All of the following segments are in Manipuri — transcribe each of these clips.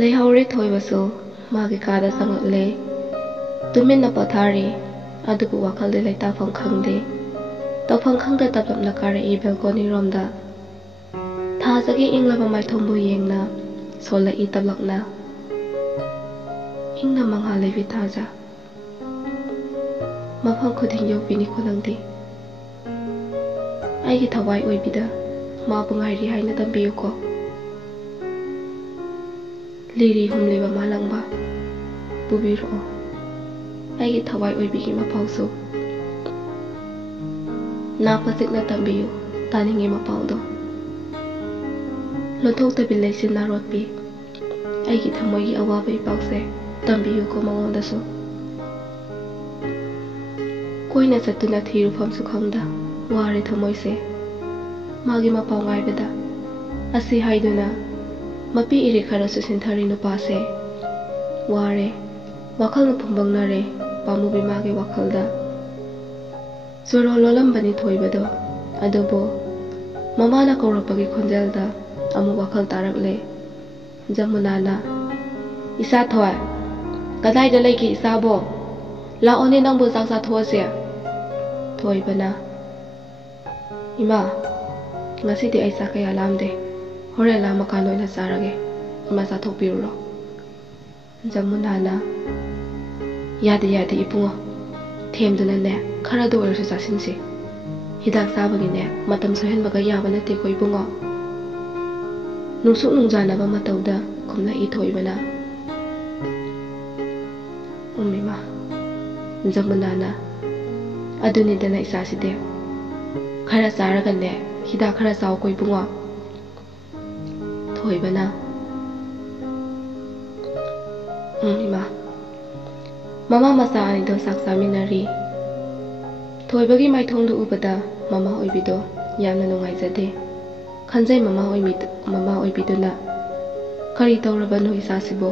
ꯂꯩꯍꯧꯔꯤ ꯊꯣꯏꯕꯁꯨ ꯃꯥꯒꯤ ꯀꯥꯗ ꯆꯪꯂꯛꯂꯦ꯫ ꯇꯨꯃꯤꯟꯅ ꯄꯣꯊꯥꯔꯤ, ꯑꯗꯨꯕꯨ ꯋꯥꯈꯜꯗꯤ ꯂꯩꯇꯥꯐꯝ ꯈꯪꯗꯦ꯫ ꯇꯧꯐꯝ ꯈꯪꯗ ꯇꯞꯂꯞꯅ ꯀꯥꯔꯛꯏ ꯕꯦꯜꯀꯣꯅꯤꯔꯣꯝꯗ꯫ ꯊꯥꯖꯒꯤ ꯏꯪꯂꯕ ꯃꯥꯏꯊꯣꯡꯕꯨ ꯌꯦꯡꯅ ꯁꯣꯜꯂꯛꯏ ꯇꯞꯂꯛꯅ꯫ ꯏꯪꯅ ꯃꯉꯥꯜ ꯂꯩꯕꯤ ꯊꯥꯖ, ꯃꯐꯝ ꯈꯨꯗꯤꯡ ꯌꯧꯕꯤꯅꯤꯀꯣ ꯅꯪꯗꯤ꯫ ꯑꯩꯒꯤ ꯊꯋꯥꯏ ꯑꯣꯏꯕꯤꯗ ꯃꯥꯕꯨ ꯉꯥꯏꯔꯤ ꯍꯥꯏꯅ ꯇꯝꯕꯤꯌꯨꯀꯣ꯫ ꯂꯤꯔꯤ ꯍꯨꯝꯂꯤꯕ ꯃꯥꯂꯪꯕ ꯄꯨꯕꯤꯔꯛꯑꯣ ꯑꯩꯒꯤ ꯊꯋꯥꯏ ꯑꯣꯏꯕꯤꯒꯤ ꯃꯄꯥꯎꯁꯨ꯫ ꯅꯥꯄ ꯆꯤꯛꯅ ꯇꯝꯕꯤꯌꯨ ꯇꯥꯅꯤꯡꯉꯤ ꯃꯄꯥꯎꯗꯣ꯫ ꯂꯣꯟꯊꯣꯛꯇꯕꯤ ꯂꯩꯆꯤꯟ ꯅꯥꯔꯣꯠꯄꯤ, ꯑꯩꯒꯤ ꯊꯃꯣꯏꯒꯤ ꯑꯋꯥꯕ ꯏꯄꯥꯎꯁꯦ ꯇꯝꯕꯤꯌꯨꯀꯣ ꯃꯉꯣꯟꯗꯁꯨ꯫ ꯀꯣꯏꯅ ꯆꯠꯇꯨꯅ ꯊꯤꯔꯨꯐꯝꯁꯨ ꯈꯪꯗ ꯋꯥꯔꯦ ꯊꯃꯣꯏꯁꯦ ꯃꯥꯒꯤ ꯃꯄꯥꯎ ꯉꯥꯏꯕꯗ꯫ ꯑꯁꯤ ꯍꯥꯏꯗꯨꯅ ꯃꯄꯤ ꯏꯔꯤꯛ ꯈꯔꯁꯨ ꯁꯤꯟꯊꯔꯤ ꯅꯨꯄꯥꯁꯦ꯫ ꯋꯥꯔꯦ, ꯋꯥꯈꯜꯅ ꯐꯨꯡꯕꯪꯅꯔꯦ ꯄꯥꯝꯃꯨꯕꯤ ꯃꯥꯒꯤ ꯋꯥꯈꯜꯗ꯫ ꯆꯣꯔꯣ ꯂꯣꯜꯂꯝꯕꯅꯤ ꯊꯣꯏꯕꯗꯣ, ꯑꯗꯨꯕꯨ ꯃꯃꯥꯅ ꯀꯧꯔꯛꯄꯒꯤ ꯈꯣꯟꯖꯦꯜꯗ ꯑꯃꯨꯛ ꯋꯥꯈꯜ ꯇꯥꯔꯛꯂꯦ꯫ ꯖꯃꯨꯅꯥꯅ, "ꯏꯆꯥꯊꯣꯏ, ꯀꯗꯥꯏꯗ ꯂꯩꯒꯦ ꯏꯆꯥꯕꯣ? ꯂꯥꯛꯑꯣꯅꯦ ꯅꯪꯕꯨ ꯆꯥꯛ ꯆꯥꯊꯣꯛꯑꯁꯦ." ꯊꯣꯏꯕꯅ, "ꯏꯃꯥ, ꯉꯁꯤꯗꯤ ꯑꯩ ꯆꯥꯛ ꯀꯌꯥ ꯂꯥꯝꯗꯦ, ꯍꯣꯔꯦꯟ ꯂꯥꯝꯃꯀꯥꯟꯗ ꯑꯣꯏꯅ ꯆꯥꯔꯒꯦ, ꯏꯃꯥ ꯆꯥꯊꯣꯛꯄꯤꯔꯨꯔꯣ." ꯖꯃꯨꯅꯥꯅ, "ꯌꯥꯗꯦ ꯌꯥꯗꯦ ꯏꯕꯨꯡꯉꯣ, ꯊꯦꯝꯗꯨꯅꯅꯦ ꯈꯔꯗ ꯑꯣꯏꯔꯁꯨ ꯆꯥꯁꯤꯟꯁꯤ꯫ ꯍꯤꯗꯥꯛ ꯆꯥꯕꯒꯤꯅꯦ ꯃꯇꯝ ꯁꯣꯏꯍꯟꯕꯒ ꯌꯥꯕ ꯅꯠꯇꯦꯀꯣ ꯏꯕꯨꯡꯉꯣ." ꯅꯨꯡꯁꯨꯛ ꯅꯨꯡꯖꯥꯅꯕ ꯃꯇꯧꯗ ꯈꯨꯝꯂꯛꯏ ꯊꯣꯏꯕꯅ꯫ "ꯏꯃꯥ." ꯖꯃꯨꯅꯥꯅ, "ꯑꯗꯨꯅꯤꯗꯅ ꯏꯆꯥꯁꯤꯗꯤ, ꯈꯔ ꯆꯥꯔꯒꯅꯦ ꯍꯤꯗꯥꯛ ꯈꯔ ꯆꯥꯎꯀꯣ ꯏꯕꯨꯡꯉꯣ." ꯊꯣꯏꯕꯅ, "ꯏꯃꯥ." ꯃꯃꯥ ꯃꯆꯥ ꯑꯅꯤꯗꯣ ꯆꯥꯛ ꯆꯥꯃꯤꯟꯅꯔꯤ꯫ ꯊꯣꯏꯕꯒꯤ ꯃꯥꯏꯊꯣꯡꯗꯨ ꯎꯕꯗ ꯃꯃꯥ ꯑꯣꯏꯕꯤꯗꯣ ꯌꯥꯝꯅ ꯅꯨꯡꯉꯥꯏꯖꯗꯦ꯫ ꯈꯟꯖꯩ ꯃꯃꯥ ꯑꯣꯏꯕꯤꯗꯨꯅ, "ꯀꯔꯤ ꯇꯧꯔꯕꯅꯣ ꯏꯆꯥꯁꯤꯕꯣ?"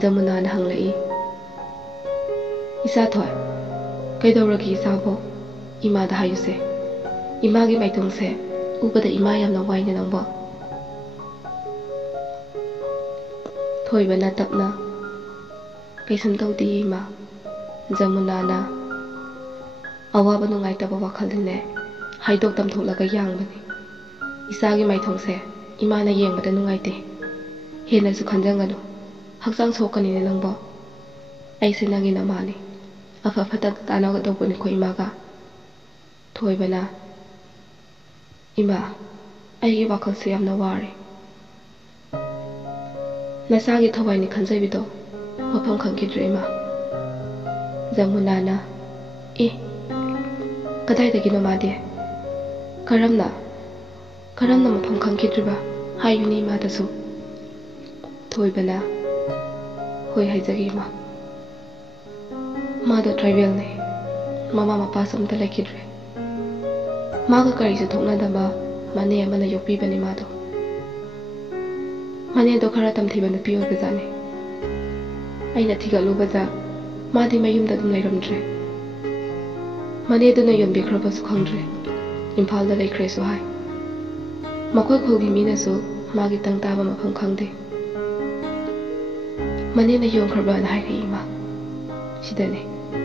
ꯖꯃꯨꯅꯥꯅ ꯍꯪꯂꯛꯏ꯫ "ꯏꯆꯥꯊꯣꯏ, ꯀꯩꯗꯧꯔꯒꯦ ꯏꯆꯥꯕꯣ? ꯏꯃꯥꯗ ꯍꯥꯏꯌꯨꯁꯦ, ꯏꯃꯥꯒꯤ ꯃꯥꯏꯊꯣꯡꯁꯦ ꯎꯕꯗ ꯏꯃꯥ ꯌꯥꯝꯅ ꯋꯥꯏꯅꯦ ꯅꯪꯕꯣ." ꯊꯣꯏꯕꯅ ꯇꯞꯅ, "ꯀꯩꯁꯨꯝ ꯇꯧꯗꯦ ꯏꯃꯥ." ꯖꯃꯨꯅꯥꯅ, "ꯑꯋꯥꯕ ꯅꯨꯡꯉꯥꯏꯇꯕ ꯋꯥꯈꯜꯗꯤꯅꯦ ꯍꯥꯏꯗꯣꯛ ꯇꯝꯊꯣꯛꯂꯒ ꯌꯥꯡꯕꯅꯤ꯫ ꯏꯆꯥꯒꯤ ꯃꯥꯏꯊꯣꯡꯁꯦ ꯏꯃꯥꯅ ꯌꯦꯡꯕꯗ ꯅꯨꯡꯉꯥꯏꯇꯦ, ꯍꯦꯟꯅꯁꯨ ꯈꯟꯖꯟꯒꯅꯨ, ꯍꯛꯆꯥꯡ ꯁꯣꯛꯀꯅꯤꯅꯦ ꯅꯪꯕꯣ꯫ ꯑꯩꯁꯦ ꯅꯪꯒꯤ ꯅꯃꯥꯅꯤ, ꯑꯐ ꯐꯠꯇ ꯇꯥꯟꯅꯒꯗꯧꯕꯅꯤꯀꯣ ꯏꯃꯥꯒ." ꯊꯣꯏꯕꯅ, "ꯏꯃꯥ, ꯑꯩꯒꯤ ꯋꯥꯈꯜꯁꯦ ꯌꯥꯝꯅ ꯋꯥꯔꯦ." "ꯅꯆꯥꯒꯤ ꯊꯋꯥꯏꯅꯤ ꯈꯟꯖꯕꯤꯗꯣ ꯃꯐꯝ ꯈꯪꯈꯤꯗ꯭ꯔꯦ ꯏꯃꯥ." ꯖꯃꯨꯅꯥꯅ, "ꯀꯗꯥꯏꯗꯒꯤꯅꯣ ꯃꯥꯗꯤ? ꯀꯔꯝꯅ ꯃꯐꯝ ꯈꯪꯈꯤꯗ꯭ꯔꯤꯕ? ꯍꯥꯏꯌꯨꯅꯤ ꯏꯃꯥꯗꯁꯨ." ꯊꯣꯏꯕꯅ, "ꯍꯣꯏ ꯍꯥꯏꯖꯒꯦ ꯏꯃꯥ, ꯃꯥꯗꯣ ꯇ꯭ꯔꯥꯏꯕꯦꯜꯅꯤ, ꯃꯃꯥ ꯃꯄꯥꯁꯨ ꯑꯝꯇ ꯂꯩꯈꯤꯗ꯭ꯔꯦ꯫ ꯃꯥꯒ ꯀꯔꯤꯁꯨ ꯊꯣꯛꯅꯗꯕ ꯃꯅꯦ ꯑꯃꯅ ꯌꯣꯛꯄꯤꯕꯅꯤ ꯃꯥꯗꯣ꯫ ꯃꯅꯦꯗꯣ ꯈꯔ ꯇꯝꯊꯤꯕ ꯅꯨꯄꯤ ꯑꯣꯏꯕꯖꯥꯠꯅꯤ꯫ ꯑꯩꯅ ꯊꯤꯒꯠꯂꯨꯕꯗ ꯃꯥꯗꯤ ꯃꯌꯨꯝꯗ ꯑꯗꯨꯝ ꯂꯩꯔꯝꯗ꯭ꯔꯦ꯫ ꯃꯅꯦꯗꯨꯅ ꯌꯣꯟꯕꯤꯈ꯭ꯔꯕꯁꯨ ꯈꯪꯗ꯭ꯔꯦ, ꯏꯝꯐꯥꯜꯗ ꯂꯩꯈ꯭ꯔꯦꯁꯨ ꯍꯥꯏ꯫ ꯃꯈꯣꯏ ꯈꯨꯜꯒꯤ ꯃꯤꯅꯁꯨ ꯃꯥꯒꯤ ꯇꯪ ꯇꯥꯕ ꯃꯐꯝ ꯈꯪꯗꯦ꯫ ꯃꯅꯦꯅ ꯌꯣꯟꯈ꯭ꯔꯕꯅ ꯍꯥꯏꯔꯛꯏ ꯏꯃꯥ꯫ ꯁꯤꯗꯅꯦ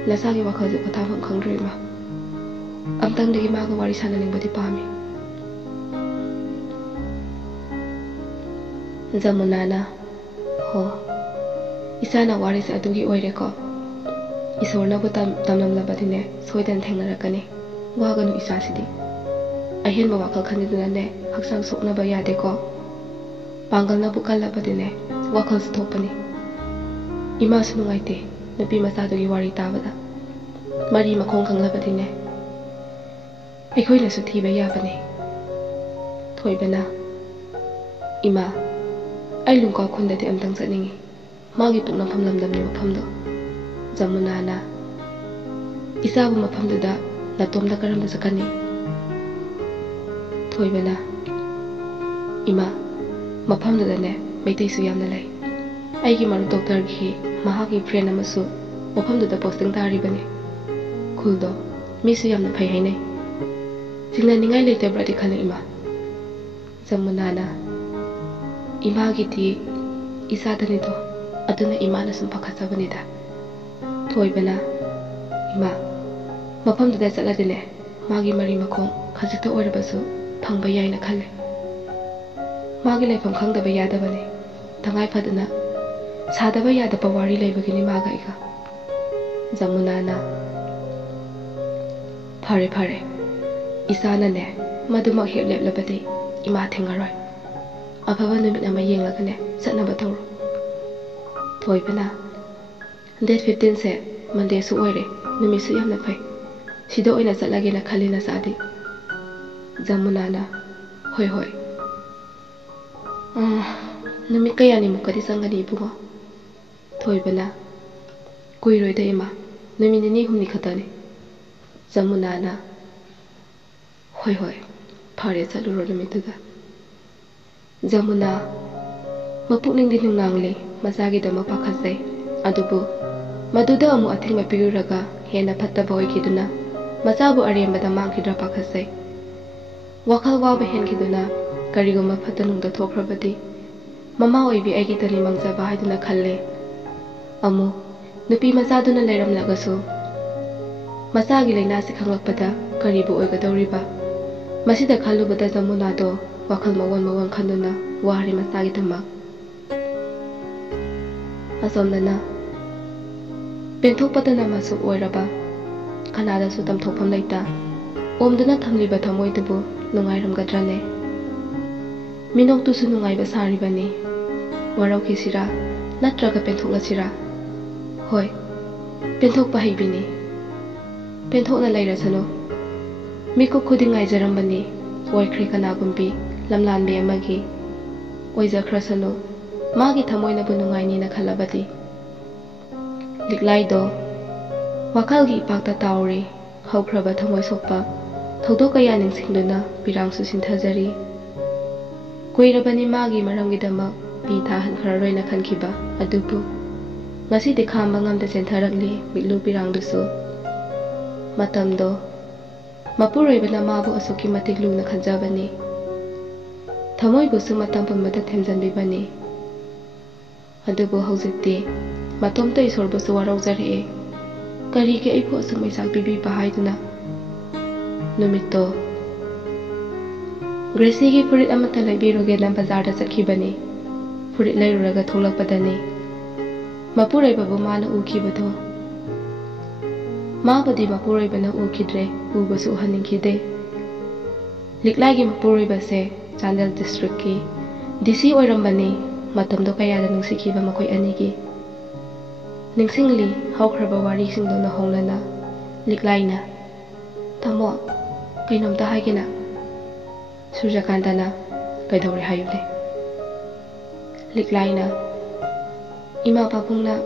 ꯅꯆꯥꯒꯤ ꯋꯥꯈꯜꯁꯦ ꯄꯣꯊꯥꯐꯝ ꯈꯪꯗ꯭ꯔꯦ ꯏꯃꯥ꯫ ꯑꯝꯇꯪꯗꯒꯤ ꯃꯥꯒ ꯋꯥꯔꯤ ꯁꯥꯟꯅꯅꯤꯡꯕꯗꯤ ꯄꯥꯝꯃꯤ." ꯖꯃꯨꯅꯥꯅ, "ꯍꯣ, ꯏꯆꯥꯅ ꯋꯥꯔꯤꯁꯦ ꯑꯗꯨꯒꯤ ꯑꯣꯏꯔꯦꯀꯣ꯫ ꯏꯁꯣꯔꯅꯕꯨ ꯇꯝꯂꯝꯂꯕꯗꯤꯅꯦ ꯁꯣꯏꯗꯅ ꯊꯦꯡꯅꯔꯛꯀꯅꯤ꯫ ꯋꯥꯒꯅꯨ ꯏꯆꯥꯁꯤꯗꯤ꯫ ꯑꯍꯦꯟꯕ ꯋꯥꯈꯜ ꯈꯟꯖꯤꯟꯗꯨꯅꯅꯦ ꯍꯛꯆꯥꯡ ꯁꯣꯛꯅꯕ ꯌꯥꯗꯦꯀꯣ꯫ ꯄꯥꯡꯒꯜꯅꯕꯨ ꯀꯜꯂꯕꯗꯤꯅꯦ ꯋꯥꯈꯜꯁꯨ ꯊꯣꯛꯄꯅꯤ꯫ ꯏꯃꯥꯁꯨ ꯅꯨꯡꯉꯥꯏꯇꯦ ꯅꯨꯄꯤ ꯃꯆꯥꯗꯨꯒꯤ ꯋꯥꯔꯤ ꯇꯥꯕꯗ꯫ ꯃꯔꯤ ꯃꯈꯣꯡ ꯈꯪꯂꯕꯗꯤꯅꯦ ꯑꯩꯈꯣꯏꯅꯁꯨ ꯊꯤꯕ ꯌꯥꯕꯅꯤ." ꯊꯣꯏꯕꯅ, "ꯏꯃꯥ, ꯑꯩ ꯂꯨꯡꯀꯥꯎ ꯈꯨꯟꯗꯗꯤ ꯑꯝꯇꯪ ꯆꯠꯅꯤꯡꯉꯤ, ꯃꯥꯒꯤ ꯄꯣꯛꯅꯐꯝ ꯂꯝꯗꯝꯅꯤ ꯃꯐꯝꯗꯣ." ꯖꯃꯨꯅꯥꯅ, "ꯏꯆꯥꯕꯨ ꯃꯐꯝꯗꯨꯗ ꯅꯇꯣꯝꯗ ꯀꯔꯝꯅ ꯆꯠꯀꯅꯤ?" ꯊꯣꯏꯕꯅ, "ꯏꯃꯥ, ꯃꯐꯝꯗꯨꯗꯅꯦ ꯃꯩꯇꯩꯁꯨ ꯌꯥꯝꯅ ꯂꯩ꯫ ꯑꯩꯒꯤ ꯃꯔꯨꯞ ꯗꯣꯛꯇꯔꯒꯤ ꯃꯍꯥꯛꯀꯤ ꯐ꯭ꯔꯦꯟ ꯑꯃꯁꯨ ꯃꯐꯝꯗꯨꯗ ꯄꯣꯁꯇꯤꯡ ꯇꯥꯔꯤꯕꯅꯤ꯫ ꯈꯨꯜꯗꯣ ꯃꯤꯁꯨ ꯌꯥꯝꯅ ꯐꯩ ꯍꯥꯏꯅꯩ꯫ ꯆꯤꯡꯅꯅꯤꯡꯉꯥꯏ ꯂꯩꯇꯕ꯭ꯔꯗꯤ ꯈꯜꯂꯤ ꯏꯃꯥ." ꯖꯃꯨꯅꯥꯅ, "ꯏꯃꯥꯒꯤꯗꯤ isadanido aduna imana sum pakhasabanida thoibana ima mafamduda chaladine magi mari makhong khajikta oirabasu phangba yaina khalle magi laifam khangdaba yadabane tangai phadana sadaba yadaba wari laibagini maga iga Jamuna Pare Pare Isana ne Madumak hip lep labadi Ima thingaroi Afaba numit nama yenglagane Satnaba tawro Thoibana Date 15 se Monday su oire Numit su yamna phai Sido oina satlagena khalina sadi Jamuna Hoi hoi Numit kaya ni mukadi sangani ibungo Thoibana Kuiroi da ima Numit humni khatani Jamuna Hoi hoi Pare saluro numituda Jamuna Mapukning di nungnangli Masagi da mapakasay Adubu Maduda amu ating mapiruraga Hena pataba oikiduna Masabu ariyambada mangkidra pakasay Wakal waba henkiduna Karigo mapatanungda thokrabadi Mama oibi aigitani mangzaba haiduna khalle Amu Nupi masaduna layram lagasu Masagi lainasi khanglakpada Karibu oigadawriba Masida khalubada Jamuna do Wakal mawan khanduna Wahari masagi tamak Asomdana Penthok patana masu oiraba Kanada su tamthokpam laita Omduna thamliba thamoi dubu Nungairam gadrane Minok tu su nungaiba saribani Warau kisira Natraga penthok lasira Hoi Penthok pahaibini Penthok na laira sano Miko khudingai jarambani Oikri kanagumbi Lamlanbi amagi Oijakra sano Magi thamoi na bunungai ni na khalabadi Liklai do Wakalgi ipakta tauri Haukraba thamoi sokpa Thodo kaya ningsingduna Pirangsu sinthajari Kuirabani magi maramgidama Pi thahan khararoi na khankiba Adubu Ngasi di khamba ngamda sentharagli Miklu pirangdusu Matamdo Mapuroibana mabu asuki matik luna khanjabani Thamoi busu matam pumbada themjanbibani Adubu haujikti Matomta isorbusu waraujare Karige aipu asumai sakbibi bahaiduna Numito Gracie gi furit amata laibiruge na bazarda chakhibani Furit lairuraga tholakpadani Mapuroibabu mana ukibado Mabadi mapuroibana ukidre Ubasu uhaningkide Liklagi mapuroibase Chandel district ki DC oirambani Matamdo kayada nungsikiba makoi anigi Ningsingli Haukraba wari singdo na honglana Liklaina Tamo Kainomta haigina Surjakantana Kaidawri hayule Liklaina Ima papungna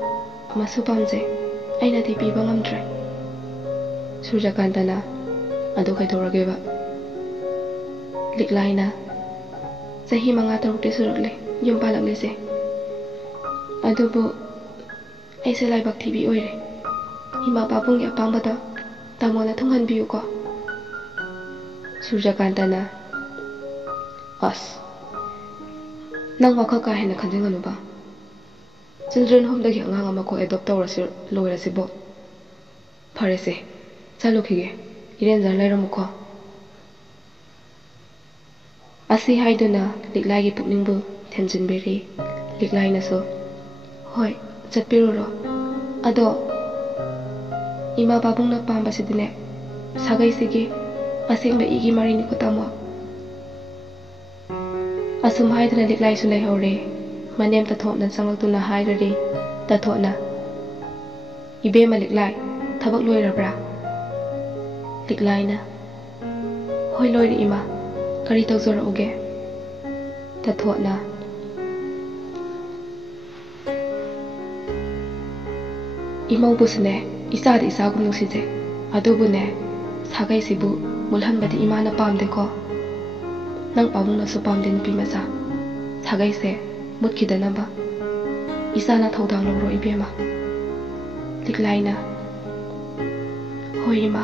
Masu pamje Aina di piba ngamdre Surjakantana Ado kaidawrageba Liklaina Sahi manga tarukte surakle Yumpalakle se Adubu Aise laibak tibi oire Ima papungi apambada Tamona thunghanbiyu ko Surjakantana As Nang wakal ka hena khanjinganu ba Children home dagi angang ama ko adopt tawrasi loirasi bo Pharese Chalukhige Irenjar lairamu ko Asi haiduna Liklagi pukningbu Themjinbiri Liklaina so Hoi Chatpiruro Ado Ima babungna pambasidine Sagai sige Asengba igi marini ko tamo Asum haiduna Liklai su lai haure Manem tathopna sanglakduna hairari Tathopna Ibema Liklai Thabak loirabra Liklaina Hoi loiri ima Kari tawzora uge Tathopna Imau busne Isadi isagum nungsije Adubune Sagai sibu Mulhanbadi imana pamde ko Nang pabungna su pamde nupi masa Sagai se Mutkidanaba Isana thawdang lawro ibema Liklaina Hoi ima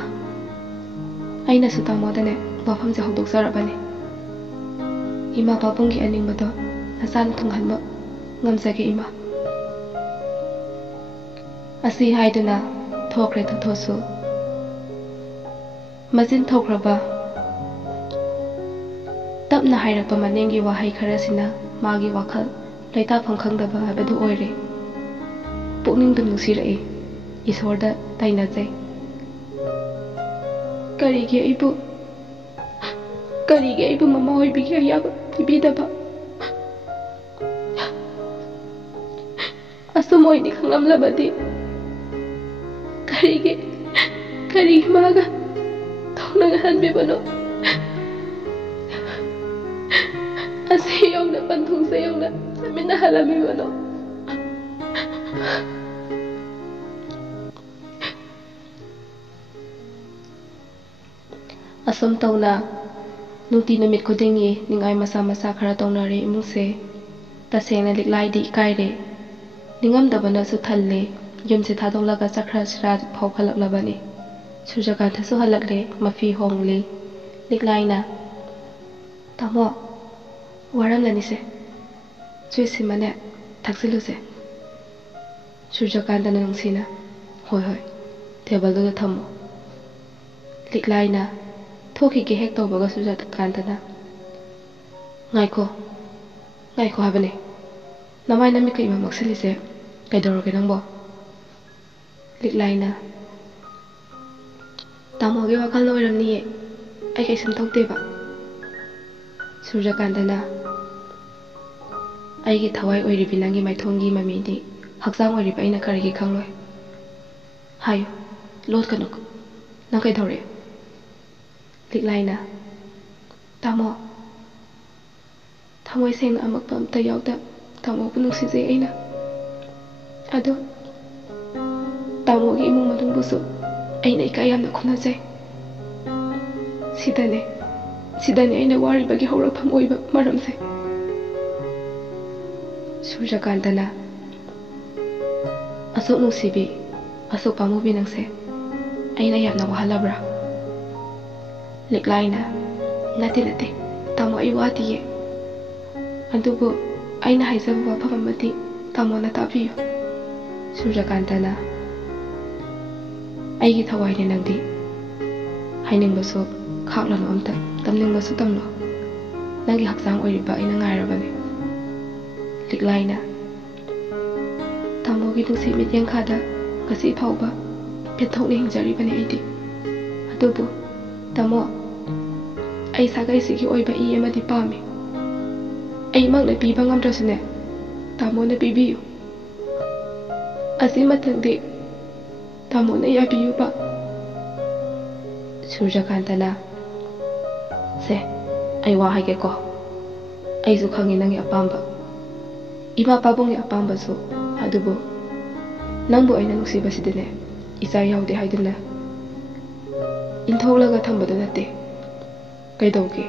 Aina su tamodane Wafamse hawdoksarabane Ima pabunggi aningbado Nasana thunghanba Ngamjage ima. Asi haiduna thokre thothosu. Majin thokraba. Tapna hairapa manengi wahai kharasina magi wakhal laita phangkhangdaba habadu oire. Pukning dum nusirai. Isorda tainajai. Karige aibu mama hoibigi ayaba pibidaba. Asumoini khangamlabadi. Karige maga thongnaga hanbibano. Asiyongna panthung sayongna samina halamibano. Asam tauna nungti numit khudingi ningai masa khara taunare imungse tasengna liklai di ikaire ningamdabana su thalle yumse thadolaga chakra sira phau phalaklabani Surjakanta su halakle mafi hongli liklaina tamo waramlani se chuisi mane thaksiluse Surjakanta nungsina hoi table do thamo liklaina thoki ke hek tobaga Surjakanta na ngaiko habane namai nami kai ma maksilise kaidoroge nangbo liklaina tamo ge wakal noiramni ai kai sum thokte ba Surjakanta na ai ge thawai oiribi nangi maithongi mamidi hakjang oiriba ina karigi khangloi hayo lot kanuk nang kai dore liklaina tamo thamoi seng amak pam ta yauda tamo bu nuksije aina ado tamo gi imung madung busu aina ikai yamna khunajai sidane aina wari bagi haurakpham oiba maramse Surjakanta na asok nusibi asok pamubi nangse aina yamna wahalabra liklaina nate tamo ai watiye adubu aina haisabu wafam amati tamo na tabiyo Surjakanta na aigi thawaine nangdi hainingbasu khaklano amta tamningbasu tamlo nangi hakjang oiriba aina ngairabane liklaina tamo gi nungsi mityang khada ngasi phauba pethokne hingjaribane aidi adubu tamo ai sagai sigi oiba I amadi pami ai makna piba ngamdrasune tamo na pibiyu asi mathangdi tamo na yabiyu ba Surjakanta na se ai wa haige ko ai su khangi nangi apamba ima pabungi apamba su adubu nangbu aina nuksiba sidine isa yaude haiduna intholaga thambadu nate kaidauge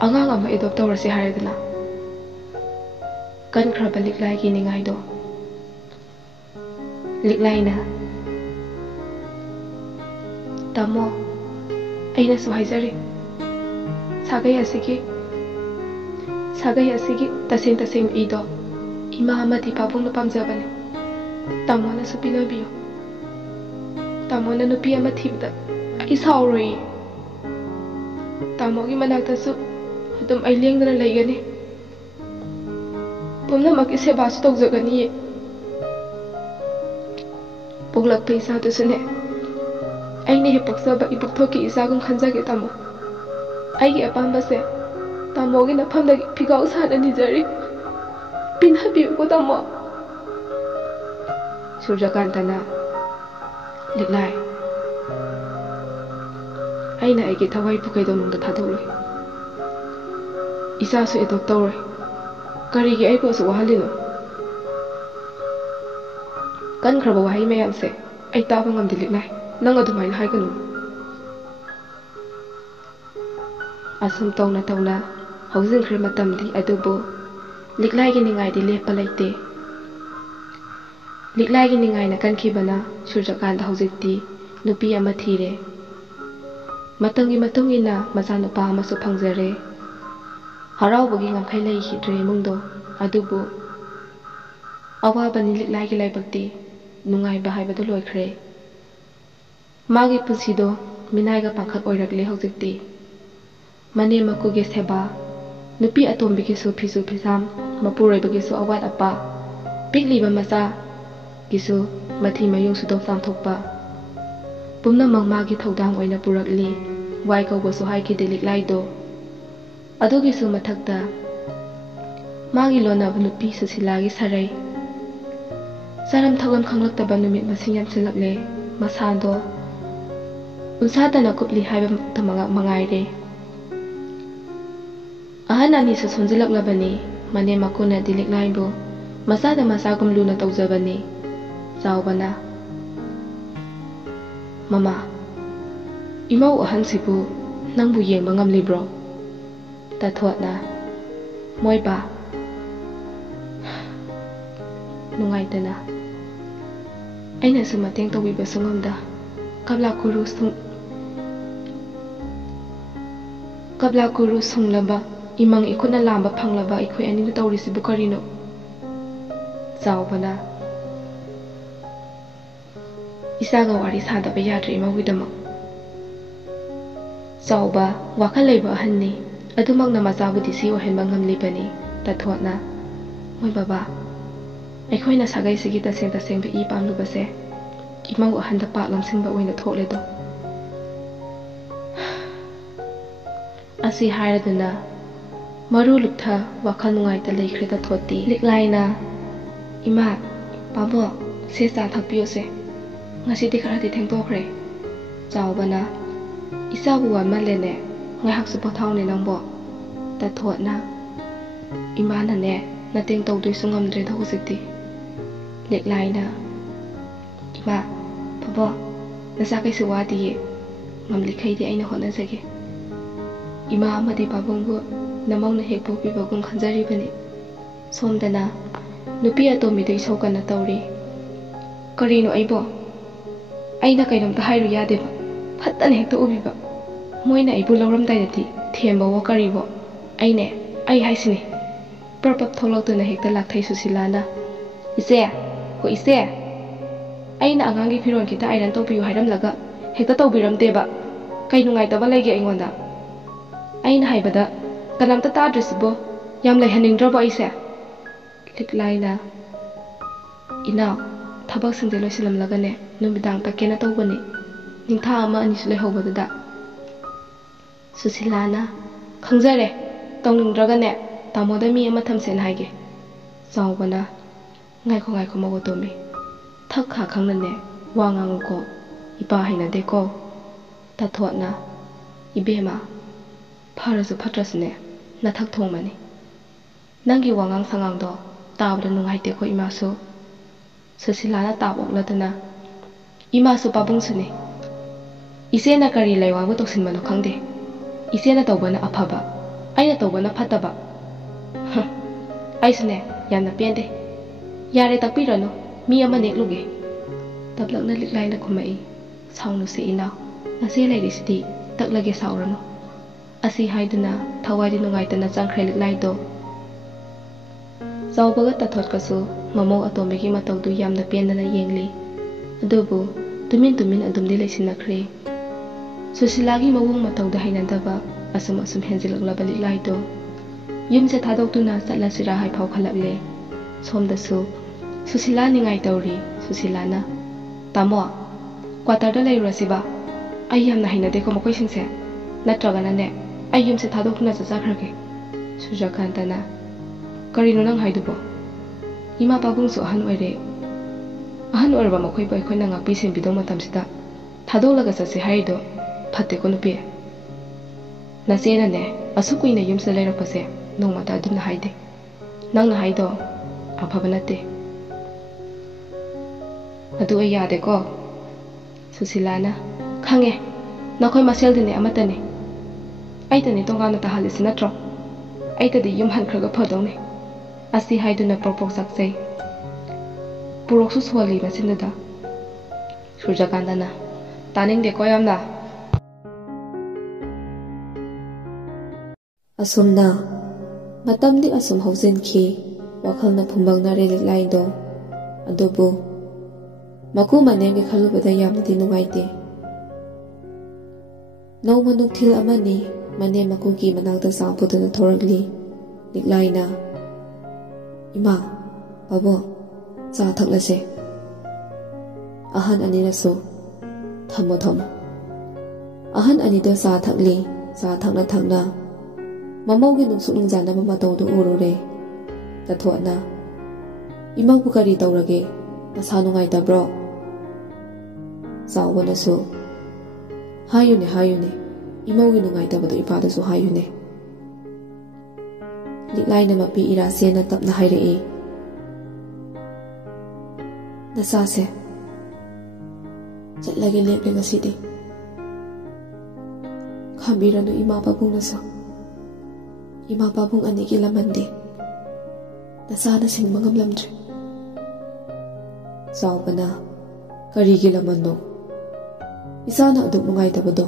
angang ama adopt tawrasi haiduna kan khraba liklai gi ningai do liklaina tamo aina su haijari sagai asigi taseng ido ima amati papung na pamjabane tamo na su pinabiyo tamo na nupi ama thibda ai sauroi tamo gi manaktasu adum ai lengdana laigani pumnamak ise basu tokjagani poglak peisa to sune aine he paksaba ibuk thoki isagum khanjage tamo ai gi apamba se tamo gi nafamda phigau sana nijari pinhabi ko tamo Surjakanta na liklai aina aigi thawai pukai donungda thadoloi isa su edok tawroi karigi ai ko su wahalino kan khraba wahai mayam se ai taba ngamdi liklai nang adumaina haiganu asum tawna haujin khre matamdi adubu liklai gi ningai di lepa laite liklai gi ningai na kankhibana Surjakanta haujikti nupi ama thire matangi matungina machanupa amasu phangjare haraubogi ngamkhai lai hidre mungdo adubu ꯑꯋꯥꯕꯅꯤ ꯂꯤꯛꯂꯥꯏꯒꯤ ꯂꯥꯏꯕꯛꯇꯤ ꯅꯨꯡꯉꯥꯏꯕ ꯍꯥꯏꯕꯗꯨ ꯂꯣꯏꯈ꯭ꯔꯦ ꯃꯥꯒꯤ ꯄꯨꯟꯁꯤꯗꯣ ꯃꯤꯅꯥꯏꯒ ꯄꯥꯡꯈꯛ ꯑꯣꯏꯔꯛꯂꯦ ꯍꯧꯖꯤꯛꯇꯤ ꯃꯅꯦꯝ ꯃꯀꯨꯒꯤ ꯁꯦꯕꯥ ꯅꯨꯄꯤ ꯑꯇꯣꯝꯕꯤꯒꯤꯁꯨ ꯐꯤꯁꯨ ꯐꯤꯁꯥꯝ ꯃꯄꯨꯔꯣꯏꯕꯒꯤꯁꯨ ꯑꯋꯥꯠ ꯑꯄꯥ ꯄꯤꯛꯂꯤꯕ ꯃꯆꯥꯒꯤꯁꯨ ꯃꯊꯤ ꯃꯌꯨꯡ ꯁꯨꯗꯣꯛ ꯆꯥꯝꯊꯣꯛꯄ ꯄꯨꯝꯅꯃꯛ ꯃꯥꯒꯤ ꯊꯧꯗꯥꯡ ꯑꯣꯏꯅ ꯄꯨꯔꯛꯂꯤ ꯋꯥꯏ ꯀꯧꯕꯁꯨ ꯍꯥꯏꯈꯤꯗꯦ ꯂꯤꯛꯂꯥꯏꯗꯣ ꯑꯗꯨꯒꯤꯁꯨ ꯃꯊꯛꯇ ꯃꯥꯒꯤ ꯂꯣꯟꯅꯕ ꯅꯨꯄꯤ ꯁꯨꯁꯤꯂꯥꯒꯤ ꯁꯥꯔꯩ ꯆꯥꯔꯝ ꯊꯛꯂꯝ ꯈꯪꯂꯛꯇꯕ ꯅꯨꯃꯤꯠ ꯃꯁꯤꯡ ꯌꯥꯝꯁꯤꯜꯂꯛꯂꯦ ꯃꯁꯥꯗꯣ ꯎꯟꯁꯥꯗꯅ ꯀꯨꯞꯂꯤ ꯍꯥꯏꯕ ꯃꯉꯥꯏꯔꯦ ꯑꯍꯟ ꯑꯅꯤꯁꯨ ꯁꯣꯟꯖꯤꯜꯂꯛꯂꯕꯅꯤ ꯃꯅꯦꯝ ꯃꯀꯨꯅꯗꯤ ꯂꯤꯛꯂꯥꯏꯕꯨ ꯃꯆꯥꯗ ꯃꯆꯥꯒꯨꯝ ꯂꯨꯅ ꯇꯧꯖꯕꯅꯤ ꯆꯥꯎꯕꯅ ꯃꯃꯥ ꯏꯃꯧ ꯑꯍꯟꯁꯤꯕꯨ ꯅꯪꯕꯨ ꯌꯦꯡꯕ ꯉꯝꯂꯤꯕ꯭ꯔꯣ ꯇꯥꯊꯣꯠꯅ ꯃꯣꯏꯕ ꯅꯨꯡꯉꯥꯏꯇꯅ ꯑꯩꯅꯁꯨ ꯃꯇꯦꯡ ꯇꯧꯕꯤꯕꯁꯨ ꯉꯝꯗ ꯀꯕ꯭ꯂꯥ ꯀꯨꯔꯨ ꯁꯨꯡꯂꯕ ꯏꯃꯪ ꯏꯈꯨꯠꯅ ꯂꯥꯝꯕ ꯐꯪꯂꯕ ꯑꯩꯈꯣꯏ ꯑꯅꯤꯅ ꯇꯧꯔꯤꯁꯤꯕꯨ ꯀꯔꯤꯅꯣ ꯆꯥꯎꯕꯅ ꯏꯆꯥꯒ ꯋꯥꯔꯤ ꯁꯥꯗꯕ ꯌꯥꯗ꯭ꯔꯦ ꯏꯃꯧꯒꯤꯗꯃꯛ ꯆꯥꯎꯕ ꯋꯥꯈꯜ ꯂꯩꯕ ꯑꯍꯟꯅꯤ ꯑꯗꯨꯃꯛꯅ ꯃꯆꯥꯕꯨꯗꯤ ꯁꯤ ꯑꯣꯏꯍꯟꯕ ꯉꯝꯂꯤꯕꯅꯤ ꯇꯥꯊꯣꯠꯅ ꯃꯣꯏ ꯕꯕꯥ ꯑꯩꯈꯣꯏꯅ ꯁꯥꯒꯩꯁꯤꯒꯤ ꯇꯁꯦꯡ ꯇꯁꯦꯡꯕ ꯏ ꯄꯥꯝꯂꯨꯕꯁꯦ ꯏꯃꯧ ꯑꯍꯟꯗ ꯄꯥꯛ ꯂꯝꯁꯤꯡꯕ ꯑꯣꯏꯅ ꯊꯣꯛꯂꯦꯗꯣ ꯑꯁꯤ ꯍꯥꯏꯔꯗꯨꯅ ꯃꯔꯨ ꯂꯨꯞꯊ ꯋꯥꯈꯜ ꯅꯨꯡꯉꯥꯏꯇ ꯂꯩꯈ꯭ꯔꯦ ꯇꯥꯊꯣꯠꯇꯤ ꯂꯤꯛꯂꯥꯏꯅ ꯏꯃꯥ ꯄꯥꯕꯣ ꯁꯦ ꯆꯥ ꯊꯛꯄꯤꯌꯨꯁꯦ ꯉꯁꯤꯗꯤ ꯈꯔꯗꯤ ꯊꯦꯡꯗꯣꯛꯈ꯭ꯔꯦ ꯆꯥꯎꯕꯅ ꯏꯆꯥꯕꯨ ꯋꯥꯃꯜꯂꯦꯅꯦ ꯉꯥꯏꯍꯥꯛꯁꯨ ꯄꯣꯊꯥꯎꯅꯦ ꯅꯪꯕꯣ ꯇꯥꯊꯣꯠꯅ ꯏꯃꯥꯅꯅꯦ ꯃꯇꯦꯡ ꯇꯧꯗꯣꯏꯁꯨ ꯉꯝꯗ꯭ꯔꯦꯗ ꯍꯧꯖꯤꯛꯇꯤ ꯂꯤꯛꯂꯥꯏꯅ ꯏꯃꯥ ꯄꯥꯕꯣ ꯅꯆꯥ ꯀꯩꯁꯨ ꯋꯥꯗꯤꯌꯦ ꯉꯝꯂꯤꯈꯩꯗꯤ ꯑꯩꯅ ꯍꯣꯠꯅꯖꯒꯦ ꯏꯃꯥ ꯑꯃꯗꯤ ꯄꯥꯕꯨꯡꯕꯨ ꯅꯃꯧꯅ ꯍꯦꯛ ꯄꯣꯛꯄꯤꯕꯒꯨꯝ ꯈꯟꯖꯔꯤꯕꯅꯤ ꯁꯣꯝꯗꯅ ꯅꯨꯄꯤ ꯑꯇꯣꯝꯕꯤꯗꯨ ꯏꯁꯧ ꯀꯟꯅ ꯇꯧꯔꯤ ꯀꯔꯤꯅꯣ ꯑꯩꯕꯣ ꯑꯩꯅ ꯀꯩꯅꯣꯝꯇ ꯍꯥꯏꯔꯨ ꯌꯥꯗꯦꯕ ꯐꯠꯇꯅ ꯍꯦꯛꯇ ꯎꯕꯤꯕ ꯃꯣꯏꯅ ꯑꯩꯕꯨ ꯂꯧꯔꯝꯗꯥꯏꯗꯗꯤ ꯊꯦꯝꯕꯋꯣ ꯀꯔꯤꯋꯣ ꯑꯩꯅꯦ ꯑꯩ ꯍꯥꯏꯁꯤꯅꯤ ꯄ꯭ꯔꯄꯞ ꯊꯣꯛꯂꯛꯇꯨꯅ ꯍꯦꯛꯇ ꯂꯥꯛꯊꯩ ꯁꯨꯁꯤꯂꯥꯅ ꯏꯆꯦ ꯍꯣ ꯏꯆꯦ ꯑꯩꯅ ꯑꯉꯥꯡꯒꯤ ꯐꯤꯔꯣꯜ ꯈꯤꯇ ꯑꯥꯏꯔꯟ ꯇꯧꯕꯤꯌꯨ ꯍꯥꯏꯔꯝꯂꯒ ꯍꯦꯛꯇ ꯇꯧꯕꯤꯔꯝꯗꯦꯕ ꯀꯩ ꯅꯨꯡꯉꯥꯏꯇꯕ ꯂꯩꯒꯦ ꯑꯩꯉꯣꯟꯗ ꯑꯩꯅ ꯍꯥꯏꯕꯗ ꯀꯅꯥꯝꯇ ꯇꯥꯗ꯭ꯔꯤꯁꯤꯕꯣ ꯌꯥꯝ ꯂꯩꯍꯟꯅꯤꯡꯗ꯭ꯔꯕꯣ ꯑꯩꯁꯦ ꯂꯤꯛꯂꯥꯏꯅ ꯏꯅꯥꯎ ꯊꯕꯛꯁꯤꯡꯁꯦ ꯂꯣꯏꯁꯤꯜꯂꯝꯂꯒꯅꯦ ꯅꯨꯃꯤꯗꯥꯡ ꯇꯛꯀꯦꯅ ꯇꯧꯕꯅꯤ ꯅꯤꯡꯊꯥ ꯑꯃ ꯑꯅꯤꯁꯨ ꯂꯩꯍꯧꯕꯗꯨꯗ ꯁꯨꯁꯤꯂꯥꯅ ꯈꯪꯖꯔꯦ ꯇꯧꯅꯤꯡꯗ꯭ꯔꯒꯅꯦ ꯇꯥꯃꯣꯗ ꯃꯤ ꯑꯃ ꯊꯝꯁꯦꯅ ꯍꯥꯏꯒꯦ ꯆꯥꯎꯕꯅ ꯉꯥꯏꯈꯣ ꯃꯧ ꯑꯇꯣꯝꯕꯤ ꯊꯛ ꯈꯥ ꯈꯪꯅꯅꯦ ꯋꯥ ꯉꯥꯡꯉꯨꯀꯣ ꯏꯄꯥ ꯍꯩꯅꯗꯦꯀꯣ ꯇꯥꯊꯣꯠꯅ ꯏꯕꯦꯝꯃ ꯐꯔꯁꯨ ꯐꯠꯇ꯭ꯔꯁꯨꯅꯦ ꯅꯊꯛ ꯊꯣꯡꯕꯅꯤ ꯅꯪꯒꯤ ꯋꯥꯉꯥꯡ ꯁꯉꯥꯡꯗꯣ ꯇꯥꯕꯗ ꯅꯨꯡꯉꯥꯏꯇꯦꯀꯣ ꯏꯃꯥꯁꯨ ꯁꯨꯁꯤꯂꯥꯅ ꯇꯥꯞ ꯑꯣꯛꯂꯗꯨꯅ ꯏꯃꯥꯁꯨ ꯄꯥꯕꯨꯡꯁꯨꯅꯤ ꯏꯆꯦꯅ ꯀꯔꯤ ꯂꯩꯋꯥꯕꯨ ꯇꯧꯁꯤꯟꯕꯅꯣ ꯈꯪꯗꯦ ꯏꯆꯦꯅ ꯇꯧꯕꯅ ꯑꯐꯕ ꯑꯩꯅ ꯇꯧꯕꯅ ꯐꯠꯇꯕ ꯑꯩꯁꯨꯅꯦ ꯌꯥꯝꯅ ꯄꯦꯟꯗꯦ ꯌꯥꯔꯦ ꯇꯛꯄꯤꯔꯅꯨ ꯃꯤ ꯑꯃ ꯅꯦꯛꯂꯨꯒꯦ ꯇꯞꯂꯛꯅ ꯂꯤꯛꯂꯥꯏꯅ ꯈꯨꯝꯃꯛꯏ ꯁꯥꯎꯅꯨꯁꯤ ꯏꯅꯥꯎ ꯅꯆꯦ ꯂꯩꯔꯤꯁꯤꯗꯤ ꯇꯛꯂꯒꯦ ꯁꯥꯎꯔꯅꯨ ꯑꯁꯤ ꯍꯥꯏꯗꯨꯅ ꯊꯋꯥꯏꯗꯤ ꯅꯨꯡꯉꯥꯏꯇꯅ ꯆꯪꯈ꯭ꯔꯦ ꯂꯤꯛꯂꯥꯏꯗꯣ ꯆꯥꯎꯕꯒ ꯇꯥꯊꯣꯠꯀꯁꯨ ꯃꯃꯧ ꯑꯇꯣꯝꯕꯤꯒꯤ ꯃꯇꯧꯗꯨ ꯌꯥꯝꯅ ꯄꯦꯟꯗꯅ ꯌꯦꯡꯂꯤ ꯑꯗꯨꯕꯨ ꯇꯨꯃꯤꯟ ꯑꯗꯨꯝꯗꯤ ꯂꯩꯁꯤꯟꯅꯈ꯭ꯔꯦ ꯁꯨꯁꯤꯂꯥꯒꯤ ꯃꯑꯣꯡ ꯃꯇꯧꯗ ꯍꯩꯅꯗꯕ ꯑꯁꯨꯝ ꯍꯦꯟꯖꯤꯜꯂꯛꯂꯕ ꯂꯤꯛꯂꯥꯏꯗꯣ ꯌꯨꯝꯁꯦ ꯊꯥꯗꯣꯛꯇꯨꯅ ꯆꯠꯂꯁꯤꯔꯥ ꯍꯥꯏꯐꯥꯎ ꯈꯜꯂꯛꯂꯦ ꯁꯣꯝꯗꯁꯨ ꯁꯨꯁꯤꯂꯥ ꯅꯤꯡꯉꯥꯏ ꯇꯧꯔꯤ ꯁꯨꯁꯤꯂꯥꯅ ꯇꯥꯃꯣ ꯀ꯭ꯋꯥꯇꯔꯗ ꯂꯩꯔꯨꯔꯁꯤꯕ ꯑꯩ ꯌꯥꯝꯅ ꯍꯩꯅꯗꯦꯀꯣ ꯃꯈꯣꯏꯁꯤꯡꯁꯦ ꯅꯠꯇ꯭ꯔꯒꯅꯅꯦ ꯑꯩ ꯌꯨꯝꯁꯦ ꯊꯥꯗꯣꯛꯇꯨꯅ ꯆꯠꯆꯈ꯭ꯔꯒꯦ ꯁꯨꯔꯖꯀꯥꯟꯇꯅ ꯀꯔꯤꯅꯣ ꯅꯪ ꯍꯥꯏꯗꯨꯕꯣ ꯏꯃꯥ ꯄꯥꯕꯨꯡꯁꯨ ꯑꯍꯟ ꯑꯣꯏꯔꯦ ꯑꯍꯟ ꯑꯣꯏꯔꯕ ꯃꯈꯣꯏꯕꯨ ꯑꯩꯈꯣꯏꯅ ꯉꯥꯛꯄꯤ ꯁꯦꯟꯕꯤꯗꯧ ꯃꯇꯝꯁꯤꯗ ꯊꯥꯗꯣꯛꯂꯒ ꯆꯠꯁꯤ ꯍꯥꯏꯔꯤꯗꯣ ꯐꯠꯇꯦꯀꯣ ꯅꯨꯄꯤ ꯅꯆꯦꯅꯅꯦ ꯑꯁꯨꯛ ꯀꯨꯏꯅ ꯌꯨꯝꯁꯤꯗ ꯂꯩꯔꯛꯄꯁꯦ ꯅꯣꯡꯃꯇ ꯑꯗꯨꯝꯅ ꯍꯥꯏꯗꯦ ꯅꯪꯅ ꯍꯥꯏꯗꯣ ꯑꯐꯕ ꯅꯠꯇꯦ ꯑꯗꯨ ꯑꯩ ꯌꯥꯗꯦꯀꯣ ꯁꯨꯁꯤꯂꯥꯅ ꯈꯪꯉꯦ ꯅꯈꯣꯏ ꯃꯁꯦꯜꯗꯤꯅꯦ ꯑꯃꯠꯇꯅꯤ ꯑꯩꯇꯅꯤ ꯇꯣꯉꯥꯟꯅ ꯇꯥꯍꯜꯂꯤꯁꯤ ꯅꯠꯇ꯭ꯔꯣ ꯑꯩꯇꯗꯤ ꯌꯨꯝ ꯍꯟꯈ꯭ꯔꯒ ꯐꯗꯧꯅꯤ ꯑꯁꯤ ꯍꯥꯏꯗꯨꯅ ꯄ꯭ꯔꯣꯛ ꯆꯥꯛꯆꯩ ꯄꯨꯔꯣꯛꯁꯨ ꯁꯣꯜꯂꯤ ꯃꯆꯤꯟꯗꯨꯗ ꯁꯨꯔꯖꯀꯥꯟꯇꯅ ꯇꯥꯅꯤꯡꯗꯦꯀꯣ ꯌꯥꯝꯅ ꯑꯁꯨꯝꯅ ꯃꯇꯝꯗꯤ ꯑꯁꯨꯝ ꯍꯧꯖꯤꯟꯈꯤ ꯋꯥꯈꯜꯅ ꯐꯨꯝꯕꯪꯅꯔꯦ ꯂꯤꯛꯂꯥꯏꯗꯣ ꯑꯗꯨꯕꯨ ꯃꯀꯨ ꯃꯅꯦꯝꯒꯤ ꯈꯜꯂꯨꯕꯗ ꯌꯥꯝꯅꯗꯤ ꯅꯨꯡꯉꯥꯏꯇꯦ꯫ ꯅꯣꯡꯃ ꯅꯨꯡꯊꯤꯜ ꯑꯃꯅꯤ ꯃꯅꯦꯝ ꯃꯀꯨꯒꯤ ꯃꯅꯥꯛꯇ ꯆꯥ ꯄꯨꯗꯨꯅ ꯊꯣꯔꯛꯂꯤ ꯂꯤꯛꯂꯥꯏꯅ꯫ ꯏꯃꯥ, ꯄꯥꯕꯨꯡ, ꯆꯥ ꯊꯛꯂꯁꯦ꯫ ꯑꯍꯟ ꯑꯅꯤꯅꯁꯨ ꯊꯝꯃꯣ ꯊꯝꯃꯣ꯫ ꯑꯍꯟ ꯑꯅꯤꯗꯣ ꯆꯥ ꯊꯛꯂꯤ꯫ ꯆꯥ ꯊꯛꯅ ꯊꯛꯅ ꯃꯃꯧꯒꯤ ꯅꯨꯡꯁꯨꯛ ꯅꯨꯡꯖꯥꯅꯕ ꯃꯇꯧꯗꯨ ꯎꯔꯨꯔꯦ ꯇꯊꯣꯠꯅ꯫ ꯏꯃꯧꯕꯨ ꯀꯔꯤ ꯇꯧꯔꯒꯦ? ꯅꯁꯥ ꯅꯨꯡꯉꯥꯏꯇꯕ꯭ꯔꯣ? ꯆꯥꯎꯕꯅꯁꯨ ꯍꯥꯏꯌꯨꯅꯦ ꯍꯥꯏꯌꯨꯅꯦ, ꯏꯃꯧꯒꯤ ꯅꯨꯡꯉꯥꯏꯇꯕꯗꯣ ꯏꯄꯥꯗꯁꯨ ꯍꯥꯏꯌꯨꯅꯦ꯫ ꯂꯤꯛꯂꯥꯏꯅ ꯃꯄꯤ ꯏꯔꯥꯁꯦꯅ ꯇꯞꯅ ꯍꯥꯏꯔꯛꯏ꯫ ꯅꯆꯥꯁꯦ ꯆꯠꯂꯒꯦ ꯂꯦꯞꯂꯦ ꯉꯁꯤꯗꯤ꯫ ꯈꯥꯝꯕꯤꯔꯅꯨ ꯏꯃꯥ ꯄꯥꯕꯨꯡꯅꯁꯨ꯫ ꯏꯃꯥ ꯄꯥꯕꯨꯡ ꯑꯅꯤꯒꯤ ꯂꯃꯟꯗꯤ ꯅꯆꯥꯅ ꯁꯤꯡꯕ ꯉꯝꯂꯝꯗ꯭ꯔꯦ꯫ ꯆꯥꯎꯕꯅ ꯀꯔꯤꯒꯤ ꯂꯃꯟꯅꯣ? ꯏꯆꯥꯅ ꯑꯗꯨꯛ ꯅꯨꯡꯉꯥꯏꯇꯕꯗꯣ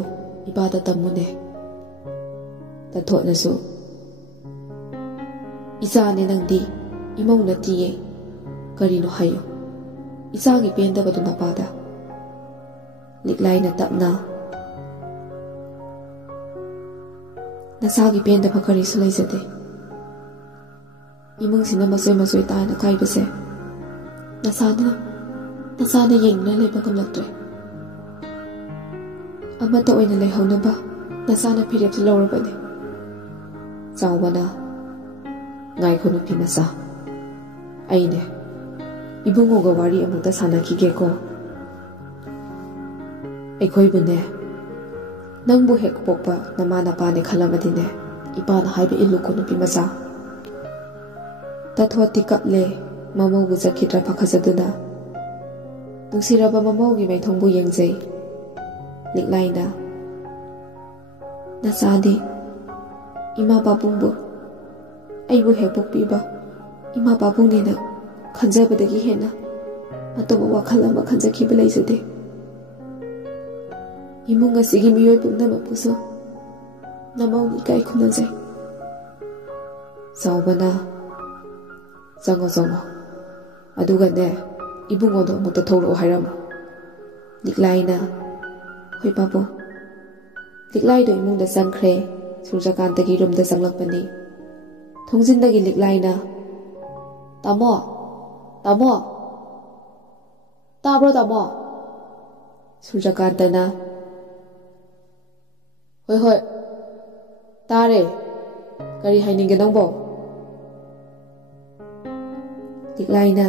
ꯏꯄꯥꯗ ꯇꯝꯃꯨꯅꯦ꯫ ꯇꯊꯣꯠꯅꯁꯨ ꯏꯆꯥꯅꯦ ꯅꯪꯗꯤ, ꯏꯃꯧ ꯅꯠꯇꯤꯌꯦ, ꯀꯔꯤꯅꯣ ꯍꯥꯏꯌꯨ, ꯏꯆꯥꯒꯤ ꯄꯦꯟꯗꯕꯗꯨ ꯅꯄꯥꯗ꯫ ꯂꯤꯛꯂꯥꯏꯅ ꯇꯞꯅ ꯅꯆꯥꯒꯤ ꯄꯦꯟꯗꯕ ꯀꯔꯤꯁꯨ ꯂꯩꯖꯗꯦ꯫ ꯏꯃꯨꯡꯁꯤꯅ ꯃꯆꯣꯏ ꯃꯆꯣꯏ ꯇꯥꯅ ꯀꯥꯏꯕꯁꯦ ꯅꯆꯥꯅ ꯌꯦꯡꯗꯨꯅ ꯂꯩꯕ ꯉꯝꯂꯛꯇ꯭ꯔꯦ꯫ ꯑꯃꯠꯇ ꯑꯣꯏꯅ ꯂꯩꯍꯧꯅꯕ ꯅꯆꯥꯅ ꯐꯤꯔꯦꯞꯁꯨ ꯂꯧꯔꯕꯅꯤ꯫ ꯆꯥꯎꯕꯅ ꯉꯥꯏꯈꯣ ꯅꯨꯄꯤ ꯃꯆꯥ, ꯑꯩꯅꯦ ꯏꯕꯨꯡꯉꯣꯒ ꯋꯥꯔꯤ ꯑꯃꯨꯛꯇ ꯁꯥꯟꯅꯈꯤꯒꯦꯀꯣ꯫ ꯑꯩꯈꯣꯏꯕꯨꯅꯦ ꯅꯪꯕꯨ ꯍꯦꯛ ꯄꯣꯛꯄ ꯅꯃꯥ ꯅꯄꯥꯅꯦ ꯈꯜꯂꯕꯗꯤꯅꯦ ꯏꯄꯥꯅ ꯍꯥꯏꯕ ꯏꯜꯂꯨꯀꯣ ꯅꯨꯄꯤ ꯃꯆꯥ꯫ ꯇꯊꯣꯠꯇꯤ ꯀꯞꯂꯦ ꯃꯃꯧꯕꯨ ꯆꯠꯈꯤꯗ꯭ꯔꯥ ꯄꯥꯈꯠꯆꯗꯨꯅ꯫ ꯅꯨꯡꯁꯤꯔꯕ ꯃꯃꯧꯒꯤ ꯃꯥꯏꯊꯣꯡꯕꯨ ꯌꯦꯡꯖꯩ ꯂꯤꯛꯂꯥꯏꯅ꯫ ꯅꯆꯥꯗꯤ ꯏꯃꯥ ꯄꯥꯕꯨꯡꯕꯨ, ꯑꯩꯕꯨ ꯍꯦꯛ ꯄꯣꯛꯄꯤꯕ ꯏꯃꯥ ꯄꯥꯕꯨꯡꯅꯦꯅ ꯈꯟꯖꯕꯗꯒꯤ ꯍꯦꯟꯅ ꯑꯇꯣꯞꯄ ꯋꯥꯈꯜ ꯑꯃ ꯈꯟꯖꯈꯤꯕ ꯂꯩꯖꯗꯦ꯫ ꯏꯃꯨꯡ ꯑꯁꯤꯒꯤ ꯃꯤꯑꯣꯏ ꯄꯨꯝꯅꯃꯛꯄꯨꯁꯨ ꯅꯃꯧꯅ ꯏꯀꯥꯏ ꯈꯨꯝꯅꯖꯩ꯫ ꯆꯥꯎꯕꯅ ꯆꯪꯉꯣ ꯆꯪꯉꯣ, ꯑꯗꯨꯒꯅꯦ ꯏꯕꯨꯡꯉꯣꯗꯣ ꯑꯃꯨꯛꯇ ꯊꯣꯛꯂꯛꯑꯣ ꯍꯥꯏꯔꯝꯃꯣ꯫ ꯂꯤꯛꯂꯥꯏꯅ ꯍꯣꯏ ꯄꯥꯕꯨꯡ꯫ ꯂꯤꯛꯂꯥꯏꯗꯣ ꯏꯃꯨꯡꯗ ꯆꯪꯈ꯭ꯔꯦ꯫ ꯁꯨꯔꯖꯀꯥꯟꯇꯒꯤ ꯔꯨꯝꯗ ꯆꯪꯂꯛꯄꯅꯤ꯫ ꯊꯣꯡꯖꯤꯟꯗꯒꯤ ꯂꯤꯛꯂꯥꯏꯅ ꯇꯥꯃꯣ, ꯇꯥꯃꯣ, ꯇꯥꯕ꯭ꯔꯣ ꯇꯥꯃꯣ? ꯁꯨꯔꯖꯀꯥꯟꯇꯅ ꯍꯣꯏ ꯍꯣꯏ ꯇꯥꯔꯦ, ꯀꯔꯤ ꯍꯥꯏꯅꯤꯡꯒꯦ ꯅꯪꯕꯣ? ꯂꯤꯛꯂꯥꯏꯅ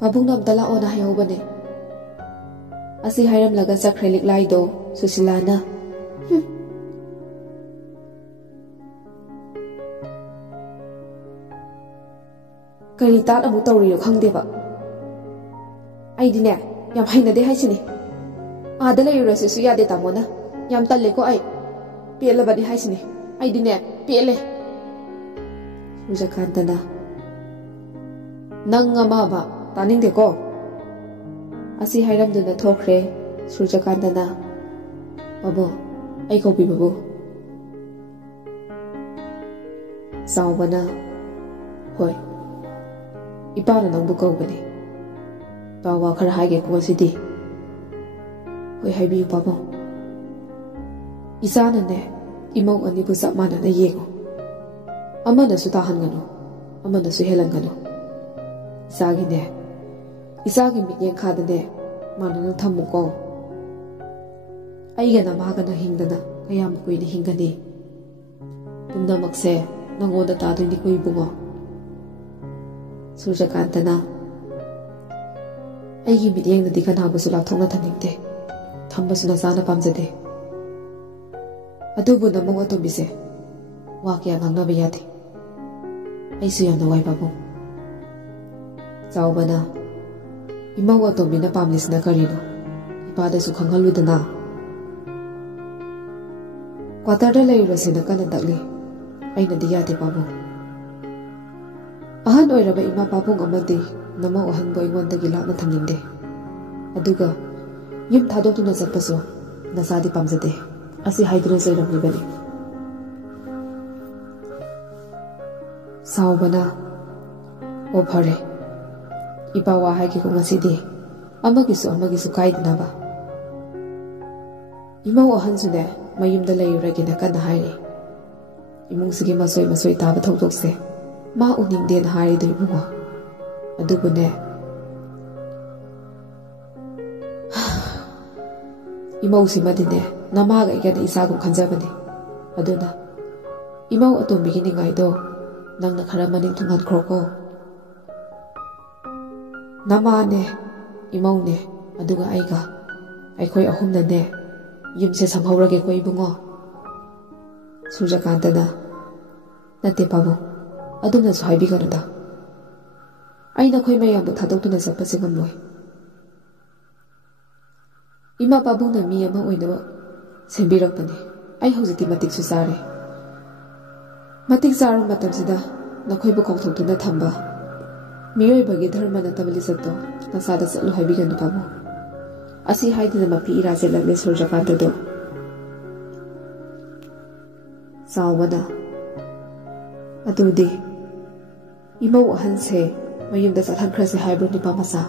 ꯄꯥꯕꯨꯡꯅ ꯑꯝꯇ ꯂꯥꯛꯑꯣꯅ ꯍꯥꯏꯍꯧꯕꯅꯦ꯫ ꯑꯁꯤ ꯍꯥꯏꯔꯝꯂꯒ ꯆꯠꯈ꯭ꯔꯦ ꯂꯤꯛꯂꯥꯏꯗꯣ꯫ ꯁꯨꯁꯤꯂꯥꯅ ꯀꯔꯤ ꯇꯥꯠ ꯑꯃꯨꯛ ꯇꯧꯔꯤꯔꯣ ꯈꯪꯗꯦꯕ, ꯑꯩꯗꯤꯅꯦ ꯌꯥꯝ ꯍꯩꯅꯗꯦ ꯍꯥꯏꯁꯤꯅꯤ꯫ ꯑꯥꯗ ꯂꯩꯔꯨꯔꯁꯤꯁꯨ ꯌꯥꯗꯦ ꯇꯥꯃꯣꯅ, ꯌꯥꯝ ꯇꯜꯂꯦꯀꯣ ꯑꯩ ꯄꯦꯜꯂꯕꯅꯤ ꯍꯥꯏꯁꯤꯅꯤ, ꯑꯩꯗꯤꯅꯦ ꯄꯦꯜꯂꯦ꯫ ꯁꯨꯔꯖꯀꯥꯟꯇꯅ ꯅꯪ ꯑꯃ ꯇꯥꯅꯤꯡꯗꯦꯀꯣ꯫ ꯑꯁꯤ ꯍꯥꯏꯔꯝꯗꯨꯅ ꯊꯣꯛꯈ꯭ꯔꯦ ꯁꯨꯔꯖꯀꯥꯟꯇꯅ꯫ ꯄꯥꯕꯨꯡ, ꯑꯩ ꯀꯧꯕꯤꯕꯕꯨ? ꯆꯥꯎꯕꯅ ꯍꯣꯏ, ꯏꯄꯥꯅ ꯅꯪꯕꯨ ꯀꯧꯕꯅꯤ꯫ ꯋꯥ ꯈꯔ ꯍꯥꯏꯒꯦꯀꯣ ꯉꯁꯤꯗꯤ꯫ ꯍꯣꯏ ꯍꯥꯏꯕꯤꯌꯨ ꯄꯥꯕꯨꯡ꯫ ꯏꯆꯥꯅꯅꯦ ꯏꯃꯧ ꯑꯅꯤꯕꯨ ꯆꯞ ꯃꯥꯟꯅꯅ ꯌꯦꯡꯉꯨ, ꯑꯃꯅꯁꯨ ꯇꯥꯍꯟꯒꯅꯨ, ꯑꯃꯅꯁꯨ ꯍꯦꯜꯍꯟꯒꯅꯨ꯫ ꯏꯆꯥꯒꯤꯅꯦ, ꯏꯆꯥꯒꯤ ꯃꯤꯠꯌꯦꯡ ꯈꯥꯗꯅꯦ ꯃꯥꯟꯅꯅ ꯊꯝꯃꯨꯀꯣ꯫ ꯑꯩꯒ ꯅꯃꯥꯒꯅ ꯍꯤꯡꯗꯅ ꯀꯌꯥꯝ ꯀꯨꯏꯅ ꯍꯤꯡꯒꯅꯤ? ꯄꯨꯝꯅꯃꯛꯁꯦ ꯅꯪꯉꯣꯟꯗ ꯇꯥꯗꯣꯏꯅꯤꯀꯣ ꯏꯕꯨꯡꯉꯣ꯫ ꯁꯨꯔꯖꯀꯥꯟꯇꯅ ꯑꯩꯒꯤ ꯃꯤꯠꯌꯦꯡꯗꯗꯤ ꯀꯅꯥꯕꯨꯁꯨ ꯂꯥꯞꯊꯣꯛꯅ ꯊꯝꯅꯤꯡꯗꯦ, ꯊꯝꯕꯁꯨ ꯅꯆꯥꯅ ꯄꯥꯝꯖꯗꯦ꯫ ꯑꯗꯨꯕꯨ ꯅꯃꯧ ꯑꯇꯣꯝꯕꯤꯁꯦ ꯋꯥ ꯀꯌꯥ ꯉꯥꯡꯅꯕ ꯌꯥꯗꯦ, ꯑꯩꯁꯨ ꯌꯥꯝꯅ ꯋꯥꯏ ꯄꯥꯕꯨꯡ꯫ ꯆꯥꯎꯕꯅ ꯏꯃꯧ ꯑꯇꯣꯝꯕꯤꯅ ꯄꯥꯝꯂꯤꯁꯤꯅ ꯀꯔꯤꯅꯣ ꯏꯄꯥꯗꯁꯨ ꯈꯪꯍꯜꯂꯨꯗꯅ꯫ ꯀ꯭ꯋꯥꯇꯔꯗ ꯂꯩꯔꯨꯔꯁꯦꯅ ꯀꯟꯅ ꯇꯛꯂꯤ, ꯑꯩꯅꯗꯤ ꯌꯥꯗꯦ ꯄꯥꯕꯨꯡ꯫ ꯑꯍꯟ ꯑꯣꯏꯔꯕ ꯏꯃꯥ ꯄꯥꯕꯨꯡ ꯑꯃꯗꯤ ꯅꯃꯧ ꯑꯍꯟꯕꯨ ꯑꯩꯉꯣꯟꯗꯒꯤ ꯂꯥꯞꯅ ꯊꯝꯅꯤꯡꯗꯦ, ꯑꯗꯨꯒ ꯌꯨꯝ ꯊꯥꯗꯣꯛꯇꯨꯅ ꯆꯠꯄꯁꯨ ꯅꯆꯥꯗꯤ ꯄꯥꯝꯖꯗꯦ, ꯑꯁꯤ ꯍꯥꯏꯗꯨꯅ ꯆꯩꯔꯝꯂꯤꯕꯅꯤ꯫ ꯆꯥꯎꯕꯅ ꯑꯣ ꯐꯔꯦ, Ipawa haikiko ngasidi amagisu kaidnaba imau ahansune mayumda layuragina kana hairi imungsigi masoi taba thokdokse ma uningdena hairido ibungo adubune imausi madine namaga igana isagum khanjabani aduna imau atombigi ningaido nangna khara maning thungan khroko namane imaune aduga aiga aikhoi ahumna ne yumse samhaurage ko ibungo Surjakantana nate pabu adumna su haibiganuda aina khoi mayambu thadokduna chapase gamloi ima babuna mi ama oinaba sembirakpani ai hojiti matik su sare matik saru matamsida nakhoibu kauthoktuna thamba miyoi bagi dharma natabali satto nasada satlu haibiganu pabu asi haidina mapi iraje lagle Surjakanta do Sawada adudi imau ahanse mayumda sathankrase haibru nipa masa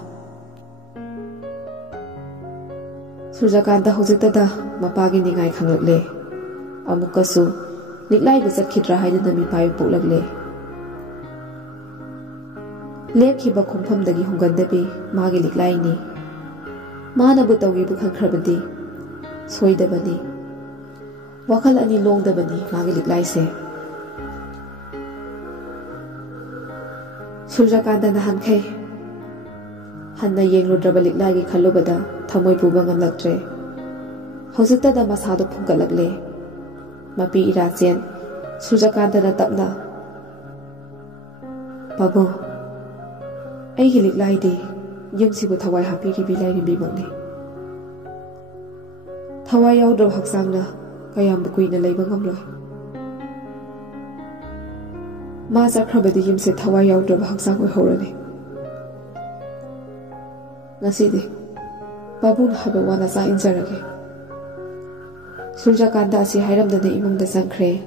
Surjakanta hojiktada mapagi ningai khanglakle amukasu liklai ba chakhidra haidina mi payu poklagle lepkhiba khongphamdagi hungandabi magi liklai ni mana bu tawgi bu khankrabadi soidabani wakal ani longdabani magi liklai se Surjakanta na hankhai hanna yengludraba liklai gi khalubada thamoi puba ngamlaktre hojiktada masado phungkalagle mapi irachen Surjakanta na tapna babu aigi liklai di yumsibu thawai hapiri bilai rimbi mangni thawai yaudra haksangna kayam bukuina leiba ngamloi ma zakhrabadi yumse thawai yaudra haksang oi horani ngasidi babun haba wana sa injarage Surjakanta asi hairamdana imungda sangkhre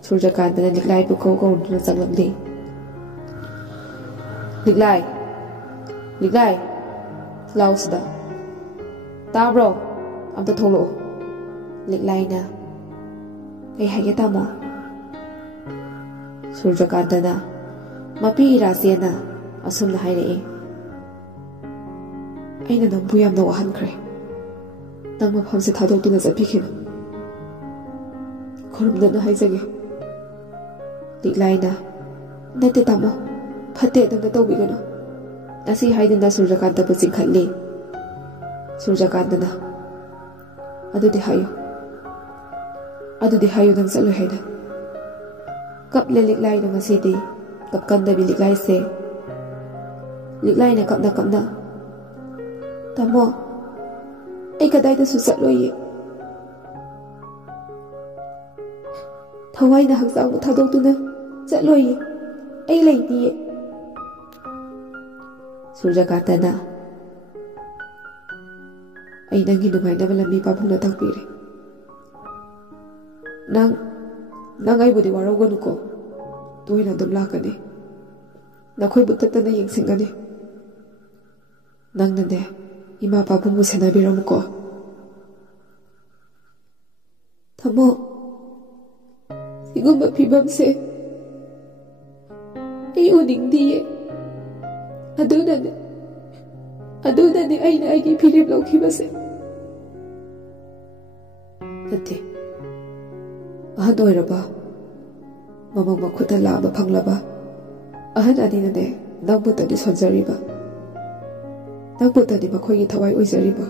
Surjakanta na liklai bu kau duna changlamli Liklai lausda tabro amta tholo liklai na kai hage tamo Surjakanta na mapi irasiena asumna haire aina nambu yamna wahankre nang mafamse thadokduna chaphikhin khurumdana haijage liklai na nate tamo phate dana tawbigana asi haidina Surjakanta bu chingkhatli Surjakanta na adudi hayo nang chalu haida kaple liklai na ngasidi kapkandabi liklai se liklai na kapna tamo ai kadaida su chatloi thawai na haksang bu thadokduna chatloi ai leini Surjakanta na ai nangi numainaba lambi babuna takpire nang ai budi warauganuko toina dum lakani nakhoi butatana yengsingani nang nane ima babumu senabiramuko thamo sigumba phibamse ai uningdiye adunane aina aigi phirib laukhibase nate ahan oiraba mamang makhuta laba phanglaba ahan aninane nangbutani sonjariba nangbutani makhoigi thawai oijariba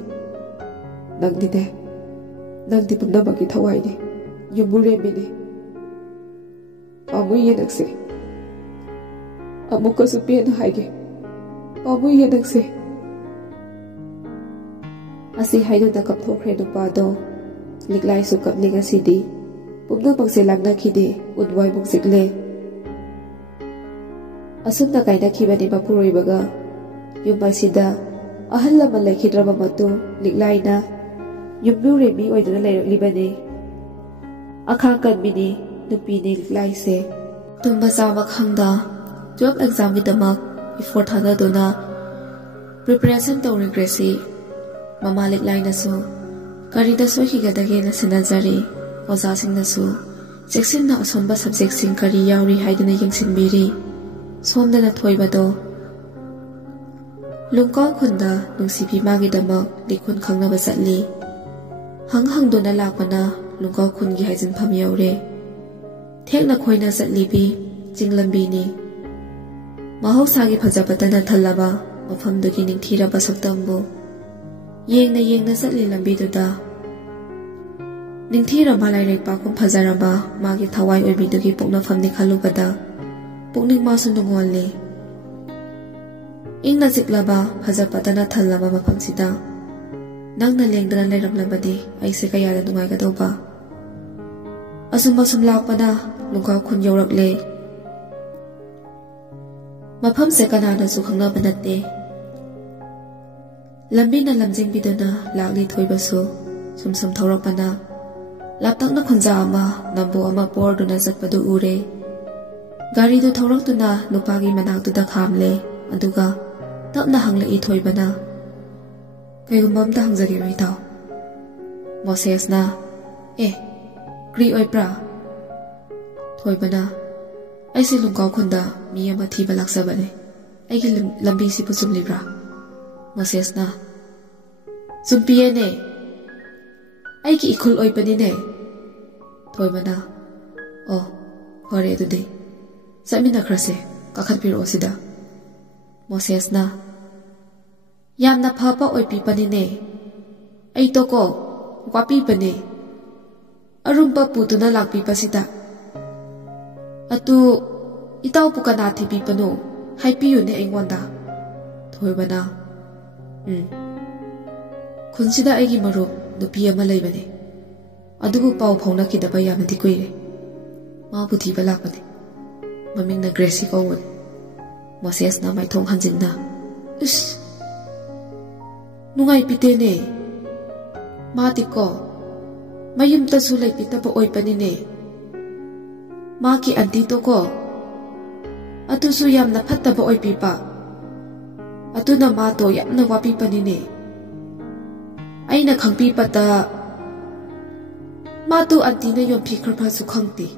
nangdi pumnamaki thawaini yumuremini pamui yenakse amukasu pena haige pamui yenakse asi haiduna kapthokre nupado liklai su kapli ngasidi pumnamangse langnakhide unwai mungsikle asumna kainakibani mapuroibaga yumasida ahal lama laikhidraba matu liklaina yumluremi oiduna lairaklibani akhang kanmini nupini liklaise tumba chaba khangda 12 exam gidamak before thana dona preparation tawri Gracie mamalik lai na su kari da soi higadage na sinajari oza sing na su section na asonba subject sing kari yauri haiduna yengsinbiri somda na thoibado lungkaw khunda nungsibi magi damak likhun khangnaba chatli hang dona lakpana lungkaw khungi haijin pham yaure thekna khoina chatlibi jinglambi ni mahosagi phajapatana thallaba mafamdugi ningthiraba saktambu yengna chatli lambi duda ningthira malai reipa kum phajaraba magi thawai oibidugi pokna famni khalubada pokning ma sundungolli ingna jiklaba phajapatana thallaba mafamsida nangna lengdana leiramlabadi aise kayada nungai gadoba asum lakpana lungkaw khun yaurakle mafam se kanana su khangnaba natte lambina lamjingbidana lakli thoibasu sumsum thaurakpana laptakna khunja ama nambo ama porduna jatpadu ure gari du thaurakduna nupagi manaktuda khamle aduga tapna hangla I thoibana kaigumbamta hangjari roitaw Moses na kri oipra thoibana aise lungkaw khunda mi ama thiba laksabane aigi lambi si pu chumlibra Moses na chumpiye ne aigi ikhul oipani ne thoibana hore adudi samina khrase kakhatpiro sida Moses na yamna phapa oipi pani ne ai to ko wapi pane arumpa putuna lakpi pasida atu itaw pukana thipi pano haipiyu ne aingwanda thoibana khonsida aigi marup nupi ama leibane adubu pau phauna kidaba yamati koire ma buthi balakane mamingna Gracie kawul Moses na mai thong hanjinna nungai pitene mati ko mayum ta su lai pitaba oipani ne maki anti to ko atu su yamna phattaba oipipa atuna ma to yamna wapi pani ne aina khangpi pata ma tu anti na yom phi khrapha su khangti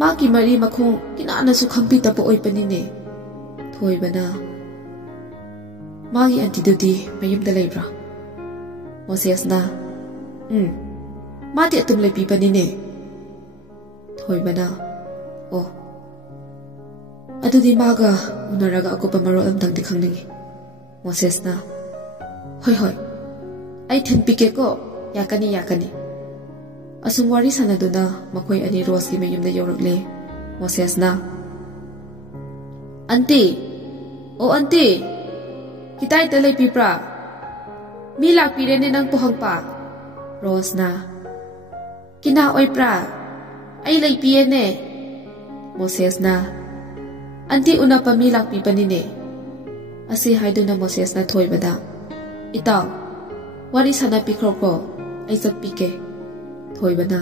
maki mari makhong kinana su khangpi taba oipani ne thoibana magi anti dudi mayumda leibra Moses na mati atum leipi pani ne thoibana adudi maga unaraga akupa maro amtang di khangningi Moses na hoi ai thin pike ko yakani asung wari sanaduna makhoi ani Rose ki mayumda yorakle Moses na auntie kitai ta leipi pra mi lakpire ne nang pohangpa Rose na kina oipra ai leipi ne Moses na auntie una pa mi lakpi pani ne asi haiduna Moses na thoibada itaw wari sana pikro ko ai sat pike thoibana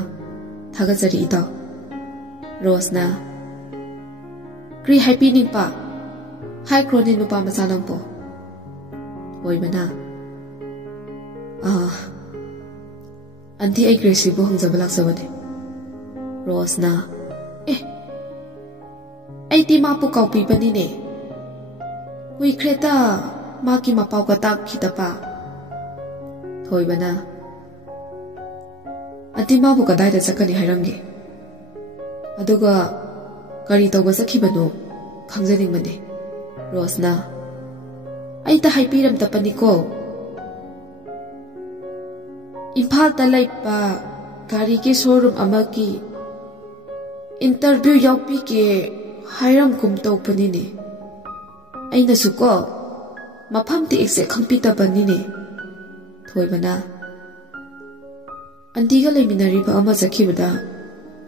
thagajari itaw Rose na kri happy ning pa hai krone nupa masanang po thoibana auntie ai Gracie bu hangjabalak sabade Rose na ai ti ma pu kaupi pani ne kui kreta ma ki ma pau ka tak khitapa thoibana auntie ma bu kadai da chakani hairamge aduga kari toba sakhibano khangjaning mane Rose na ai ta haipiram tapani ko Imphal ta laipa gari ke showroom ama ki interview yaupi ke hairam kum tawpani ne aina su ko mafam ti ekse khangpi tabani ne thoibana antiga leiminari ba ama jakhibada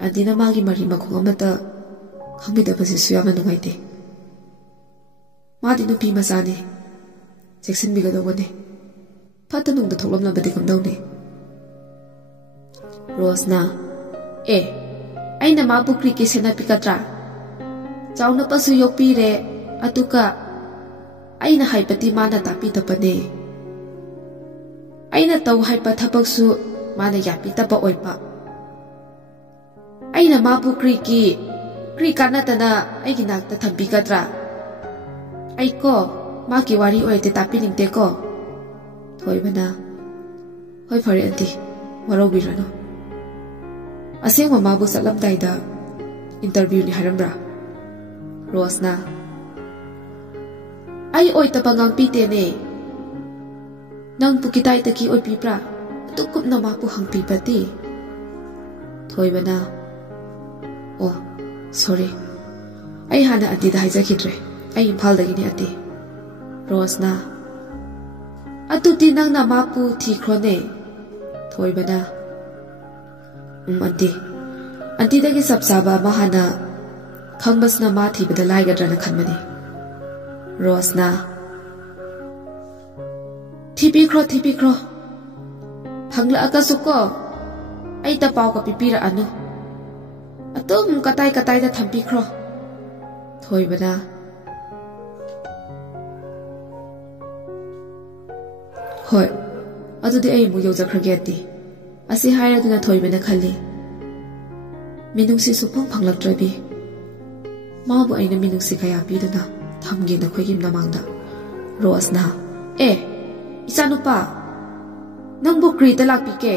adina magi mari makhong amata khangbi dabasi suyama nungaite madi nupi masane section bigadawone patanung da tholam labadi kamdawne Rose na aina ma bukri ke sena pikatra chauna pasu yokpi re atuka ꯑꯩꯅ ꯍꯥꯏꯕꯗꯤ ꯃꯥꯅ ꯇꯥꯛꯄꯤꯗꯕꯅꯦ ꯑꯩꯅ ꯇꯧ ꯍꯥꯏꯕ ꯊꯕꯛꯁꯨ ꯃꯥꯅ ꯌꯥꯕꯤꯗꯕ ꯑꯣꯏꯕ ꯑꯩꯅ ꯃꯥꯕꯨ ꯀ꯭ꯔꯤ ꯀꯥꯟꯅꯗꯅ ꯑꯩꯒꯤ ꯅꯥꯛꯇ ꯊꯝꯕꯤꯒꯗ꯭ꯔꯥ ꯑꯩꯀꯣ ꯃꯥꯒꯤ ꯋꯥꯔꯤ ꯑꯣꯏꯔꯗꯤ ꯇꯥꯛꯄꯤꯅꯤꯡꯗꯦꯀꯣ ꯊꯣꯏꯕꯅ ꯍꯣꯏ ꯐꯔꯦ ꯑꯟꯇꯤ ꯋꯥꯔꯧꯕꯤꯔꯅꯨ ꯑꯁꯦꯡꯕ ꯃꯥꯕꯨ ꯆꯠꯂꯝꯗꯥꯏꯗ ꯏꯟꯇꯔꯚ꯭ꯌꯨꯅꯤ ꯍꯥꯏꯔꯝꯕ꯭ꯔꯥ ꯔꯣꯁꯅ ꯑꯩ ꯑꯣꯏꯇꯕ ꯉꯥꯡꯕꯤꯗꯦꯅꯦ ꯅꯪꯕꯨ ꯀꯗꯥꯏꯗꯒꯤ ꯑꯣꯏꯕꯤꯕ꯭ꯔꯥ ꯑꯗꯨꯛ ꯀꯨꯞꯅ ꯃꯥꯕꯨ ꯍꯪꯕꯤꯕꯗꯤ ꯊꯣꯏꯕꯅ ꯑꯣ ꯁꯣꯔꯤ ꯑꯩ ꯍꯥꯟꯅ ꯑꯟꯇꯤꯗ ꯍꯥꯏꯖꯈꯤꯗ꯭ꯔꯦ ꯑꯩ ꯏꯝꯐꯥꯜꯗꯒꯤꯅꯤ ꯑꯟꯇꯤ ꯔꯣꯁꯅ ꯑꯗꯨꯗꯤ ꯅꯪꯅ ꯃꯥꯕꯨ ꯊꯤꯈ꯭ꯔꯣꯅꯦ ꯊꯣꯏꯕꯅ ꯑꯟꯇꯤ ꯑꯟꯇꯤꯗꯒꯤ ꯆꯞ ꯆꯥꯕ ꯑꯃ ꯍꯥꯟꯅ ꯈꯪꯕꯁꯤꯅ ꯃꯥ ꯊꯤꯕꯗ ꯂꯥꯏꯒꯗ꯭ꯔꯅ ꯈꯟꯕꯅꯤ ꯔꯣꯁꯅ ꯊꯤꯕꯤꯈ꯭ꯔꯣ ꯐꯪꯂꯛꯑꯒꯁꯨ ꯀꯣ ꯑꯩꯗ ꯄꯥꯎꯒ ꯄꯤꯕꯤꯔꯛꯑꯅꯨ ꯑꯗꯨꯝ ꯀꯗꯥꯏꯗ ꯊꯝꯕꯤꯈ꯭ꯔꯣ ꯊꯣꯏꯕꯅ ꯍꯣꯏ ꯑꯗꯨꯗꯤ ꯑꯩ ꯑꯃꯨꯛ ꯌꯧꯖꯈ꯭ꯔꯒꯦ ꯑꯟꯇꯤ ꯑꯁꯤ ꯍꯥꯏꯔꯗꯨꯅ ꯊꯣꯏꯕꯅ ꯈꯜꯂꯤ ꯃꯤꯅꯨꯡꯁꯤ ꯁꯨꯡꯐꯪ ꯐꯪꯂꯛꯇ꯭ꯔꯕꯤ ꯃꯥꯕꯨ ꯑꯩꯅ ꯃꯤꯅꯨꯡꯁꯤ ꯀꯌꯥ ꯄꯤꯗꯨꯅ ꯊꯝꯒꯦ ꯅꯈꯣꯏꯒꯤ ꯃꯃꯥꯡꯗ ꯔꯣꯁꯅ ꯏꯆꯥꯅꯨꯄꯥ ꯅꯪꯕꯨ ꯀ꯭ꯔꯤꯗ ꯂꯥꯛꯄꯤꯒꯦ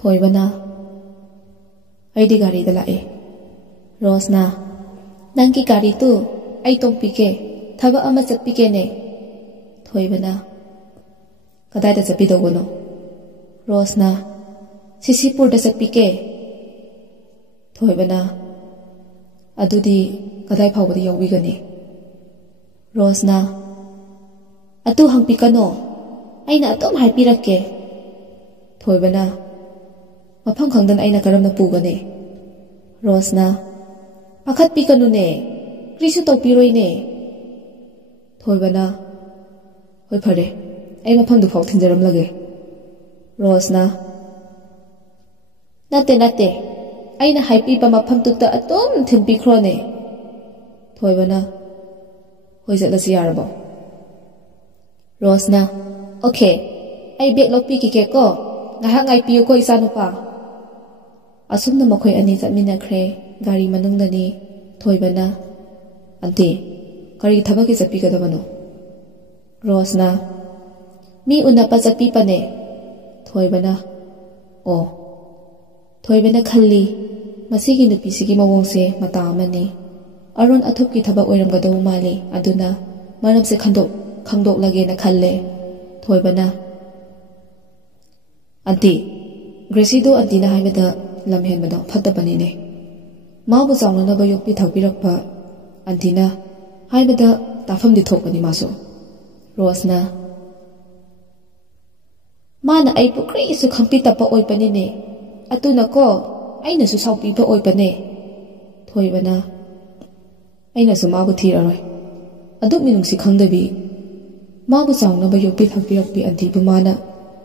ꯊꯣꯏꯕꯅ ꯑꯩꯗꯤ ꯒꯥꯔꯤꯗ ꯂꯥꯛꯑꯦ ꯔꯣꯁꯅ ꯅꯪꯒꯤ ꯒꯥꯔꯤꯗꯨ ꯑꯩ ꯇꯣꯡꯄꯤꯒꯦ ꯊꯕꯛ ꯑꯃ ꯆꯠꯄꯤꯒꯦꯅꯦ ꯊꯣꯏꯕꯅ ꯀꯗꯥꯏꯗ ꯆꯠꯄꯤꯗꯧꯕꯅꯣ ꯔꯣꯁꯅ ꯁꯤꯁꯤꯄꯨꯔꯗ ꯆꯠꯄꯤꯒꯦ ꯊꯣꯏꯕꯅ ꯑꯗꯨꯗꯤ ꯀꯗꯥꯏ ꯐꯥꯎꯕꯗ ꯌꯧꯕꯤꯒꯅꯤ ꯔꯣꯁꯅ ꯑꯗꯨ ꯍꯪꯕꯤꯒꯅꯣ ꯑꯩꯅ ꯑꯗꯨꯝ ꯍꯥꯏꯕꯤꯔꯛꯀꯦ ꯊꯣꯏꯕꯅ ꯃꯐꯝ ꯈꯪꯗꯅ ꯑꯩꯅ ꯀꯔꯝꯅ ꯄꯨꯒꯅꯤ ꯔꯣꯁꯅ ꯄꯥꯈꯠꯄꯤꯒꯅꯨꯅꯦ ꯀꯔꯤꯁꯨ ꯇꯧꯕꯤꯔꯣꯏꯅꯦ ꯊꯣꯏꯕꯅ ꯍꯣꯏ ꯐꯔꯦ ꯑꯩ ꯃꯐꯝꯗꯨ ꯐꯥꯎ ꯊꯤꯟꯖꯔꯝꯂꯒꯦ ꯔꯣꯁꯅ ꯅꯠꯇꯦ ꯑꯩꯅ ꯍꯥꯏꯕꯤꯕ ꯃꯐꯝꯗꯨꯗ ꯑꯗꯨꯝ ꯊꯤꯟꯕꯤꯈ꯭ꯔꯣꯅꯦ ꯊꯣꯏꯕꯅ ꯍꯣꯏ ꯆꯠꯂꯁꯤ ꯌꯥꯔꯕꯣ ꯔꯣꯁꯅ ꯑꯣꯀꯦ ꯑꯩ ꯕꯦꯛ ꯂꯧꯕꯤꯈꯤꯒꯦꯀꯣ ꯉꯥꯏꯍꯥꯛ ꯉꯥꯏꯕꯤꯌꯨꯀꯣ ꯏꯆꯥꯅꯨꯄꯥ ꯑꯁꯨꯝꯅ ꯃꯈꯣꯏ ꯑꯅꯤ ꯆꯠꯃꯤꯟꯅꯈ꯭ꯔꯦ ꯒꯥꯔꯤ ꯃꯅꯨꯡꯗꯅꯤ ꯊꯣꯏꯕꯅ ꯑꯟꯇꯤ ꯀꯔꯤ ꯊꯕꯛꯀꯤ ꯆꯠꯄꯤꯒꯗꯕꯅꯣ ꯔꯣꯁꯅ ꯃꯤ ꯎꯅꯕ ꯆꯠꯄꯤꯕꯅꯦ ꯊꯣꯏꯕꯅ ꯑꯣ ꯊꯣꯏꯕꯅ ꯈꯜꯂꯤ ꯃꯁꯤꯒꯤ ꯅꯨꯄꯤꯁꯤꯒꯤ ꯃꯑꯣꯡꯁꯦ ꯃꯇꯥ ꯑꯃꯅꯤ ꯑꯔꯣꯟ ꯑꯊꯨꯞꯀꯤ ꯊꯕꯛ ꯑꯣꯏꯔꯝꯒꯗꯧ ꯃꯥꯜꯂꯤ ꯑꯗꯨꯅ ꯃꯔꯝꯁꯦ ꯈꯪꯗꯣꯛꯂꯒꯦꯅ ꯈꯜꯂꯦ ꯊꯣꯏꯕꯅ ꯑꯟꯇꯤ ꯒ꯭ꯔꯦꯁꯤꯗꯣ ꯑꯟꯇꯤꯅ ꯍꯥꯏꯕꯗ ꯂꯝ ꯍꯦꯟꯕꯗꯣ ꯐꯠꯇꯕꯅꯤꯅꯦ ꯃꯥꯕꯨ ꯆꯥꯎꯅꯅꯕ ꯌꯣꯛꯄꯤ ꯊꯥꯛꯄꯤꯔꯛꯄ ꯑꯟꯇꯤꯅ ꯍꯥꯏꯕꯗ ꯇꯥꯐꯝꯗꯤ ꯊꯣꯛꯄꯅꯤ ꯃꯥꯁꯨ ꯔꯣꯁꯅ ꯃꯥꯅ ꯑꯩꯕꯨ ꯀꯔꯤꯁꯨ ꯈꯪꯕꯤꯗꯕ ꯑꯣꯏꯕꯅꯤꯅꯦ ꯑꯗꯨꯅꯀꯣ ꯑꯩꯅꯁꯨ ꯁꯥꯎꯕꯤꯕ ꯑꯣꯏꯕꯅꯦ ꯊꯣꯏꯕꯅ ꯑꯩꯅꯁꯨ ꯃꯥꯕꯨ ꯊꯤꯔꯔꯣꯏ ꯑꯗꯨꯛ ꯃꯤꯅꯨꯡꯁꯤ ꯈꯪꯗꯕꯤ ꯃꯥꯕꯨ ꯆꯥꯎꯅꯕ ꯌꯣꯛꯄꯤ ꯊꯥꯛꯄꯤꯔꯛꯄꯤ ꯑꯟꯇꯤꯕꯨ ꯃꯥꯅ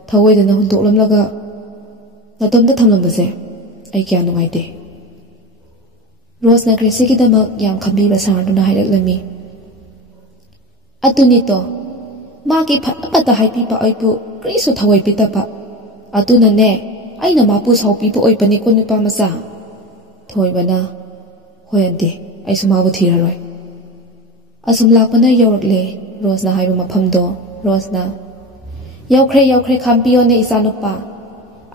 ꯊꯑꯣꯏꯗꯅ ꯍꯨꯟꯗꯣꯛꯂꯝꯂꯒ ꯅꯇꯣꯝꯇ ꯊꯝꯂꯝꯕꯁꯦ ꯑꯩ ꯀꯌꯥ ꯅꯨꯡꯉꯥꯏꯇꯦ ꯔꯣꯁꯅ ꯒ꯭ꯔꯦꯁꯤꯒꯤꯗꯃꯛ ꯌꯥꯝ ꯈꯟꯕꯤꯕ ꯁꯥꯔꯗꯨꯅ ꯍꯥꯏꯔꯛꯂꯝꯃꯤ ꯑꯗꯨꯅꯤꯇꯣ ꯃꯥꯒꯤ ꯐꯅꯕꯇ ꯍꯥꯏꯕꯤꯕ ꯑꯩꯕꯨ ꯀꯔꯤꯁꯨ ꯊꯑꯣꯏꯕꯤꯗꯕ ꯑꯗꯨꯅꯅꯦ ꯑꯩꯅ ꯃꯥꯕꯨ ꯁꯥꯎꯕꯤꯕ ꯑꯣꯏꯕꯅꯤꯀꯣ ꯅꯨꯄꯥ ꯃꯆꯥ ꯊꯣꯏꯕꯅ ꯍꯣꯏ ꯑꯟꯇꯤ ꯑꯩꯁꯨ ꯃꯥꯕꯨ ꯊꯤꯔꯔꯣꯏ ꯑꯁꯨꯝ ꯂꯥꯛꯄꯅ ꯌꯧꯔꯛꯂꯦ ꯔꯣꯁꯅ ꯍꯥꯏꯕ ꯃꯐꯝꯗꯣ ꯔꯣꯁꯅ ꯌꯧꯈ꯭ꯔꯦ ꯈꯥꯝꯕꯤꯌꯣꯅꯦ ꯏꯆꯥꯅꯨꯄꯥ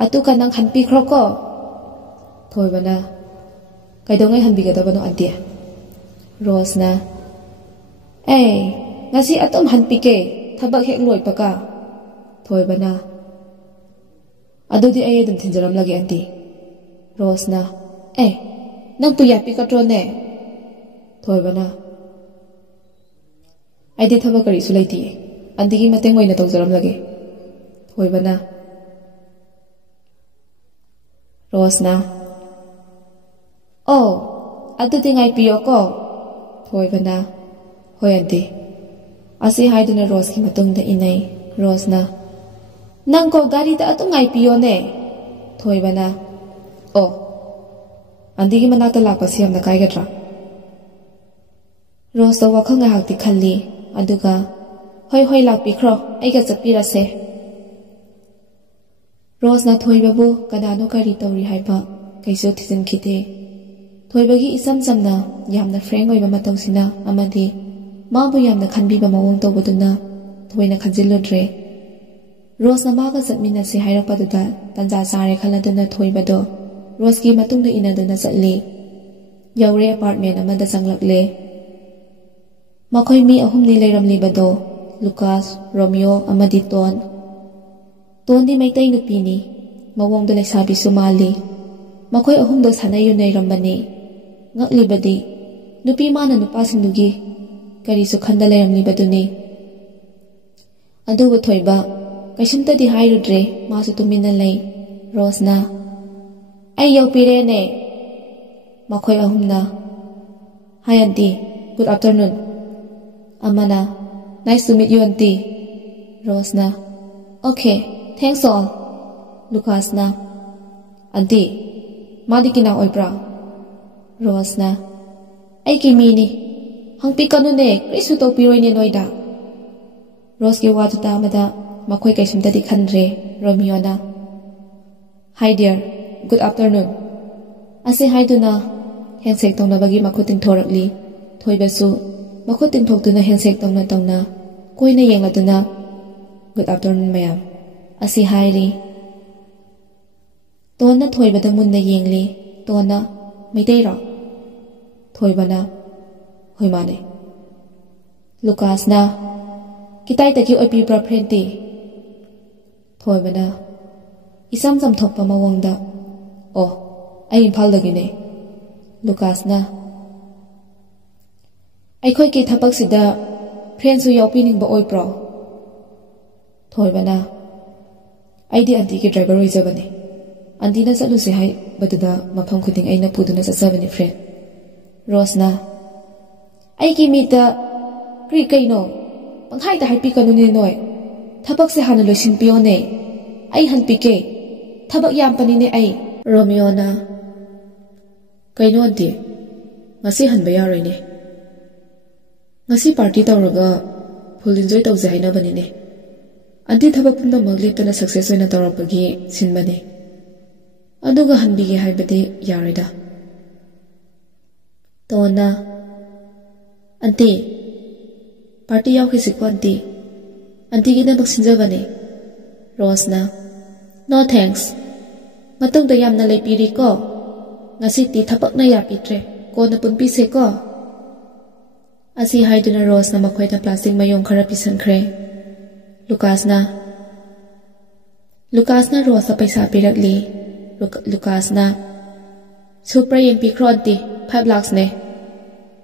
ꯑꯗꯨꯒ ꯅꯪ ꯍꯟꯕꯤꯈ꯭ꯔꯣꯀꯣ ꯊꯣꯏꯕꯅ ꯀꯩꯗꯧꯉꯩ ꯍꯟꯕꯤꯒꯗꯕꯅꯣ ꯑꯟꯇꯤ ꯔꯣꯁꯅ ꯉꯁꯤ ꯑꯗꯨꯝ ꯍꯟꯕꯤꯒꯦ ꯊꯕꯛ ꯍꯦꯛ ꯂꯣꯏꯕꯒ ꯊꯣꯏꯕꯅ ꯑꯗꯨꯗꯤ ꯑꯩ ꯑꯗꯨꯝ ꯊꯤꯟꯖꯔꯝꯂꯒꯦ ꯑꯟꯇꯤ ꯔꯣꯁꯅ ꯅꯪꯕꯨ ꯌꯥꯕꯤꯒꯗ꯭ꯔꯣꯅꯦ ꯊꯣꯏꯕꯅ ꯑꯩꯗꯤ ꯊꯕꯛ ꯀꯔꯤꯁꯨ ꯂꯩꯇꯤꯌꯦ ꯑꯟꯇꯤꯒꯤ ꯃꯇꯦꯡ ꯑꯣꯏꯅ ꯇꯧꯖꯔꯝꯂꯒꯦ ꯊꯣꯏꯕꯅ ꯔꯣꯁꯅ ꯑꯣ ꯑꯗꯨꯗꯤ ꯉꯥꯏꯕꯤꯌꯣꯀꯣ ꯊꯣꯏꯕꯅ ꯍꯣꯏ ꯑꯟꯇꯤ ꯑꯁꯤ ꯍꯥꯏꯗꯨꯅ ꯔꯣꯁꯀꯤ ꯃꯇꯨꯡꯗ ꯏꯟꯅꯩ ꯔꯣꯁꯅ Nangko gari da atu ngai piyo ne. Thoibana. Oh. Andigi manata lakpa siyam na kai gadra. Rose da wakhang nga hakti khalli. Aduga. Hoi hoi lakpi kro. Aiga zapira se. Rose na thoibabu kadano kari tauri haipa. Kaiso thizin kite. Thoibagi isam samna. Yamna frank oiba matawsina. Amadi. Maabu yamna khanbiba mawang tawbaduna. Thoina khanziludre. Rose na maga zatmina si hairakpaduda. Tanja sare khaladuna thoibado. Rose ki matungda inaduna satli. Yaure apartment amada sanglakle. Makoy mi ahumni layramlibado. Lucas, Romeo, amadi Ton. Ton di maitay nupini. Mawang dalay sabi sumali. Makoy ahumdo sanay yun ay rambani. Ngaklibadi. Nupi mana nupasindugi. Kariso khanda layramlibado ni. Adugo thoiba. Kaisumta di hairudre. Masu tuminalay. Rose na. Ay yaw pire ne. Makoy ahumna. Hi auntie. Good afternoon. Amana. Nice to meet you auntie. Rose na. Okay. Thanks all. Lucas na. Auntie. Madi kina oibra. Rose na. Ay kimi ni. Hangpi kanu ne. Krisu to piroy ni noida. Rose ki wadu tamada. Makoy kaisumta di khanre. Romeo na. Hi dear. Good afternoon. Ase hi do na. Handshake tong na bagi makuting thorakli. Thoibasu. Makuting thok do na handshake tong na. Koy na yeng la do na. Good afternoon mayam. Ase hi ri. Ton na thoibada mun na yeng li. Ton na. Maitay ra. Thoiba na. Hoy mane. Lucas na. Kitay taki oipi pra friend ti. Thoiba na. Isam sam thokpa mawangda. Oh, ay impal lagi ne. Lucas na. Ay koy ki thapak sida friend su yaw pining ba oy pro. Thoiba na. Ay di auntie ki driver oy jabani. Auntie na salu si hay baduda mapam kuding ay napudo na sa sabani friend. Rose na. Ay ki mita kri kay no. Panghay ta hay pi kanu ni noy. Thapak si hana loisin piyo ne. Ay han pike. Thabak yam panine ay. Romeo na. Kaino auntie. Ngasi hanba yaroy ne. Ngasi party tawraga full enjoy tawze haina banine. Auntie thabak pumda maglip na success oina tawrapagi sinbane. Aduga hanbige haibade yaroida. Tona. Auntie. Party yaw kisiko auntie. Auntie gina baksinjabane. Rose na. No thanks. Matungda yam na lay piri ko. Ngasi ti thapak na yapitre. Ko na punpise ko. Asi haidu na Rose na makoy na plastic mayong karapisan kre. Lucas na. Lucas na Rose na paisa pirakli. Lucas na. Super yung pikro auntie. 5 lakhs ne.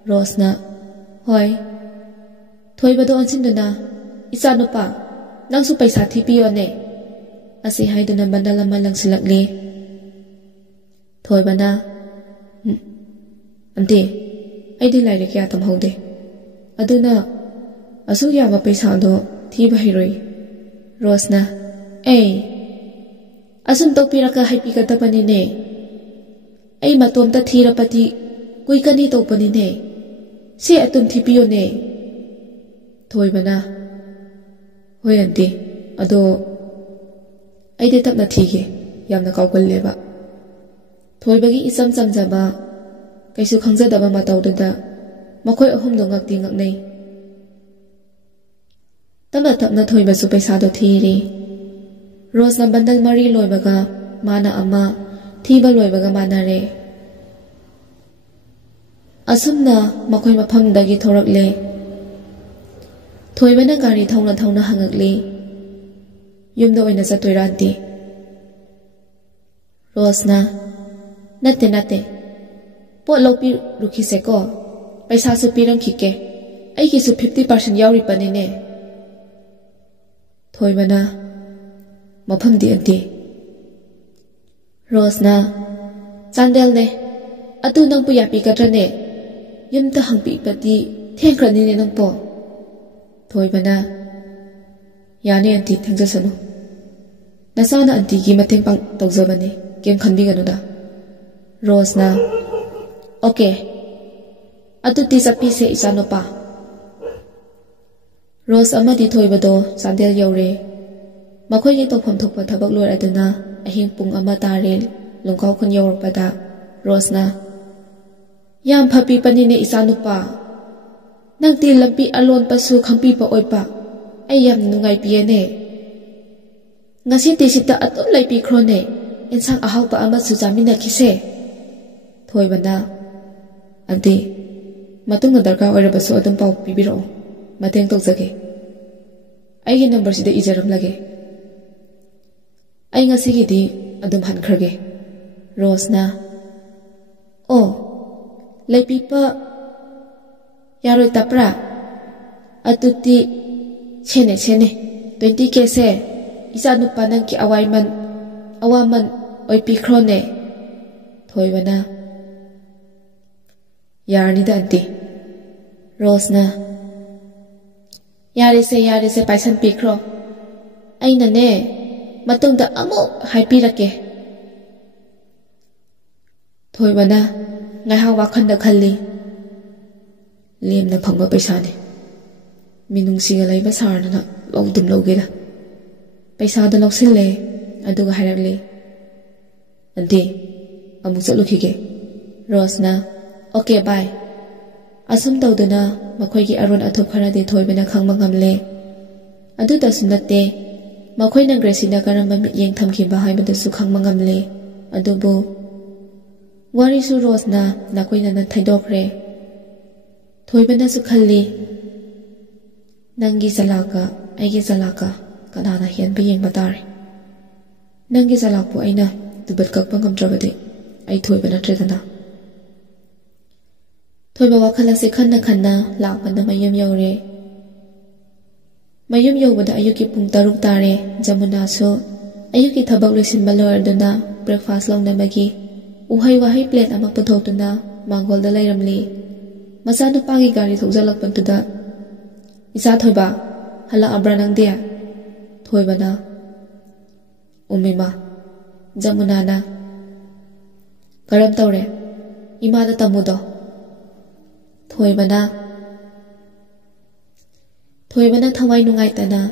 Rose na. Hoy. Thoy ba doon sindu na. Isa no pa. Nang su paisa tipiyo ne. Asi haidu na bandalaman lang silakli. Thoy ba na. Auntie. Ay di lai kya tamhaude. Aduna. Asu yama paisa do. Thiba hiroi. Rose na. Ay. Asun to piraka haipi katapani ne. Ay matom ta thira pati. Kuy kani to pani ne. Si atum thipiyo ne. Thoy ba na. Hoy auntie. Ado. Ay di tap na thige. Yam na kaukal leba. Thoy bagi isam samjaba. Kaisu khangzadaba matawdada. Makoy ahum do ngakti ngaknay. Tamna tapna thoy basu paisa do thiri. Rose na bandal mari loy baga. Mana ama. Thiba loy baga mana re. Asumna makoy mapam dagi thorakle. Thoy ba na gari thawna hangakli. Yumda oina sa toy ranti. Rose na. Nate. Po lopi rukhi se ko. Paisa su pirang kike. Ay ki su 50% yauri panine. Thoy ba na. Mapam di auntie. Rose na. Sandel ne. Atu nang puyapi katra ne. Yumta hangpi pati. Tengkra nine nang po. Thoy ba na. Yani auntie tengja sanu. Nasana anti-gi mateng pang tawjabani kem khanbiganuda. Rose na, okay. Atuti sapise ichanupa. Rose amadi thoibado Chandel yaure. Makhoi tawpham thokpa thabak lor aduna ahing pung ama tare lungkaw khun yaurpada. Rose na, yam phapi panine ichanupa. Nangti lampi alon pasu khampi pa oipa. Ay yam nungai piane. Ngasi tisita atum laipi krone. Insang ahaw pa ama sujamina kise. Thoibana, Auntie, matung na darka oirabasu adum pau pibiro. Mateng tawjage. Aigi number sida ijaram lage. Ay ngasigidi adum hankrage. Rose na, oh, laipi pa yaroi tapra. Atuti chene 20k se isa nupa nang ki awaman oipi krone. Thoibana, yarni da Auntie. Rose na, yare se paisan pikro. Aina ne matungda amok haipirake. Thoibana, ngaiha wakhanda khalli. Lemna phangba paisa ne. Minungsiga laiba sarna lawdum lawgera. Paisa da lawsille aduga hairagli. Auntie, amuk chatlukige. Rose na, okay bye. Asum tawduna makhoigi aron athop kharadi thoibana khangma ngamle. Adudasu natte makhoina Gracie na karamba mityeng thamkhiba haibadasu khangma ngamle. Adubu warisu Rose na nakoina na thaidokre. Thoibana su khalli. Nangi salaka aigi salaka kanana hian bi yengba tare. Nangi salakpu aina dubat kakpa ngamdrabade ai thoibana tredana. Thoiba wakhalase khanna lakpana mayum yaure. Mayum yawbada ayuki pung 6 tare. Jamuna su ayuki thabak loisinba loyarduna breakfast lawnamagi uhai wahai plate ama puthotuna mangolda lairamli. Machanupagi gari thokjalakpantuda, Isa thoiba hala abra nangdia. Thoibana, Umima, Jamunana, karam tawre imada tamudo. Thoibana thawai nungaitana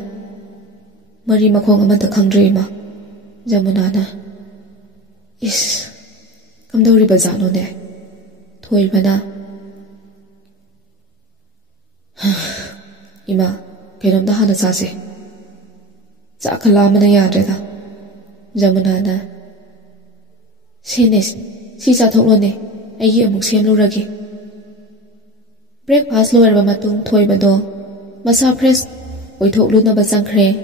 mari makhong amata khangdre ma. Jamunana, is kamdawri bazano ne. Thoibana, Ima, kainomda hana sase. Sakala mana yadreda. Jamunana, Senes, si sa thoklone, ayi amuk semluragi. Breakfast lowerba matung thoibado, masa fresh oithoklu ba changkhre.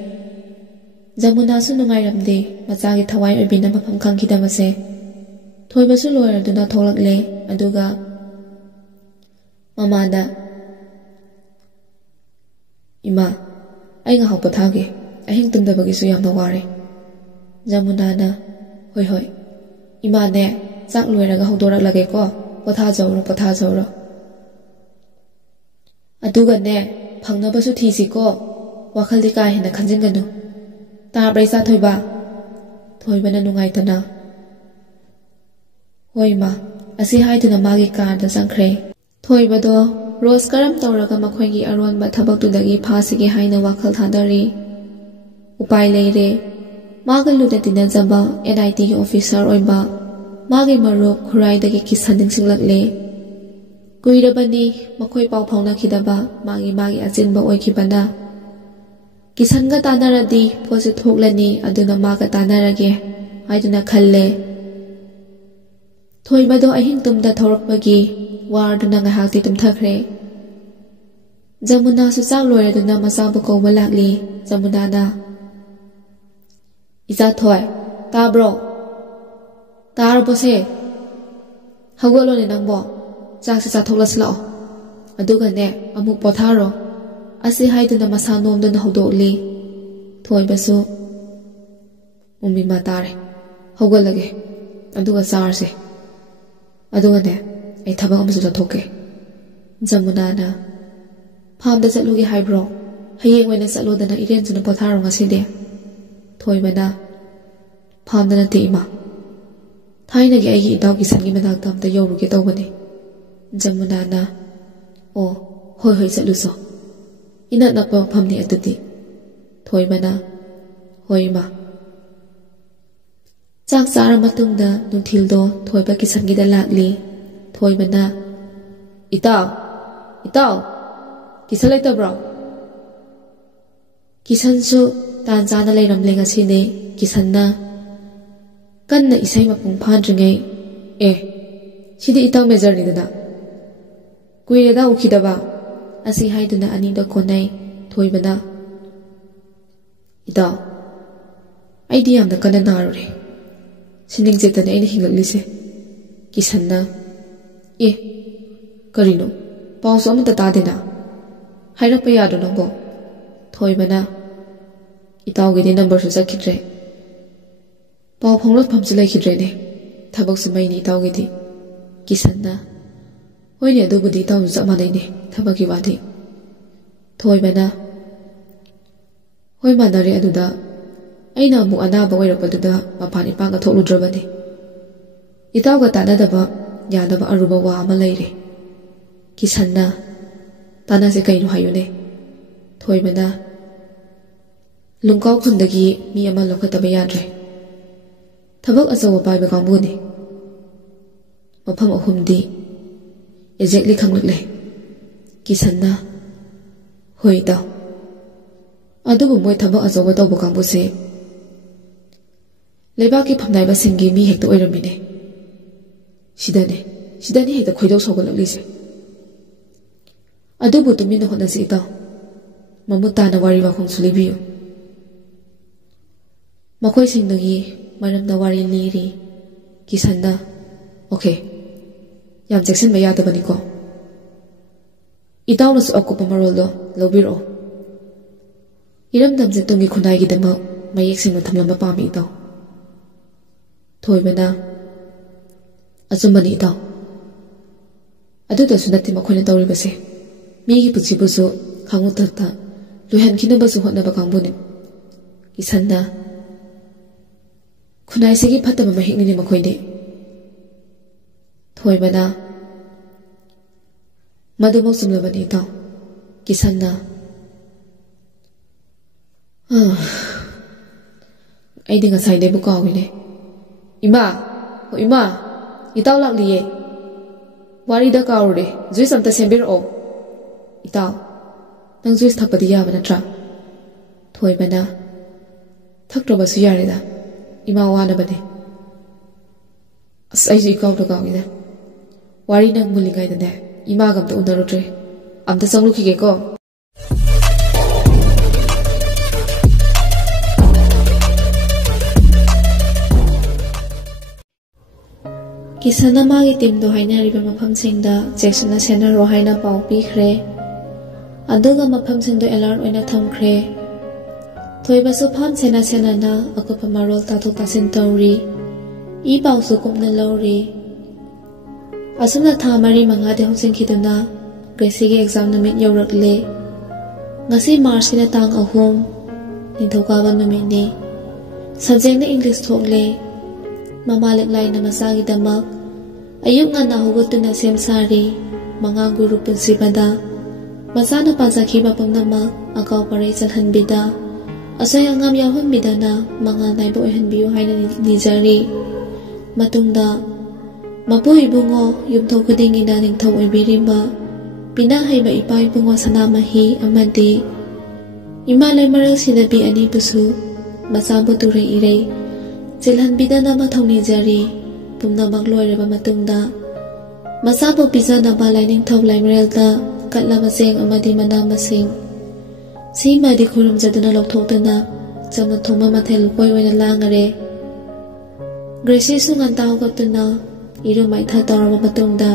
Jamuna su nungairamde, machagi thawai oibina mafam khangkhidamase. Thoibasu loyarduna tholakle, aduga mamada, Ima, ay nga hawpathage, ahing tumdabagisu yamna ware. Jamunana, hoi. Ima ne, sak loiraga hawdoraklage ko, potha jawro. Aduga ne, phangnabasu thisi ko, wakhaldi ka hina khanjinganu. Tabrai sa thoiba. Thoibana nungaitana. Hoi ma, asi haiduna magi karda changkhre. Thoibado Rose karam tawraga makhoigi aronba thabakudagi phasigi haina wakhal thadari. Upai leire, maga luda tinajaba NIT gi officer oiba, magi marup khuraidagi kisading singlakle. Kuirabani makhoi pau phawna khidaba magi ajinba oikhibana. Kisanga tanaradi pose thoklani aduna maga tanarage haiduna khalle. Thoibado ahing tumda thorakpagi warduna ngahakti tumthakre. Jamuna su chak loiraduna masabu kawba lakli. Jamunana, Isa thoi, tabro. Tarbose. Hawalone nangbo. Chak sa thoklasla. Aduga ne amuk potharo. Asi haiduna masa nomduna hawdokli. Thoibasu Umima tare. Hawgalage. Aduga sarse. Aduga ne ay thabak amasu chathoke. Jamunana, Phamda chatlugi haibro. Hayeng waina chatlodana iren juna potharo ngaside. Thoibana, ꯐꯥꯝꯗ ꯅꯠꯇꯦ ꯏꯃꯥ ꯊꯥꯏꯅꯒꯤ ꯑꯩꯒꯤ ꯏꯇꯥꯎ ꯀꯤꯁꯟꯒꯤ ꯃꯅꯥꯛꯇ ꯑꯝꯇ ꯌꯧꯔꯨꯒꯦ ꯇꯧꯕꯅꯤ ꯖꯃꯨꯅꯥꯅ ꯑꯣ ꯍꯣꯏ ꯍꯣꯏ ꯆꯠꯂꯨꯁꯣ ꯏꯅꯛ ꯅꯛꯄ ꯃꯐꯝꯅꯤ ꯑꯗꯨꯗꯤ ꯊꯣꯏꯕꯅ ꯍꯣꯏ ꯏꯃꯥ ꯆꯥꯛ ꯆꯥꯔ ꯃꯇꯨꯡꯗ ꯅꯨꯡꯊꯤꯜꯗꯣ ꯊꯣꯏꯕ ꯀꯤꯁꯟꯒꯤꯗ ꯂꯥꯛꯂꯤ ꯊꯣꯏꯕꯅ ꯏꯇꯥꯎ ꯀꯤꯁꯟ ꯂꯩꯇꯕ꯭ꯔꯣ ꯀꯤꯁꯟꯁꯨ ꯇꯥꯟ ꯆꯥꯅ ꯂꯩꯔꯝꯂꯦ ꯉꯁꯤꯗꯤ ꯀꯤꯁꯟꯅ ꯀꯟꯅ ꯏꯁꯩ ꯃꯄꯨꯡ ꯐꯥꯗ꯭ꯔꯤꯉꯩ ꯁꯤꯗꯤ ꯏꯇꯥꯎ ꯃꯦꯖꯔꯅꯤꯗꯅ ꯀꯨꯏꯔꯦꯗ ꯎꯈꯤꯗꯕ ꯑꯁꯤ ꯍꯥꯏꯗꯨꯅ ꯑꯅꯤꯗ ꯀꯣꯟꯅꯩ ꯊꯣꯏꯕꯅ ꯏꯇꯥꯎ ꯑꯩꯗꯤ ꯌꯥꯝꯅ ꯀꯟꯅ ꯅꯥꯔꯨꯔꯦ ꯁꯤꯅꯤꯡ ꯆꯦꯠꯇꯅ ꯑꯩꯅ ꯍꯤꯡꯂꯛꯂꯤꯁꯦ ꯀꯤꯁꯟꯅ ꯀꯔꯤꯅꯣ ꯄꯥꯎꯁꯨ ꯑꯃꯠꯇ ꯇꯥꯗꯦꯅ ꯍꯥꯏꯔꯛꯄ ꯌꯥꯗ꯭ꯔꯣ ꯅꯪꯕꯣ ꯊꯣꯏꯕꯅ ꯏꯇꯥꯎꯒꯤꯗꯤ ꯅꯝꯕꯔꯁꯨ ꯆꯠꯈꯤꯗ꯭ꯔꯦ ꯄꯥꯎ ꯐꯥꯎꯅꯐꯝꯁꯨ ꯂꯩꯈꯤꯗ꯭ꯔꯦꯅꯦ ꯊꯕꯛꯁꯨ ꯃꯩꯅꯤ ꯏꯇꯥꯎꯒꯤꯗꯤ ꯀꯤꯁꯟꯅ ꯍꯣꯏꯅꯦ ꯑꯗꯨꯕꯨꯗꯤ ꯏꯇꯥꯎꯁꯨ ꯆꯞ ꯃꯥꯟꯅꯩꯅꯦ ꯊꯕꯛꯀꯤ ꯋꯥꯗꯤ ꯊꯣꯏꯕꯅ ꯍꯣꯏ ꯃꯥꯟꯅꯔꯦ ꯑꯗꯨꯗ ꯑꯩꯅ ꯑꯃꯨꯛ ꯑꯅꯥꯕ ꯑꯣꯏꯔꯛꯄꯗꯨꯗ ꯃꯄꯥꯟ ꯏꯄꯥꯟꯒ ꯊꯣꯛꯂꯨꯗ꯭ꯔꯕꯅꯤ ꯏꯇꯥꯎꯒ ꯇꯥꯟꯅꯗꯕ ꯌꯥꯗꯕ ꯑꯔꯨꯕ ꯋꯥ ꯑꯃ ꯂꯩꯔꯦ ꯀꯤꯁꯟꯅ ꯇꯥꯟꯅꯁꯦ ꯀꯩꯅꯣ ꯍꯥꯏꯌꯨꯅꯦ ꯊꯣꯏꯕꯅ ꯂꯨꯡꯀꯥꯎ ꯈꯨꯟꯗꯒꯤ ꯃꯤ ꯑꯃ ꯂꯧꯈꯠꯇꯕ ꯌꯥꯗ꯭ꯔꯦ ꯊꯕꯛ ꯑꯆꯧꯕ ꯄꯥꯏꯕ ꯀꯥꯡꯕꯨꯅꯤ ꯃꯐꯝ 3ꯗꯤ ꯑꯦꯛꯖꯦꯛꯂꯤ ꯈꯪꯂꯛꯂꯦ ꯀꯤꯁꯟꯅ ꯍꯣꯏ ꯏꯇꯥꯎ ꯑꯗꯨꯕꯨ ꯃꯣꯏ ꯊꯕꯛ ꯑꯆꯧꯕ ꯇꯧꯕ ꯀꯥꯡꯕꯨꯁꯦ ꯂꯩꯕꯥꯛꯀꯤ ꯐꯝꯅꯥꯏꯕꯁꯤꯡꯒꯤ ꯃꯤ ꯍꯦꯛꯇ ꯑꯣꯏꯔꯝꯃꯤꯅꯦ ꯁꯤꯗꯅꯤ ꯍꯦꯛꯇ ꯈꯣꯏꯗꯧ ꯁꯧꯒꯠꯂꯛꯂꯤꯁꯦ ꯑꯗꯨꯕꯨ ꯇꯨꯃꯤꯟꯅ ꯍꯣꯠꯅꯁꯤ ꯏꯇꯥꯎ ꯃꯃꯨꯠ ꯇꯥꯅ ꯋꯥꯔꯤ ꯋꯥꯈꯣꯡꯁꯨ ꯂꯤꯕꯤꯌꯨ ꯃꯈꯣꯏꯁꯤꯡꯗꯨꯒꯤ ꯃꯔꯝꯗ ꯋꯥꯔꯤ ꯂꯤꯔꯤ ꯀꯤꯁꯟꯅ ꯑꯣꯀꯦ ꯌꯥꯝ ꯆꯦꯛꯁꯤꯟꯕ ꯌꯥꯗꯕꯅꯤꯀꯣ ꯏꯇꯥꯎꯅꯁꯨ ꯑꯀꯨꯞꯄ ꯃꯔꯣꯜꯗꯣ ꯂꯧꯕꯤꯔꯛꯑꯣ ꯏꯔꯝꯗꯝꯁꯦ ꯇꯨꯡꯒꯤ ꯈꯨꯟꯅꯥꯏꯒꯤꯗꯃꯛ ꯃꯌꯦꯛ ꯁꯦꯡꯅ ꯊꯝꯂꯝꯕ ꯄꯥꯝꯃꯤ ꯏꯇꯥꯎ ꯊꯣꯏꯕꯅ ꯑꯆꯨꯝꯕꯅꯤ ꯏꯇꯥꯎ ꯑꯗꯨꯗꯁꯨ ꯅꯠꯇꯦ ꯃꯈꯣꯏꯅ ꯇꯧꯔꯤꯕꯁꯦ ꯃꯤꯒꯤ ꯄꯨꯟꯁꯤꯕꯨꯁꯨ ꯈꯥꯡꯉꯨꯊꯛꯇ ꯂꯣꯏꯍꯟꯈꯤꯅꯕꯁꯨ ꯍꯣꯠꯅꯕ ꯀꯥꯡꯕꯨꯅꯤ ꯀꯤꯁꯟꯅ ꯈꯨꯟꯅꯥꯏꯁꯤꯒꯤ ꯐꯠꯇꯕ ꯃꯍꯤꯛꯅꯤꯅꯦ ꯃꯈꯣꯏꯗꯤ ꯊꯣꯏꯕꯅ ꯃꯗꯨꯃꯛ ꯆꯨꯝꯂꯕꯅꯤ ꯏꯇꯥꯎ ꯀꯤꯁꯟꯅ ꯑꯩꯗꯤ ꯉꯁꯥꯏꯗꯩꯕꯨ ꯀꯥꯎꯏꯅꯦ ꯏꯃꯥ ꯏꯇꯥꯎ ꯂꯥꯛꯂꯤꯌꯦ ꯋꯥꯔꯤꯗ ꯀꯥꯎꯔꯨꯔꯦ ꯖꯨꯏꯁ ꯑꯝꯇ ꯁꯦꯝꯕꯤꯔꯛꯑꯣ ꯏꯇꯥꯎ ꯅꯪ ꯖꯨꯏꯁ ꯊꯛꯄꯗꯤ ꯌꯥꯕ ꯅꯠꯇ꯭ꯔꯥ ꯊꯣꯏꯕꯅ ꯊꯛꯇ꯭ꯔꯕꯁꯨ ꯌꯥꯔꯦꯗ ꯏꯃꯥ ꯋꯥꯅꯕꯅꯦ ꯑꯁ ꯑꯩꯁꯨ ꯏꯀꯥꯎꯗ ꯀꯥꯎꯏꯗ ꯋꯥꯔꯤ ꯅꯪ ꯃꯨꯜꯂꯤꯉꯩꯗꯅꯦ ꯏꯃꯥꯒ ꯑꯝꯇ ꯎꯅꯔꯨꯗ꯭ꯔꯦ ꯑꯝꯇ ꯆꯪꯂꯨꯈꯤꯒꯦꯀꯣ ꯀꯤꯁꯟꯅ ꯃꯥꯒꯤ ꯇꯤꯝꯗꯣ ꯍꯥꯏꯅꯔꯤꯕ ꯃꯐꯝꯁꯤꯡꯗ ꯆꯦꯛꯁꯤꯟꯅ ꯁꯦꯟꯅꯔꯣ ꯍꯥꯏꯅ ꯄꯥꯎ ꯄꯤꯈ꯭ꯔꯦ ꯑꯗꯨꯒ ꯃꯐꯝꯁꯤꯡꯗꯣ ꯑꯦꯂꯥꯔꯠ ꯑꯣꯏꯅ ꯊꯝꯈ꯭ꯔꯦ ꯊꯣꯏꯕꯁꯨ ꯐꯥꯝ ꯁꯦꯟꯅ ꯑꯀꯨꯞꯄ ꯃꯔꯣꯜ ꯇꯥꯊꯣꯛ ꯇꯥꯁꯤꯟ ꯇꯧꯔꯤ ꯏ ꯄꯥꯎꯁꯨ ꯀꯨꯞꯅ ꯂꯧꯔꯤ ꯑꯁꯨꯝꯅ ꯊꯥ 4-5ꯗꯤ ꯍꯧꯖꯤꯟꯈꯤꯗꯨꯅ ꯒ꯭ꯔꯦꯁꯤꯒꯤ ꯑꯦꯛꯖꯥꯝ ꯅꯨꯃꯤꯠ ꯌꯧꯔꯛꯂꯦ ꯉꯁꯤ ꯃꯥꯔꯆꯀꯤꯅ ꯇꯥꯡ 3 ꯅꯤꯡꯊꯧꯀꯥꯕ ꯅꯨꯃꯤꯠꯅꯤ ꯁꯕꯖꯦꯛꯅ ꯏꯪꯂꯤꯁ ꯊꯣꯛꯂꯦ ꯃꯃꯥ ꯂꯤꯛꯂꯥꯏꯅ ꯃꯆꯥꯒꯤꯗꯃꯛ ꯑꯌꯨꯛ ꯉꯟꯅ ꯍꯧꯒꯠꯇꯨꯅ ꯁꯦꯝ ꯁꯥꯔꯤ ꯃꯉꯥ ꯒꯨꯔꯨ ꯄꯨꯟꯁꯤꯕꯗ ꯃꯆꯥꯅ ꯄꯥꯖꯈꯤꯕ ꯄꯨꯝꯅꯃꯛ ꯑꯀꯥꯎ ꯄꯔꯩ ꯆꯜꯍꯟꯕꯤꯗ ꯑꯁꯣꯏ ꯑꯉꯥꯝ ꯌꯥꯎꯍꯟꯕꯤꯗꯅ ꯃꯉꯥꯜ ꯅꯥꯏꯕ ꯑꯣꯏꯍꯟꯕꯤꯌꯨ ꯍꯥꯏꯅ ꯅꯤꯖꯔꯤ ꯃꯇꯨꯡꯗ ꯃꯄꯨ ꯏꯕꯨꯡꯉꯣ ꯌꯨꯝꯊꯣꯡ ꯈꯨꯗꯤꯡꯒꯤꯅ ꯅꯤꯡꯊꯧ ꯑꯣꯏꯕꯤꯔꯤꯕ ꯄꯤꯅꯍꯩꯕ ꯏꯄꯥ ꯏꯕꯨꯡꯉꯣ ꯁꯅꯥꯃꯍꯤ ꯑꯃꯗꯤ ꯏꯃꯥ ꯂꯩꯃꯔꯦꯜ ꯁꯤꯗꯕꯤ ꯑꯅꯤꯕꯨꯁꯨ ꯃꯆꯥꯕꯨ ꯇꯨꯔꯩ ꯏꯔꯩ ꯆꯤꯜꯍꯟꯕꯤꯗꯅꯕ ꯊꯧꯅꯤꯖꯔꯤ ꯄꯨꯝꯅꯃꯛ ꯂꯣꯏꯔꯕ ꯃꯇꯨꯡꯗ ꯃꯆꯥꯕꯨ ꯄꯤꯖꯅꯕ ꯂꯥꯏꯅꯤꯡꯊꯧ ꯂꯩꯃꯔꯦꯜꯗ ꯀꯠꯂꯕ ꯆꯦꯡ ꯑꯃꯗꯤ ꯃꯅꯥ ꯃꯁꯤꯡ ꯁꯤꯃꯗꯤ ꯈꯨꯔꯨꯝꯖꯗꯨꯅ ꯂꯧꯊꯣꯛꯇꯨꯅ ꯆꯝꯅ ꯊꯣꯡꯕ ꯃꯊꯦꯜ ꯂꯨꯀꯣꯏ ꯑꯣꯏꯅ ꯂꯥꯡꯉꯔꯦ ꯒ꯭ꯔꯦꯁꯤꯁꯨ ꯉꯟꯇꯥ ꯍꯧꯒꯠꯇꯨꯅ ꯏꯔꯨ ꯃꯥꯏꯊ ꯇꯧꯔꯕ ꯃꯇꯨꯡꯗ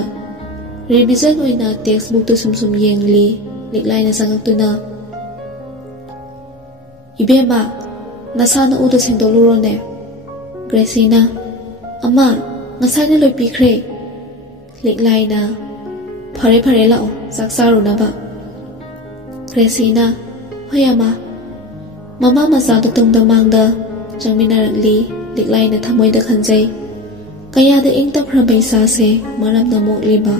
ꯔꯤꯚꯤꯖꯟ ꯑꯣꯏꯅ ꯇꯦꯛꯁ ꯕꯨꯛꯇꯨ ꯁꯨꯝ ꯌꯦꯡꯂꯤ ꯂꯤꯛꯂꯥꯏꯅ ꯆꯪꯉꯛꯇꯨꯅ ꯏꯕꯦꯝꯃ ꯅꯁꯥꯅ ꯎꯗ ꯁꯦꯡꯗꯣꯛꯂꯨꯔꯣꯅꯦ ꯒ꯭ꯔꯦꯁꯤꯅ ꯑꯃ ꯉꯁꯥꯏꯅ ꯂꯣꯏꯄꯤꯈ꯭ꯔꯦ ꯂꯤꯛꯂꯥꯏꯅ ꯐꯔꯦ ꯂꯥꯛꯑꯣ ꯆꯥꯛ ꯆꯥꯔꯨꯅꯕ ꯒ꯭ꯔꯦꯁꯤꯅ ꯍꯣꯏ ꯑꯃ ꯃꯃꯥ ꯃꯆꯥꯗꯣ ꯇꯨꯡꯗ ꯃꯥꯡꯗ ꯆꯪꯃꯤꯟꯅꯔꯛꯂꯤ Liklay na thamoy da khanjay kaya da ing taprabay sa se maram na mokliba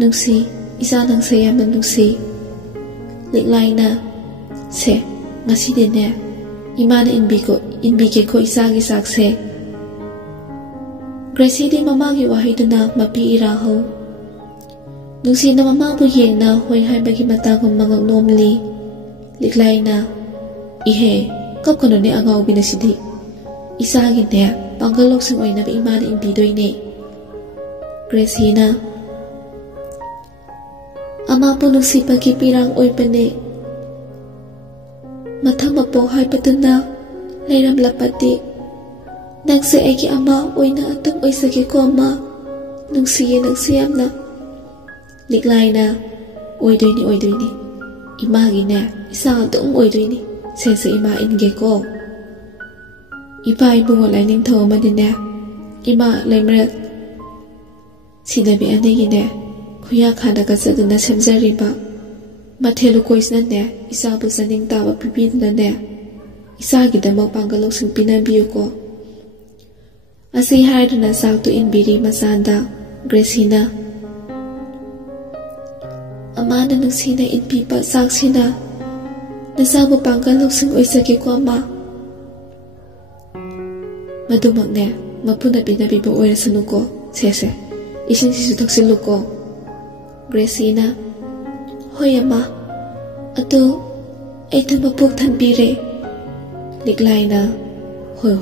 nungsi isa nang saya manungsi Liklay na se ngasi din ne ima na inbige ko isa gi sakse Gracie di mama gi wahay na mapi iraho nungsi na mama bu yeng na hoy hay bagi mata kong mga nomli Liklay na ihe kap kono ne angaw binasidi isa gi ne panggalok sing oy na ima na inbidoy ne Gracie na ama po nungsi pagkipirang oy pa ne matang mapo hay patuna layram lapati nagsa eki ama oy na atang oy sagi ko ama nungsiye nagsiyam na Liklay na oy doy ni imagi na isang atong oy doy ni sensa ima inge ko ipa ibungo layning thaw ma din na ima laymret sinabi anegi na kuya khana ka saduna semjari ba mathelu kois na ne isa bu saning tawa pipi na ne isa gi damak panggalok sing pinabiyo ko asi haiduna sak to inbiri masanda Gracie na ama na nungsina inpi pa sak sina nasabu panggalok sing oisagi ko ama madumak ne mapuna pinabi ba oirasanu ko sese ising sisu taksilu ko Gracie na hoy ama ato ay tamapuk tanbire Liklay na hoy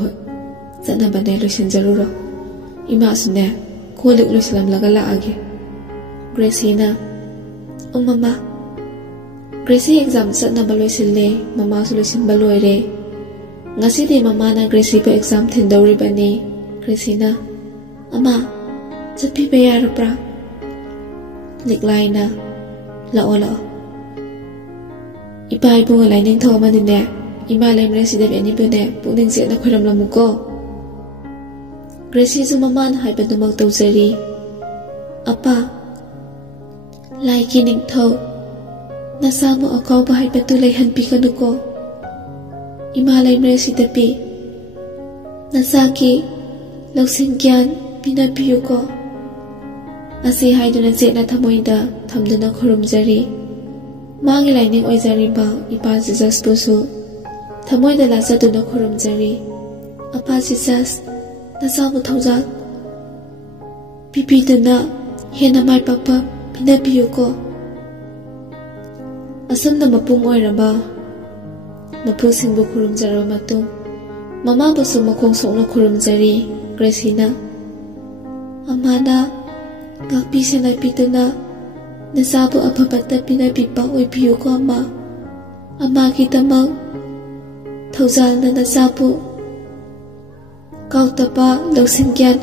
sana ba ne losin jaruro ima asune kulik losalam lagala agi Gracie na mama Gracie exam sana ba losin le mama su losin baloy re ngasi di mama na Gracie pa exam tindawri ba ni Gracie na ama sapi bayar pra Liklay na lao ipa ipo nga layning thaw ma din ne ima laymre sidabi ani po ne pungning siya na khwiram lamu ko Gracie su mama na hay padumak tawzari apa lay kining thaw nasamo akaw ba hay patulay hanpi kanu ko ima laymre sidabi nasaki lausin gyan pinabiyo ko asi haiduna zena thamoida thamduna khurumjari mangi layning oizari ba ipa Jesus busu thamoida lasaduna khurumjari apa Jesus nasamu thawja pipiduna hena mai papa pinabiyo ko asamna mapung oiraba mapu singbu khurumjaraba matung mama busu makong sokna khurumjari Gracie na amana ngakpi senay pituna nasabu apapata pinabipa oy piyo ko ama kitamang thawjal na nasabu kautapa lausingyan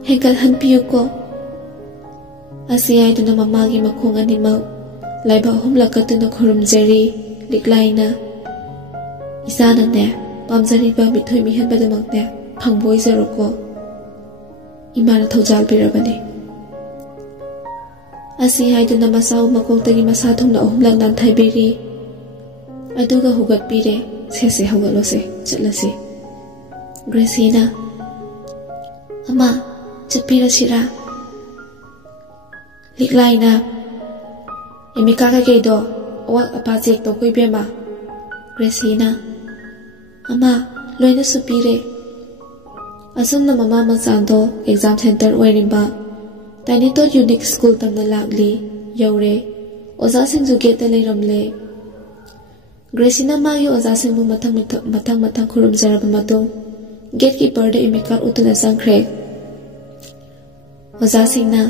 hengkal hanpiyo ko asiyay na mamagi makong animal layba humlakat na khurumjari Liklay na isa na ne pamjari ba bithoy mihan ba damak ne phangboy zaro ko ima na thawjal pirabani asi haiduna masaw makongtagi masathong na ahumlang nan thaibiri aduga hugat pire sese hawalose chatlasi Gracie na ama chapira sira Liklay na imi kaka kaido awak apajek to koi bema Gracie na ama loina supire asum na mama mansando exam center oirimba Tainito unique school tamna lagli yaure oza singju gate leiramle Gracie na magi oza singbu matang khurumjaraba matung gatekeeper da imikar utuna sangkhre oza singna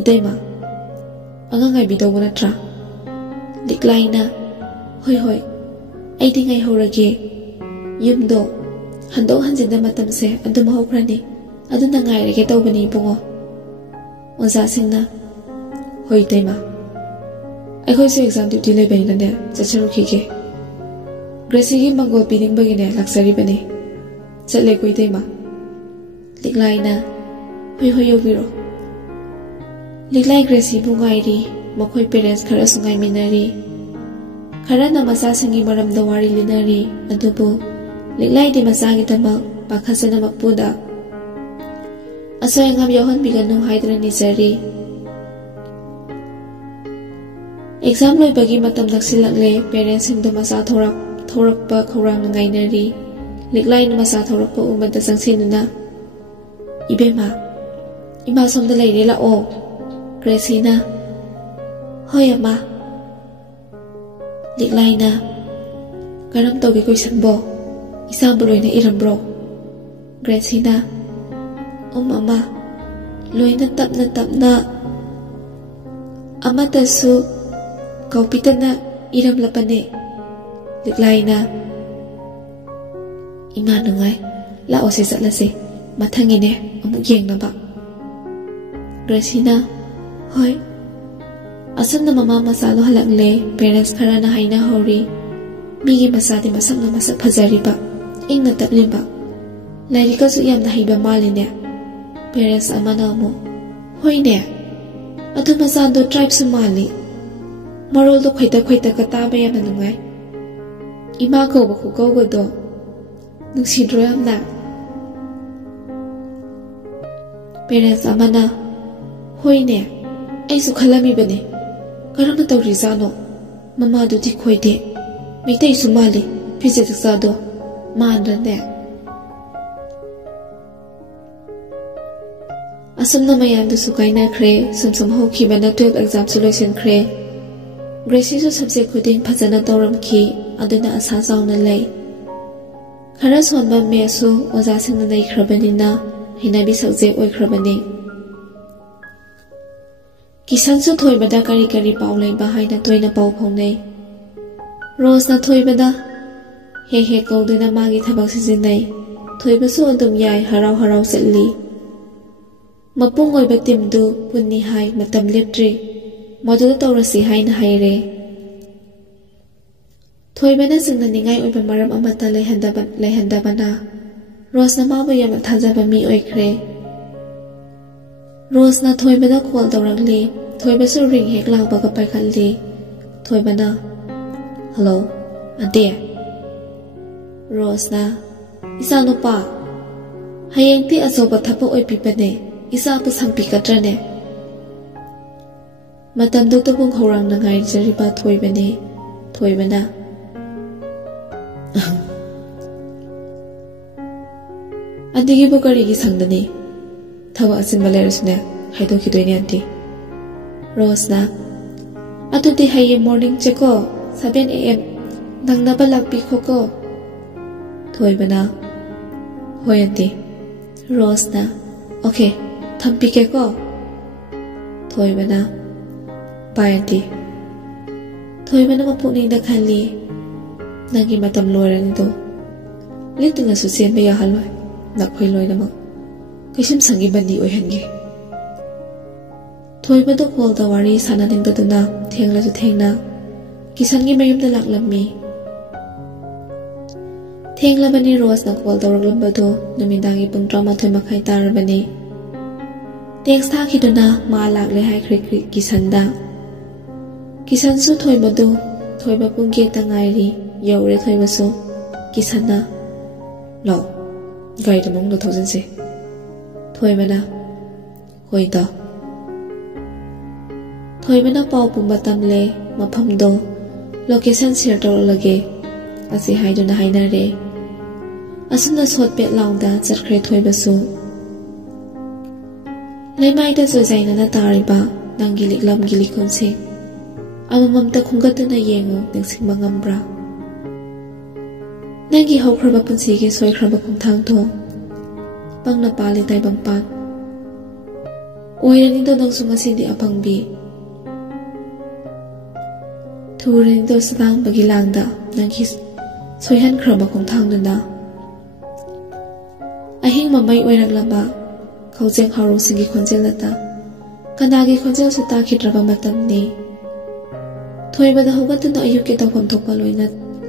idaima angangai bidawna natra Liklay na hoi aidi ngai horage yumdo hando hanjinda matamse adum hokrani aduna ngairege tawbani bungo oza singna hoi daima akhoi se exam duty le baina ne chacharu khige Gracie gi mangol pining bagine laksari bane chale koi daima Liklay na hoi yobiro Liklay Gracie bungairi makhoi parents khara sungai minari khara na masa singi maram da wari linari adubu लिक्लाइदि मचागिदमक पाखजन मपुदा असोय अंगाम यौहनबिगनु हाइदना निजरी एग्जाम लोइबगी मतम नक्सिलक्ले पेरेंट्स सिंगदो मचा थौरकपा खौरांग ngainari लिक्लाइन मचा थौरकपा उमदा संगसिनुना इबेमा इमा सोमदा लैरे लाओ ग्रेसीना होय अमा लिक्लाइना करम तौगे क्वेश्चनबो इसाबु लोइना इरमब्रो ग्रेसीना अमा लोइना तपना अमतसु कौपितना इरमलपने लिक्लाइना इमा नुंगाय लाओ से चलसे मथंगिने अमुक येंगनबा ग्रेसीना होय असमना ममा मसालो हलकले पेरेंट्स खराना हाइना हौरी मीगी मसादे मसकना मसक फजरिबा इंगना तपलिबा लाइरिकासु यामना हाइबा मालिने पेरेंट्स अमना अमु होइने अदु मसादो ट्राइब्स माली मरोल दो खोइता का ताबा यामना नुंगाय इमा कौबा खुकौगदो नुंसिद्रो यामना पेरेंट्स अमना होइने ऐसु खलमीबने करम तौरिजानो ममा दुदी खोइदे मितै सुमाली फिजे तक्सादो मानरने असमना मयाम दुसु काइना ख्रे समसम होखिबना 12 एग्जाम सॉल्यूशन ख्रे ग्रेसीसु सब्जेक्ट खुदिन फजना तौरमखि अदुना आसा जाउना लै खरा सोनबा मेसु ओजासिंना नैख्रबनिना हिनाबि सब्जेक्ट ओइख्रबनि किसानसु थोइबदा करी पाउलै बाहाइना तोइना पाउ फौनै रोजना थोइबदा हे कौदुना मागी थबक सिजिनै थोइबसु अदुम याय हराव चल्ली मपुंग ओइबा टीमदु पुन्नि हाय मतम लेप्ट्री मदुदा तौरसि हाइना हाइरे थोइबना सिंना निगाय ओइबा मरम अमता लेहन्दबना रोजना माबु याम थाजबा मी ओइख्रे रोजना थोइबदा कॉल तौरकली थोइबसु रिंग हेक लाबगा पाइखल्ली थोइबना हेलो अदे रोजना इसा नुपा हयेंति अचौबा थप ओइपिबने इसा पु संपिकट्रने मतमदु तबुं खौरांना ngaइजरिबा थोइबना अदिगी बुकरिगी संगदनी थवा असिनबा लेरसुने हाइदोखिदोइने अंती रोजना अदुदि हाइये मॉर्निंग चेको 7 AM नंगनबा लाक्पिखोको थोइबना होय अंती रोजना ओके थम्पिकेको थोइबना बाय अंती थोइबना मपुनिंदा खल्ली नंगी मतम लोइरनिदो लितुना सुसेनबा याहलोय नखोइ लोइनमक कैसम संगी बंदी ओइहनगे थोइबदो कॉल तवारी सानानिंगदुना थेंगलाजु थेंगना किसनगी मयुमदा लाक्लम्मी थेंगलाबनी रोजना कॉल तौरगलम्बदो नुमिदागी पुंग 13 मखाइ तारबनी टेक्स्ट थाखिदुना मा लाक्ले हाइख्रे किसनदा किसनसु थोइबा पुंग गेता ngairi यौरे थोइबसु किसनना लो गाइड मंग 2000 से थोइबना होइदा थोइबना पाउ पुंबा तमले मफमदो लोकेशन शेयर तौरलगे असे हाइदुना हाइनारे असुना सोटपेट लाउंदा चटख्रे थोइबसु लेमाइदा जोजाइना तारिबा नंगी लिक्लम गिलिखुनसे अमममता खुंगतना येंगो निंसिंबा ngambra नंगी हौख्रबा पुंसिगे सोइख्रबा खुंथांथो पंगना पाले ताइबंपान ओइरनिदो नंसु ngasidi apangbi थुरनिदो सदांबगी लांगदा नंगी सोइहनख्रबा खुंथांदुना अहिंग ममाइ ओइरगलबा खौजें हारोसिंगी खोंजेलता कनागी खोंजेल सुता खित्रबा मतमनी थोइबदा होगतना अयुके तफम थोपा लोइना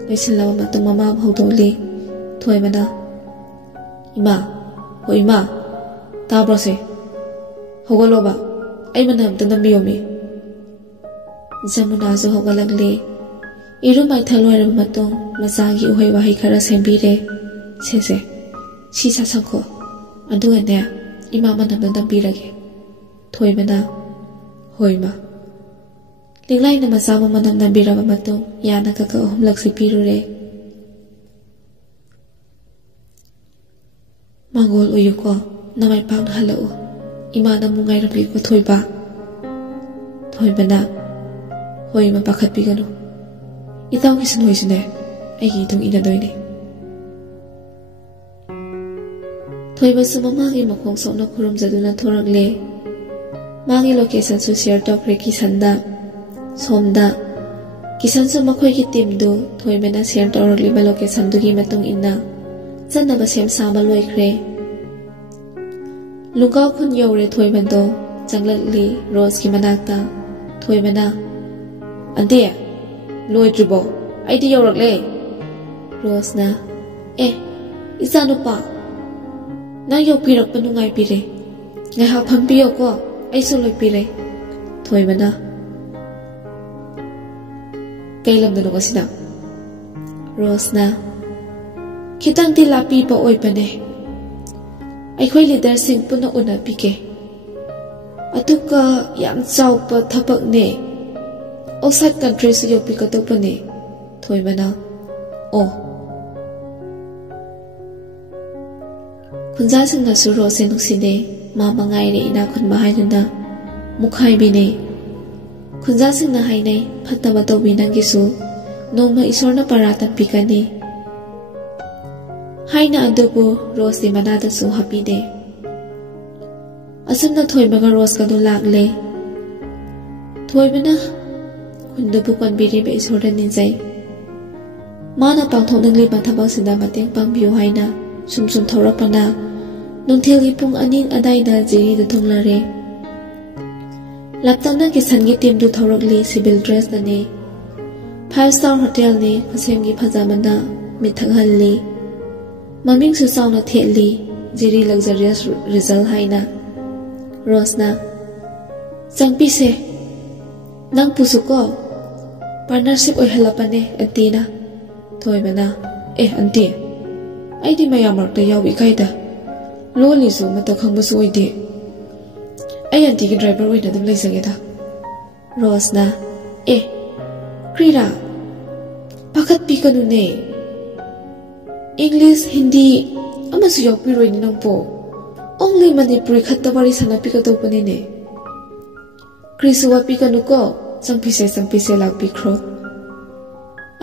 लोइसिनलाबा मतम ममा भौदोली थोइबदा इमा हो इमा ताब्रोसे होगलोबा आई मनमता नम्बियोमी जमुनाजु होगलगले इरु माइथल लोइरबा मतम मचागी उहै वाहै खरा सेंबिरे ꯁꯦꯁꯦ ꯁꯤ ꯁꯥꯁꯪꯈꯣ ꯑꯗꯨꯒꯅꯦ ꯏꯃꯥ ꯃꯅꯝꯗ ꯅꯝꯕꯤꯔꯒꯦ ꯊꯣꯏꯕꯅ ꯍꯣꯏ ꯃꯥ ꯂꯤꯛꯂꯥꯏꯅ ꯃꯆꯥꯕꯨ ꯃꯅꯝ ꯅꯝꯕꯤꯔꯕ ꯃꯇꯨꯡ ꯌꯥꯅ ꯀꯛ 3ꯂꯛ ꯁꯤꯄꯤꯔꯨꯔꯦ ꯃꯥꯡꯒꯣꯜ ꯑꯣꯏꯌꯨꯀꯣ ꯅꯃꯥꯏ ꯄꯥꯛꯅ ꯍꯜꯂꯛꯎ ꯏꯃꯥꯅ ꯑꯃꯨꯛ ꯉꯥꯏꯔꯝꯒꯦꯀꯣ ꯊꯣꯏꯕ ꯊꯣꯏꯕꯅ ꯍꯣꯏ ꯃꯥ ꯄꯥꯈꯠꯄꯤꯒꯅꯨ ꯏꯇꯥꯎꯒꯤ ꯁꯟꯍꯣꯏꯁꯨꯅꯦ ꯑꯩꯒꯤ ꯏꯇꯨꯡ ꯏꯟꯅꯗꯣꯏꯅꯦ ꯊꯣꯏꯕꯁꯨ ꯃꯃꯥꯒꯤ ꯃꯈꯣꯡ ꯁꯣꯛꯅ ꯈꯨꯔꯨꯝꯖꯗꯨꯅ ꯊꯣꯔꯛꯂꯦ ꯃꯥꯒꯤ ꯂꯣꯀꯦꯁꯟꯁꯨ ꯁꯦꯌꯔ ꯇꯧꯈ꯭ꯔꯦ ꯀꯤꯁꯟꯗ ꯁꯣꯝꯗ ꯀꯤꯁꯟꯁꯨ ꯃꯈꯣꯏꯒꯤ ꯇꯤꯝꯗꯨ ꯊꯣꯏꯕꯅ ꯁꯦꯌꯔ ꯇꯧꯔꯛꯂꯤꯕ ꯂꯣꯀꯦꯁꯟꯗꯨꯒꯤ ꯃꯇꯨꯡ ꯏꯟꯅ ꯆꯠꯅꯕ ꯁꯦꯝ ꯁꯥꯕ ꯂꯣꯏꯈ꯭ꯔꯦ ꯂꯨꯡꯒꯥꯎ ꯈꯨꯟ ꯌꯧꯔꯦ ꯊꯣꯏꯕꯗꯣ ꯆꯪꯂꯛꯂꯤ ꯔꯣꯁꯀꯤ ꯃꯅꯥꯛꯇ ꯊꯣꯏꯕꯅ ꯑꯟꯇꯤ ꯂꯣꯏꯗ꯭ꯔꯤꯕꯣ ꯑꯩꯗꯤ ꯌꯧꯔꯛꯂꯦ ꯔꯣꯁꯅ ꯏꯆꯥꯅꯨꯄꯥ ꯅꯪ ꯌꯧꯕꯤꯔꯛꯄ ꯅꯨꯡꯉꯥꯏꯕꯤꯔꯦ ꯉꯥꯏꯍꯥꯛ ꯐꯝꯕꯤꯌꯣꯀꯣ ꯑꯩꯁꯨ ꯂꯣꯏꯄꯤꯔꯦ ꯊꯣꯏꯕꯅ ꯀꯩ ꯂꯝꯗꯅꯣ ꯉꯁꯤꯅ ꯔꯣꯁꯅ ꯈꯤꯇꯪꯗꯤ ꯂꯥꯞꯄꯤꯕ ꯑꯣꯏꯕꯅꯦ ꯑꯩꯈꯣꯏ ꯂꯤꯗꯔꯁꯤꯡ ꯄꯨꯟꯅ ꯎꯅꯕꯤꯒꯦ ꯑꯗꯨꯒ ꯌꯥꯝ ꯆꯥꯎꯕ ꯊꯕꯛꯅꯦ ꯑꯥꯎꯠꯁꯥꯏꯠ ꯀꯟꯇ꯭ꯔꯤꯁꯨ ꯌꯧꯕꯤꯒꯗꯧꯕꯅꯦ ꯊꯣꯏꯕꯅ ꯈꯨꯟꯖꯥꯁꯤꯡꯅꯁꯨ ꯔꯣꯁꯁꯦ ꯅꯨꯡꯁꯤꯅꯦ ꯃꯥ ꯃꯉꯥꯏꯔꯦ ꯏꯅꯥꯛ ꯈꯨꯟꯕ ꯍꯥꯏꯗꯨꯅ ꯃꯨꯛꯈꯥꯏꯕꯤꯅꯦ ꯈꯨꯟꯖꯥꯁꯤꯡꯅ ꯍꯥꯏꯅꯩ ꯐꯠꯇꯕ ꯇꯧꯕꯤ ꯅꯪꯒꯤꯁꯨ ꯅꯣꯡꯃ ꯏꯁꯣꯔꯅ ꯄꯔꯥ ꯇꯝꯕꯤꯒꯅꯤ ꯍꯥꯏꯅ ꯑꯗꯨꯕꯨ ꯔꯣꯁꯀꯤ ꯃꯅꯥꯗꯁꯨ ꯍꯥꯞꯄꯤꯗꯦ ꯑꯁꯨꯝꯅ ꯊꯣꯏꯕꯒ ꯔꯣꯁꯀꯗꯨ ꯂꯥꯛꯂꯦ ꯊꯣꯏꯕꯅ ꯈꯨꯟꯗꯨꯕꯨ ꯀꯟꯕꯤꯔꯤꯕ ꯏꯁꯣꯔꯗ ꯅꯤꯡꯖꯩ ꯃꯥꯅ ꯄꯥꯡꯊꯣꯛꯅꯤꯡꯂꯤꯕ ꯊꯕꯛꯁꯤꯡꯗ ꯃꯇꯦꯡ ꯄꯥꯡꯕꯤꯌꯨ ꯍꯥꯏꯅ ꯁꯨꯝ ꯊꯧꯔꯛꯄꯅ ꯅꯨꯡꯊꯤꯜꯒꯤ ꯄꯨꯡ 2 ꯑꯗꯥꯏꯗ ꯖꯤꯔꯤꯗ ꯊꯨꯡꯂꯔꯦ ꯂꯞꯇꯛꯅ ꯀꯤꯁꯟꯒꯤ ꯇꯤꯝꯗꯨ ꯊꯧꯔꯛꯂꯤ ꯁꯤꯚꯤꯜ ꯗ꯭ꯔꯦꯁꯇꯅꯤ 5-star ꯍꯣꯇꯦꯜꯅꯤ ꯈꯨꯁꯦꯝꯒꯤ ꯐꯖꯕꯅ ꯃꯤꯠ ꯊꯛꯍꯜꯂꯤ ꯃꯃꯤꯡꯁꯨ ꯆꯥꯎꯅ ꯊꯦꯠꯂꯤ ꯖꯤꯔꯤ ꯂꯛꯖꯔꯤꯌꯁ ꯔꯤꯖꯜ ꯍꯥꯏꯅ ꯔꯣꯁꯅ ꯆꯪꯄꯤꯁꯦ ꯅꯪ ꯄꯨꯁꯨꯀꯣ ꯄꯥꯔꯠꯅꯔꯁꯤꯞ ꯑꯣꯏꯍꯜꯂꯛꯄꯅꯦ ꯑꯟꯇꯤꯅ ꯊꯣꯏꯕꯅ ꯑꯟꯇꯤ ꯑꯩꯗꯤ ꯃꯌꯥꯝ ꯃꯔꯛꯇ ꯌꯥꯎꯕ ꯏꯀꯥꯏꯗ ꯂꯣꯜꯂꯤꯁꯨ ꯑꯃꯠꯇ ꯈꯪꯕꯁꯨ ꯑꯣꯏꯗꯦ ꯑꯩ ꯑꯟꯇꯤꯒꯤ ꯗ꯭ꯔꯥꯏꯚꯔ ꯑꯣꯏꯅ ꯑꯗꯨꯝ ꯂꯩꯖꯒꯦꯗ ꯔꯣꯁꯅ ꯀ꯭ꯔꯤꯔꯥ ꯄꯥꯈꯠꯄꯤꯒꯅꯨꯅꯦ ꯏꯪꯂꯤꯁ ꯍꯤꯟꯗꯤ ꯑꯃꯁꯨ ꯌꯥꯎꯕꯤꯔꯣꯏꯅꯦ ꯅꯪꯕꯣ ꯑꯣꯟꯂꯤ ꯃꯅꯤꯄꯨꯔꯤ ꯈꯛꯇ ꯋꯥꯔꯤ ꯁꯥꯟꯅꯕꯤꯒꯗꯧꯕꯅꯤꯅꯦ ꯀ꯭ꯔꯤꯁꯨ ꯋꯥꯄꯤꯒꯅꯨꯀꯣ ꯆꯪꯄꯤꯁꯦ ꯂꯥꯛꯄꯤꯈ꯭ꯔꯣ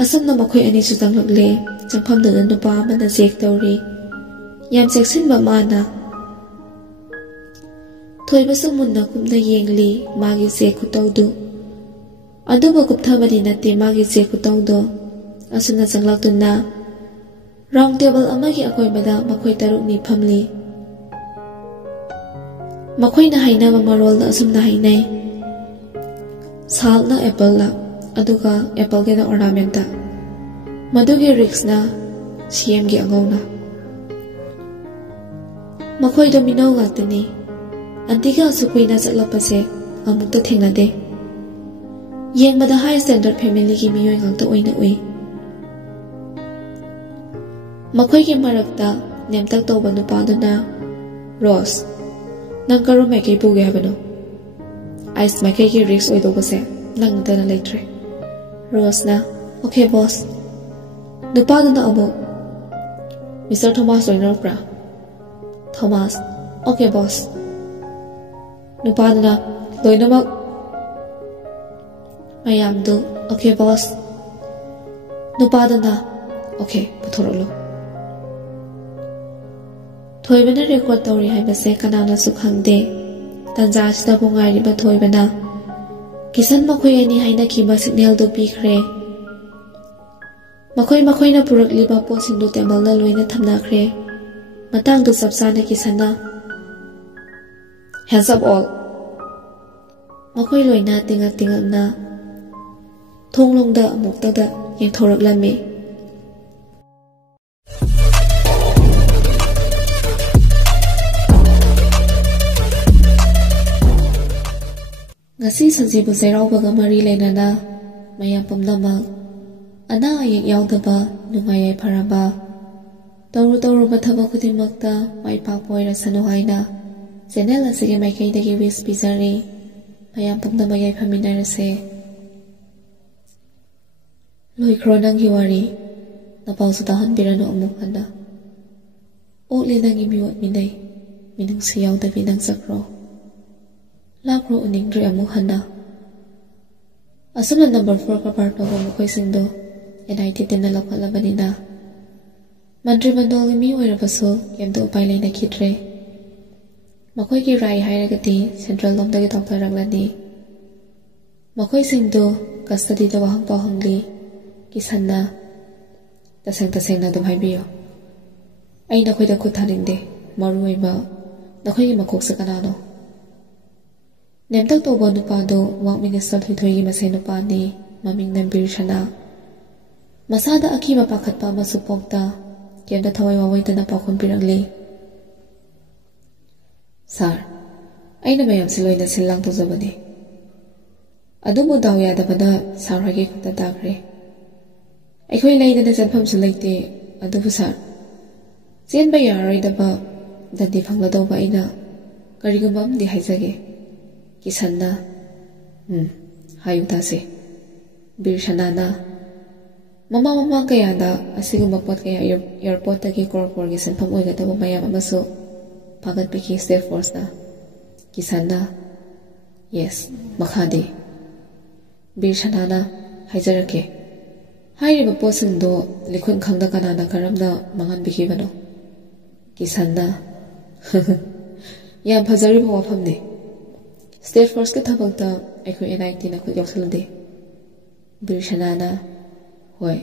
ꯑꯁꯨꯝꯅ ꯃꯈꯣꯏ ꯑꯅꯤꯁꯨ ꯆꯪꯂꯛꯂꯦ ꯆꯪꯐꯝꯗꯨꯗ ꯅꯨꯄꯥ ꯑꯃꯅ ꯆꯦꯛ ꯇꯧꯔꯤ ꯌꯥꯝ ꯆꯦꯛꯁꯤꯟꯕ ꯃꯥꯅ ꯊꯣꯏꯕꯁꯨ ꯃꯨꯟꯅ ꯀꯨꯞꯅ ꯌꯦꯡꯂꯤ ꯃꯥꯒꯤ ꯆꯦꯛ ꯈꯨꯇꯧꯗꯨ ꯑꯗꯨꯕꯨ ꯀꯨꯞꯊꯕꯗꯤ ꯅꯠꯇꯦ ꯃꯥꯒꯤ ꯆꯦꯛ ꯈꯨꯇꯧꯗꯣ ꯑꯁꯨꯝꯅ ꯆꯪꯂꯛꯇꯨꯅ ꯔꯥꯎꯟ ꯇꯦꯕꯜ ꯑꯃꯒꯤ ꯑꯀꯣꯏꯕꯗ ꯃꯈꯣꯏ 6 ꯐꯝꯂꯤ ꯃꯈꯣꯏꯅ ꯍꯥꯏꯅꯕ ꯃꯔꯣꯜꯗ ꯑꯁꯨꯝꯅ ꯍꯥꯏꯅꯩ ꯁꯥꯜꯅ ꯑꯦꯄꯜꯅ ꯑꯗꯨꯒ ꯑꯦꯄꯜꯒꯤꯅ ꯑꯣꯔꯅꯥꯃꯦꯟꯇ ꯃꯗꯨꯒꯤ ꯔꯤꯛꯁꯅ ꯁꯤꯑꯦꯝꯒꯤ ꯑꯉꯧꯅ ꯃꯈꯣꯏꯗꯣ ꯃꯤꯅꯧ ꯉꯥꯛꯇꯅꯤ ꯑꯟꯇꯤꯒ ꯑꯁꯨꯛ ꯀꯨꯏꯅ ꯆꯠꯂꯛꯄꯁꯦ ꯑꯃꯨꯛꯇ ꯊꯦꯡꯅꯗꯦ ꯌꯦꯡꯕꯗ ꯍꯥꯏ ꯁ꯭ꯇꯦꯟꯗꯔꯗ ꯐꯦꯃꯤꯂꯤꯒꯤ ꯃꯤꯑꯣꯏ ꯉꯥꯛꯇ ꯑꯣꯏꯅ ꯎꯏ ꯃꯈꯣꯏꯒꯤ ꯃꯔꯛꯇ ꯅꯦꯝꯇꯛ ꯇꯧꯕ ꯅꯨꯄꯥꯗꯨꯅ ꯔꯣꯁ ꯅꯪ ꯀꯔꯝ ꯃꯥꯏꯀꯩ ꯄꯨꯒꯦ ꯍꯥꯏꯕꯅꯣ ꯑꯥꯏꯁ ꯃꯥꯏꯀꯩꯒꯤ ꯔꯤꯛꯁ ꯑꯣꯏꯗꯧꯕꯁꯦ ꯅꯪ ꯅꯠꯇꯅ ꯂꯩꯇ꯭ꯔꯦ ꯔꯣꯁꯅ ꯑꯣꯀꯦ ꯕꯣꯁ ꯅꯨꯄꯥꯗꯨꯅ ꯑꯃꯨꯛ ꯃꯤꯁꯇꯔ ꯊꯣꯃꯥꯁ ꯂꯣꯏꯅꯔꯛꯄ꯭ꯔꯥ ꯊꯣꯃꯥꯁ ꯑꯣꯀꯦ ꯕꯣꯁ ꯅꯨꯄꯥꯗꯨꯅ ꯂꯣꯏꯅꯃꯛ ꯃꯌꯥꯝꯗꯨ ꯑꯣꯀꯦ ꯕꯣꯁ ꯅꯨꯄꯥꯗꯨꯅ ꯑꯣꯀꯦ ꯄꯨꯊꯣꯔꯛꯂꯣ ꯊꯣꯏꯕꯅ ꯔꯦꯀꯣꯔꯗ ꯇꯧꯔꯤ ꯍꯥꯏꯕꯁꯦ ꯀꯅꯥꯅꯁꯨ ꯈꯪꯗꯦ ꯇꯟꯖꯥꯁꯤꯗꯕꯨ ꯉꯥꯏꯔꯤꯕ ꯊꯣꯏꯕꯅ ꯀꯤꯁꯟ ꯃꯈꯣꯏ ꯑꯅꯤ ꯍꯥꯏꯅꯈꯤꯕ ꯁꯤꯒꯅꯦꯜꯗꯨ ꯄꯤꯈ꯭ꯔꯦ ꯃꯈꯣꯏꯅ ꯄꯨꯔꯛꯂꯤꯕ ꯄꯣꯠꯁꯤꯡꯗꯨ ꯇꯦꯕꯜꯗ ꯂꯣꯏꯅ ꯊꯝꯅꯈ꯭ꯔꯦ ꯃꯇꯥꯡꯗꯨ ꯆꯞ ꯆꯥꯅ ꯀꯤꯁꯟꯅ ꯍꯦꯟds up all ꯃꯈꯣꯏ ꯂꯣꯏꯅ ꯇꯤꯡꯉꯛꯅ ꯊꯣꯡꯂꯣꯝꯗ ꯑꯃꯨꯛꯇꯗ ꯌꯦꯡꯊꯣꯔꯛꯂꯝꯃꯤ ꯉꯁꯤ ꯁꯖꯤꯕꯨ ꯆꯩꯔꯥꯎꯕꯒ ꯃꯔꯤ ꯂꯩꯅꯅ ꯃꯌꯥꯝ ꯄꯨꯝꯅꯃꯛ ꯑꯅꯥ ꯑꯌꯦꯛ ꯌꯥꯎꯗꯕ ꯅꯨꯡꯉꯥꯏ ꯌꯥꯏꯐꯔꯕ ꯇꯧꯔꯨꯕ ꯊꯕꯛ ꯈꯨꯗꯤꯡꯃꯛꯇ ꯃꯥꯏ ꯄꯥꯛꯄ ꯑꯣꯏꯔꯁꯅꯨ ꯍꯥꯏꯅ ꯆꯦꯅꯦꯜ ꯑꯁꯤꯒꯤ ꯃꯥꯏꯀꯩꯗꯒꯤ ꯋꯤꯁ ꯄꯤꯖꯔꯤ꯫ ꯃꯌꯥꯝ ꯄꯨꯝꯅꯃꯛ ꯌꯥꯏꯐꯃꯤꯟꯅꯔꯁꯦ꯫ ꯂꯣꯏꯈ꯭ꯔꯣ ꯅꯪꯒꯤ ꯋꯥꯔꯤ, ꯅꯄꯥꯎꯁꯨ ꯇꯥꯍꯟꯕꯤꯔꯅꯨ ꯑꯃꯨꯛ ꯍꯟꯅ꯫ ꯑꯣꯛꯂꯤ ꯅꯪꯒꯤ ꯃꯤꯑꯣꯠ ꯃꯤꯅꯩ, ꯃꯤꯅꯨꯡꯁꯤ ꯌꯥꯎꯗꯕꯤ ꯅꯪ ꯆꯠꯈ꯭ꯔꯣ꯫ ꯂꯥꯛꯈ꯭ꯔꯣ ꯎꯅꯤꯡꯗ꯭ꯔꯦ ꯑꯃꯨꯛ ꯍꯟꯅ꯫ ꯑꯁꯨꯝꯅ ꯅꯝꯕꯔ 4 ꯀꯔꯕꯥꯔ ꯇꯧꯕ ꯃꯈꯣꯏꯁꯤꯡꯗꯣ NIT ꯇꯤꯟꯅ ꯂꯧꯈꯠꯂꯕꯅꯤꯅ ꯃꯟꯇ꯭ꯔꯤ ꯃꯟꯗꯣꯜꯒꯤ ꯃꯤ ꯑꯣꯏꯔꯕꯁꯨ ꯀꯩꯝꯇ ꯎꯄꯥꯏ ꯂꯩꯅꯈꯤꯗ꯭ꯔꯦ꯫ ꯃꯈꯣꯏꯒꯤ ꯔꯥꯏ ꯍꯥꯏꯔꯒꯗꯤ ꯁꯦꯟꯇ꯭ꯔꯦꯜ ꯂꯣꯝꯗꯒꯤ ꯇꯧꯊꯔꯛꯂꯅꯤ꯫ ꯃꯈꯣꯏꯁꯤꯡꯗꯨ ꯀꯁꯇꯗꯤꯗ ꯋꯥꯍꯪ ꯄꯥꯎ ꯍꯪꯂꯤ꯫ ꯀꯤꯁꯟꯅ ꯇꯁꯦꯡꯅ ꯑꯗꯨꯝ ꯍꯥꯏꯕꯤꯌꯨ, ꯑꯩ ꯅꯈꯣꯏꯗ ꯈꯨꯠ ꯊꯥꯅꯤꯡꯗꯦ, ꯃꯔꯨꯑꯣꯏꯕ ꯅꯈꯣꯏꯒꯤ ꯃꯀꯣꯛꯁꯦ ꯀꯅꯥꯅꯣ? ꯅꯦꯝꯇꯛ ꯇꯧꯕ ꯅꯨꯄꯥꯗꯨ ꯋꯥꯛ ꯃꯤꯅꯤꯁꯇꯔ ꯊꯣꯏꯊꯣꯏꯒꯤ ꯃꯁꯦ ꯅꯨꯄꯥꯅꯤ, ꯃꯃꯤꯡꯅ ꯕꯤꯔꯁꯅꯥ꯫ ꯃꯁꯥꯗ ꯑꯀꯤꯕ ꯄꯥꯈꯠꯄ ꯑꯃꯁꯨ ꯄꯣꯛꯇ ꯀꯩꯝꯇ ꯊꯋꯥꯏ ꯋꯥꯋꯏꯗꯅ ꯄꯥꯎꯈꯨꯝ ꯄꯤꯔꯛꯂꯤ꯫ ꯁꯥꯔ, ꯑꯩꯅ ꯃꯌꯥꯝꯁꯤ ꯂꯣꯏꯅ ꯁꯤꯜ ꯂꯥꯡ ꯇꯧꯖꯕꯅꯤ, ꯑꯗꯨꯕꯨ ꯗꯥꯎ ꯌꯥꯗꯕꯅ ꯁꯥꯔ ꯍꯣꯏꯒꯤ ꯈꯨꯠꯇ ꯇꯥꯈ꯭ꯔꯦ꯫ ꯑꯩꯈꯣꯏ ꯂꯩꯗꯅ ꯆꯠꯐꯝꯁꯨ ꯂꯩꯇꯦ, ꯑꯗꯨꯕꯨ ꯁꯥꯔ, ꯆꯦꯟꯕ ꯌꯥꯔꯔꯣꯏꯗꯕ ꯗꯟꯗꯤ ꯐꯪꯂꯗꯧꯕ ꯑꯩꯅ ꯀꯔꯤꯒꯨꯝꯕ ꯑꯃꯗꯤ ꯍꯥꯏꯖꯒꯦ꯫ ꯀꯤꯁꯟꯅ ꯍꯥꯏꯌꯨ ꯇꯥꯁꯦ꯫ ꯕꯤꯔꯁꯅꯥꯅ ꯃꯃꯥꯡ ꯀꯌꯥꯗ ꯑꯁꯤꯒꯨꯝꯕ ꯄꯣꯠ ꯀꯌꯥ ꯑꯦꯌꯔꯄꯣꯔꯠꯇꯒꯤ ꯀꯣꯔꯄꯣꯔꯒꯤ ꯁꯦꯟꯐꯝ ꯑꯣꯏꯒꯗꯕ ꯃꯌꯥꯝ ꯑꯃꯁꯨ ꯐꯥꯒꯠꯄꯤꯈꯤ ꯁ꯭ꯇꯦꯠ ꯐꯣꯔꯁꯅ꯫ ꯀꯤꯁꯟꯅ ꯌꯦꯁ, ꯃꯈꯥꯗꯤ? ꯕꯤꯔꯁꯅꯥꯅ ꯍꯥꯏꯖꯔꯛꯀꯦ꯫ ꯍꯥꯏꯔꯤꯕ ꯄꯣꯠꯁꯤꯡꯗꯣ ꯂꯤꯈꯨꯟ ꯈꯪꯗ ꯀꯅꯥꯅ ꯀꯔꯝꯅ ꯃꯥꯡꯍꯟꯕꯤꯈꯤꯕꯅꯣ? ꯀꯤꯁꯟꯅ ꯌꯥꯝ ꯐꯖꯔꯤꯕ ꯋꯥꯐꯝꯅꯤ꯫ ꯁ꯭ꯇꯦꯠ ꯐꯣꯔꯁꯀꯤ ꯊꯕꯛꯇ ꯑꯩꯈꯣꯏ NITꯅ ꯈꯨꯠ ꯌꯥꯎꯁꯜꯂꯗꯦ꯫ ꯕꯤꯔꯁꯅꯥꯅ ꯍꯣꯏ,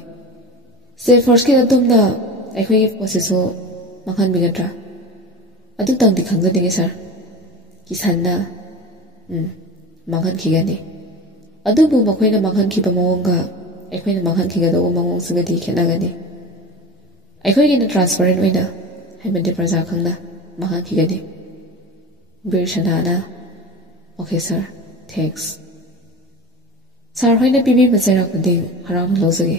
ꯁ꯭ꯇꯦꯠ ꯐꯣꯔꯁꯀꯤ ꯑꯗꯨꯝꯅ ꯑꯩꯈꯣꯏꯒꯤ ꯄꯣꯠꯁꯤꯁꯨ ꯃꯥꯡꯍꯟꯕꯤꯒꯗ꯭ꯔꯥ? ꯑꯗꯨꯇꯪꯗꯤ ꯈꯪꯖꯅꯤꯡꯉꯤ ꯁꯥꯔ꯫ ꯀꯤꯁꯟꯅ ꯃꯥꯡꯍꯟꯈꯤꯒꯅꯤ, ꯑꯗꯨꯕꯨ ꯃꯈꯣꯏꯅ ꯃꯥꯡꯍꯟꯈꯤꯕ ꯃꯑꯣꯡꯒ ꯑꯩꯈꯣꯏꯅ ꯃꯥꯡꯍꯟꯈꯤꯒꯗꯧꯕ ꯃꯑꯣꯡꯁꯤꯒꯗꯤ ꯈꯦꯠꯅꯒꯅꯤ꯫ ꯑꯩꯈꯣꯏꯒꯤꯅ ꯇ꯭ꯔꯥꯟꯁꯄꯔꯦꯟ ꯑꯣꯏꯅ, ꯍꯥꯏꯕꯗꯤ ꯄ꯭ꯔꯖꯥ ꯈꯪꯅ ꯃꯥꯡꯍꯟꯈꯤꯒꯅꯤ꯫ ꯕꯤꯔꯁꯅꯥꯅ ꯑꯣꯀꯦ ꯁꯥꯔ, ꯊꯦꯡꯛꯁ꯫ ꯁꯥꯔ ꯍꯣꯏꯅ ꯄꯤꯕꯤꯕ ꯆꯩꯔꯥꯛ ꯈꯨꯗꯤꯡ ꯍꯔꯥꯎꯅ ꯂꯧꯖꯒꯦ꯫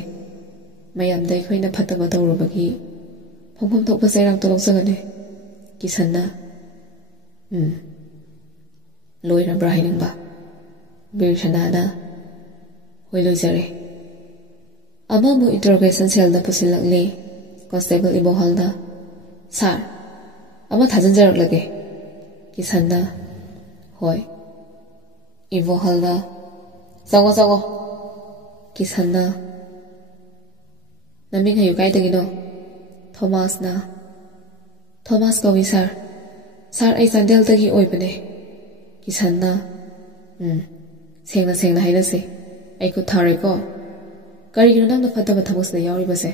ꯃꯌꯥꯝꯗ ꯑꯩꯈꯣꯏꯅ ꯐꯠꯇꯕ ꯇꯧꯔꯨꯕꯒꯤ ꯐꯪꯐꯝ ꯊꯣꯛꯄ ꯆꯩꯔꯥꯛꯇꯣ ꯂꯧꯖꯒꯅꯤ꯫ ꯀꯤꯁꯟꯅ ꯂꯣꯏꯔꯕ꯭ꯔꯥ ꯍꯥꯏꯅꯤꯡꯕ? ꯕꯤꯔꯁꯅꯥꯅ ꯍꯣꯏ, ꯂꯣꯏꯖꯔꯦ꯫ ꯑꯃꯃꯨꯛ ꯏꯟꯇꯔꯣꯒꯦꯁꯟ ꯁꯦꯜꯗ ꯄꯨꯁꯤꯜꯂꯛꯂꯤ꯫ ꯀꯣꯟꯁꯇꯦꯕꯜ ꯏꯕꯣꯍꯜꯅ ꯁꯥꯔ, ꯑꯃ ꯊꯥꯖꯤꯟꯖꯔꯛꯂꯒꯦ꯫ ꯀꯤꯁꯟꯅ ꯍꯣꯏ꯫ ꯏꯕꯣꯍꯜꯅ ꯆꯪꯉꯣ꯫ ꯀꯤꯁꯟꯅ ꯅꯃꯤꯡ ꯍꯥꯏꯌꯨ, ꯀꯥꯏꯗꯒꯤꯅꯣ? ꯊꯣꯃꯥꯁꯅ ꯊꯣꯃꯥꯁ ꯀꯧꯏ ꯁꯥꯔ꯫ ꯁꯥꯔ, ꯑꯩ ꯆꯥꯟꯗꯦꯜꯗꯒꯤ ꯑꯣꯏꯕꯅꯦ꯫ ꯀꯤꯁꯟꯅ ꯁꯦꯡꯅ ꯍꯥꯏꯔꯁꯤ, ꯑꯩ ꯈꯨꯠ ꯊꯥꯔꯣꯏꯀꯣ꯫ ꯀꯔꯤꯒꯤꯅꯣ ꯅꯪꯅ ꯐꯠꯇꯕ ꯊꯕꯛꯁꯤꯗ ꯌꯥꯎꯔꯤꯕꯁꯦ?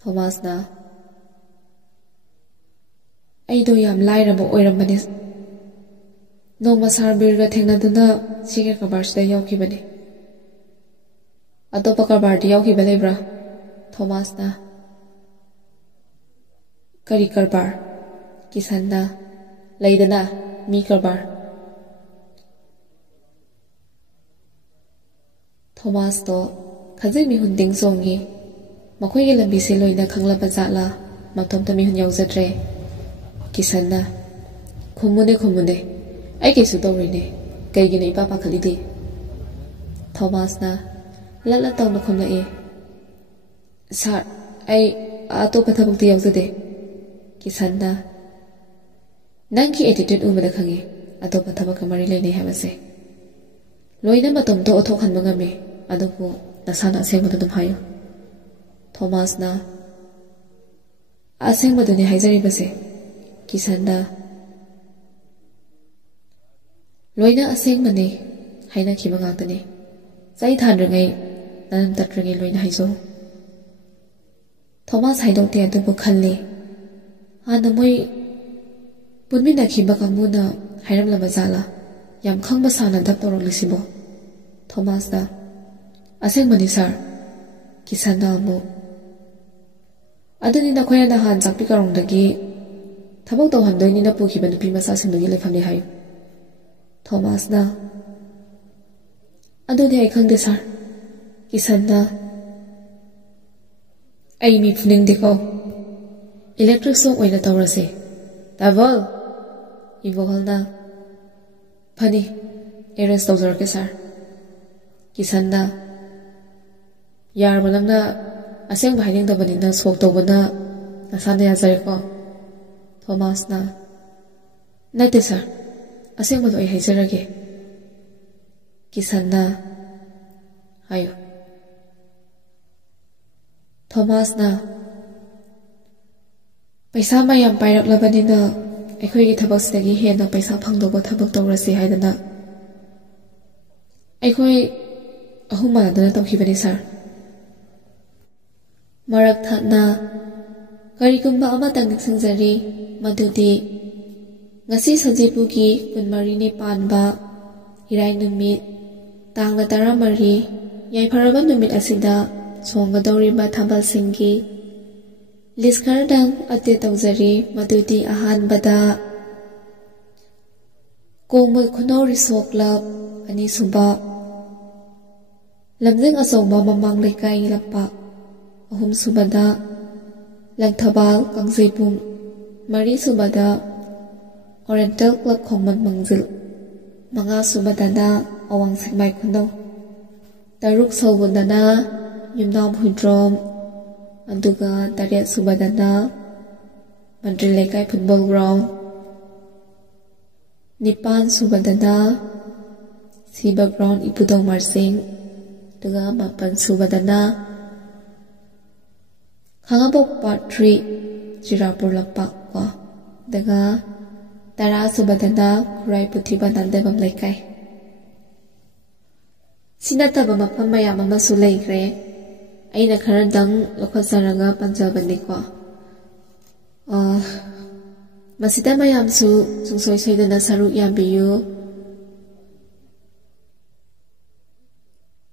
ꯊꯣꯃꯥꯁꯅ ꯑꯩꯗꯣ ꯌꯥꯝ ꯂꯥꯏꯔꯕ ꯑꯣꯏꯔꯝꯕꯅꯤ, ꯅꯣꯡꯃ ꯁꯥꯔ ꯕꯤꯔꯒ ꯊꯦꯡꯅꯗꯨꯅ ꯁꯤꯒꯤ ꯀꯔꯕꯥꯔꯁꯤꯗ ꯌꯥꯎꯈꯤꯕꯅꯤ꯫ ꯑꯇꯣꯞꯄ ꯀꯔꯕꯥꯔꯗꯤ ꯌꯥꯎꯈꯤꯕ ꯂꯩꯕ꯭ꯔꯥ? ꯊꯣꯃꯥꯁꯅ ꯀꯔꯤ ꯀꯔꯕꯥꯔ? ꯀꯤꯁꯟꯅ ꯂꯩꯗꯅ, ꯃꯤ ꯀꯔꯕꯥꯔ꯫ ꯊꯣꯃꯥꯁꯇꯣ ꯈꯖꯤꯛ ꯃꯤꯍꯨꯟ ꯇꯤꯡ ꯆꯣꯡꯉꯤ꯫ ꯃꯈꯣꯏꯒꯤ ꯂꯝꯕꯤꯁꯦ ꯂꯣꯏꯅ ꯈꯪꯂꯕ ꯖꯥꯠꯂꯥ? ꯃꯇꯣꯝꯇ ꯃꯤꯍꯨꯟ ꯌꯥꯎꯖꯗ꯭ꯔꯦ꯫ ꯀꯤꯁꯟꯅ ꯈꯨꯝꯃꯨꯅꯦ, ꯑꯩ ꯀꯩꯁꯨ ꯇꯧꯔꯣꯏꯅꯦ, ꯀꯩꯒꯤꯅꯣ ꯏꯄꯥ ꯄꯥꯈꯠꯂꯤꯗꯤ? ꯊꯣꯃꯥꯁꯅ ꯂꯠ ꯇꯧꯅ ꯈꯨꯝꯂꯛꯏ꯫ ꯁꯥꯔ, ꯑꯩ ꯑꯇꯣꯞꯄ ꯊꯕꯛꯇꯤ ꯌꯥꯎꯖꯗꯦ꯫ ꯀꯤꯁꯟꯅ ꯅꯪꯒꯤ ꯑꯦꯇꯤꯇ꯭ꯌꯨꯠ ꯎꯕꯗ ꯈꯪꯉꯤ ꯑꯇꯣꯞꯄ ꯊꯕꯛꯀ ꯃꯔꯤ ꯂꯩꯅꯩ ꯍꯥꯏꯕꯁꯦ꯫ ꯂꯣꯏꯅ ꯃꯇꯣꯝꯇ ꯑꯣꯊꯣꯛꯍꯟꯕ ꯉꯝꯃꯤ, ꯑꯗꯨꯕꯨ ꯅꯁꯥꯅ ꯑꯁꯦꯡꯕꯗ ꯑꯗꯨꯝ ꯍꯥꯏꯌꯨ꯫ ꯊꯣꯃꯥꯁꯅ ꯑꯁꯦꯡꯕꯗꯨꯅꯤ ꯍꯥꯏꯖꯔꯤꯕꯁꯦ꯫ ꯀꯤꯁꯟꯅ ꯂꯣꯏꯅ ꯑꯁꯦꯡꯕꯅꯤ, ꯍꯥꯏꯅꯈꯤꯕ ꯉꯥꯛꯇꯅꯤ꯫ ꯆꯩ ꯊꯥꯟꯗ꯭ꯔꯤꯉꯩ, ꯅꯅꯝ ꯇꯠꯇ꯭ꯔꯤꯉꯩ ꯂꯣꯏꯅ ꯍꯥꯏꯖꯧ꯫ ꯊꯣꯃꯥꯁ ꯍꯥꯏꯗꯣꯛꯇꯦ, ꯑꯗꯨꯕꯨ ꯈꯜꯂꯤ, ꯍꯥꯟꯅ ꯃꯣꯏ ꯄꯨꯟꯃꯤꯟꯅꯈꯤꯕ ꯀꯥꯡꯕꯨꯅ ꯍꯥꯏꯔꯝꯂꯕ ꯖꯥꯠꯂꯥ ꯌꯥꯝ ꯈꯪꯕ ꯁꯥꯅ ꯗꯞ ꯇꯧꯔꯛꯂꯤꯁꯤꯕꯣ? ꯊꯣꯃꯥꯁꯅ ꯑꯁꯦꯡꯕꯅꯤ ꯁꯥꯔ꯫ ꯀꯤꯁꯟꯅ ꯑꯃꯨꯛ ꯑꯗꯨꯗꯤ ꯅꯈꯣꯏꯅ ꯅꯍꯥꯟ ꯆꯥꯛꯄꯤ ꯀꯥꯔꯣꯡꯗꯒꯤ ꯊꯕꯛ ꯇꯧꯍꯟꯗꯣꯏꯅꯤꯅ ꯄꯨꯈꯤꯕ ꯅꯨꯄꯤ ꯃꯆꯥꯁꯤꯡꯗꯨꯒꯤ ꯂꯩꯐꯝꯅꯤ ꯍꯥꯏꯌꯨ꯫ ꯊꯣꯃꯥꯁꯅ ꯑꯗꯨꯗꯤ ꯑꯩ ꯈꯪꯗꯦ ꯁꯥꯔ꯫ ꯀꯤꯁꯟꯅ ꯑꯩ ꯃꯤ ꯐꯨꯅꯤꯡꯗꯦꯀꯣ, Electric shock oina tawrase. Taval. Ivohalna. Phani. Arrest tawjarke sir. Kisanna. Yarba nangna asengba hainingdabanina shock tawbana nasana yazareko. Thomasna. Nate sir. Asengba do ai haizarage. Kisanna. Hayo. Thomasna. Paisa mayam pairaklabanina ꯑꯩꯈꯣꯏꯒꯤ ꯊꯕꯛꯁꯤꯗꯒꯤ ꯍꯦꯟꯅ ꯄꯩꯁꯥ ꯐꯪꯗꯧꯕ ꯊꯕꯛ ꯇꯧꯔꯁꯤ ꯍꯥꯏꯗꯅ ꯑꯩꯈꯣꯏ ꯑꯍꯨꯝ ꯃꯥꯟꯅꯗꯅ ꯇꯧꯈꯤꯕꯅꯤ ꯁꯥꯔ꯫ ꯃꯔꯛ ꯊꯠꯅ ꯀꯔꯤꯒꯨꯝꯕ ꯑꯃꯇꯪ ꯅꯤꯡꯁꯤꯡꯖꯔꯤ ꯃꯗꯨꯗꯤ ꯉꯁꯤ ꯁꯖꯤꯕꯨꯒꯤ ꯀꯨꯟꯃꯔꯤꯅꯤ ꯄꯥꯟꯕ ꯏꯔꯥꯏ ꯅꯨꯃꯤꯠ ꯇꯥꯡ 13 ꯌꯥꯏꯐꯔꯕ ꯅꯨꯃꯤꯠ ꯑꯁꯤꯗ ꯆꯣꯡꯒꯗꯧꯔꯤꯕ ꯊꯥꯕꯜꯁꯤꯡꯒꯤ ꯂꯤꯁ ꯈꯔꯗꯪ ꯑꯞꯗꯦꯠ ꯇꯧꯖꯔꯤ ꯃꯗꯨꯗꯤ ꯑꯍꯥꯟꯕꯗ ꯀꯣꯡꯃꯜ ꯈꯨꯅꯧ ꯔꯤꯁꯣꯔꯠ ꯀ꯭ꯂꯕ ꯑꯅꯤꯁꯨꯕ ꯂꯝꯖꯤꯡ ꯑꯆꯧꯕ ꯃꯃꯥꯡ ꯂꯩꯀꯥꯏ ꯂꯝꯄꯥꯛ ꯑꯍꯨꯝꯁꯨꯕꯗ ꯂꯪꯊꯕꯥꯜ ꯀꯥꯡꯖꯩꯕꯨꯡ ꯃꯔꯤꯁꯨꯕꯗ ꯑꯣꯔꯤꯌꯦꯟꯇꯦꯜ ꯀ꯭ꯂꯕ ꯈꯣꯡꯃꯟ ꯃꯥꯡꯖꯤꯜ ꯃꯉꯥꯁꯨꯕꯗꯅ ꯑꯋꯥꯡ ꯁꯦꯛꯃꯥꯏ ꯈꯨꯅꯧ ꯇꯔꯨꯛ ꯁꯨꯕꯗꯅ ꯌꯨꯝꯅꯥꯝ ꯍꯨꯏꯗ꯭ꯔꯣꯝ ꯑꯗꯨꯒ 8 ꯁꯨꯕꯗꯅ ꯃꯟꯇ꯭ꯔꯤ ꯂꯩꯀꯥꯏ ꯐꯨꯠꯕꯣꯜ ꯒ꯭ꯔꯥꯎꯟ 9 ꯁꯨꯕꯗꯅ ꯁꯤꯕ ꯒ꯭ꯔꯥꯎꯟ ꯏꯄꯨꯗꯧ ꯃꯥꯔꯁꯤꯡ ꯑꯗꯨꯒ 10 ꯁꯨꯕꯗꯅ ꯈꯥꯡꯉꯕꯣꯛ ꯄꯥꯔꯠ 3 ꯆꯤꯔꯥꯄꯨꯔ ꯂꯝꯄꯥꯛ ꯀꯣ ꯑꯗꯨꯒ 10 ꯁꯨꯕꯗꯅ ꯈꯨꯔꯥꯏ ꯄꯨꯊꯤꯕ ꯅꯥꯟꯗꯦꯕꯝ ꯂꯩꯀꯥꯏ ꯁꯤ ꯅꯠꯇꯕ ꯃꯐꯝ ꯃꯌꯥꯝ ꯑꯃꯁꯨ ꯂꯩꯈ꯭ꯔꯦ ꯑꯩꯅ ꯈꯔꯗꯪ ꯂꯧꯈꯠꯆꯔꯒ ꯄꯟꯖꯕꯅꯤꯀꯣ ꯃꯁꯤꯗ ꯃꯌꯥꯝꯁꯨ ꯁꯨꯡꯁꯣꯏ ꯁꯣꯏꯗꯅ ꯁꯔꯨꯛ ꯌꯥꯕꯤꯌꯨ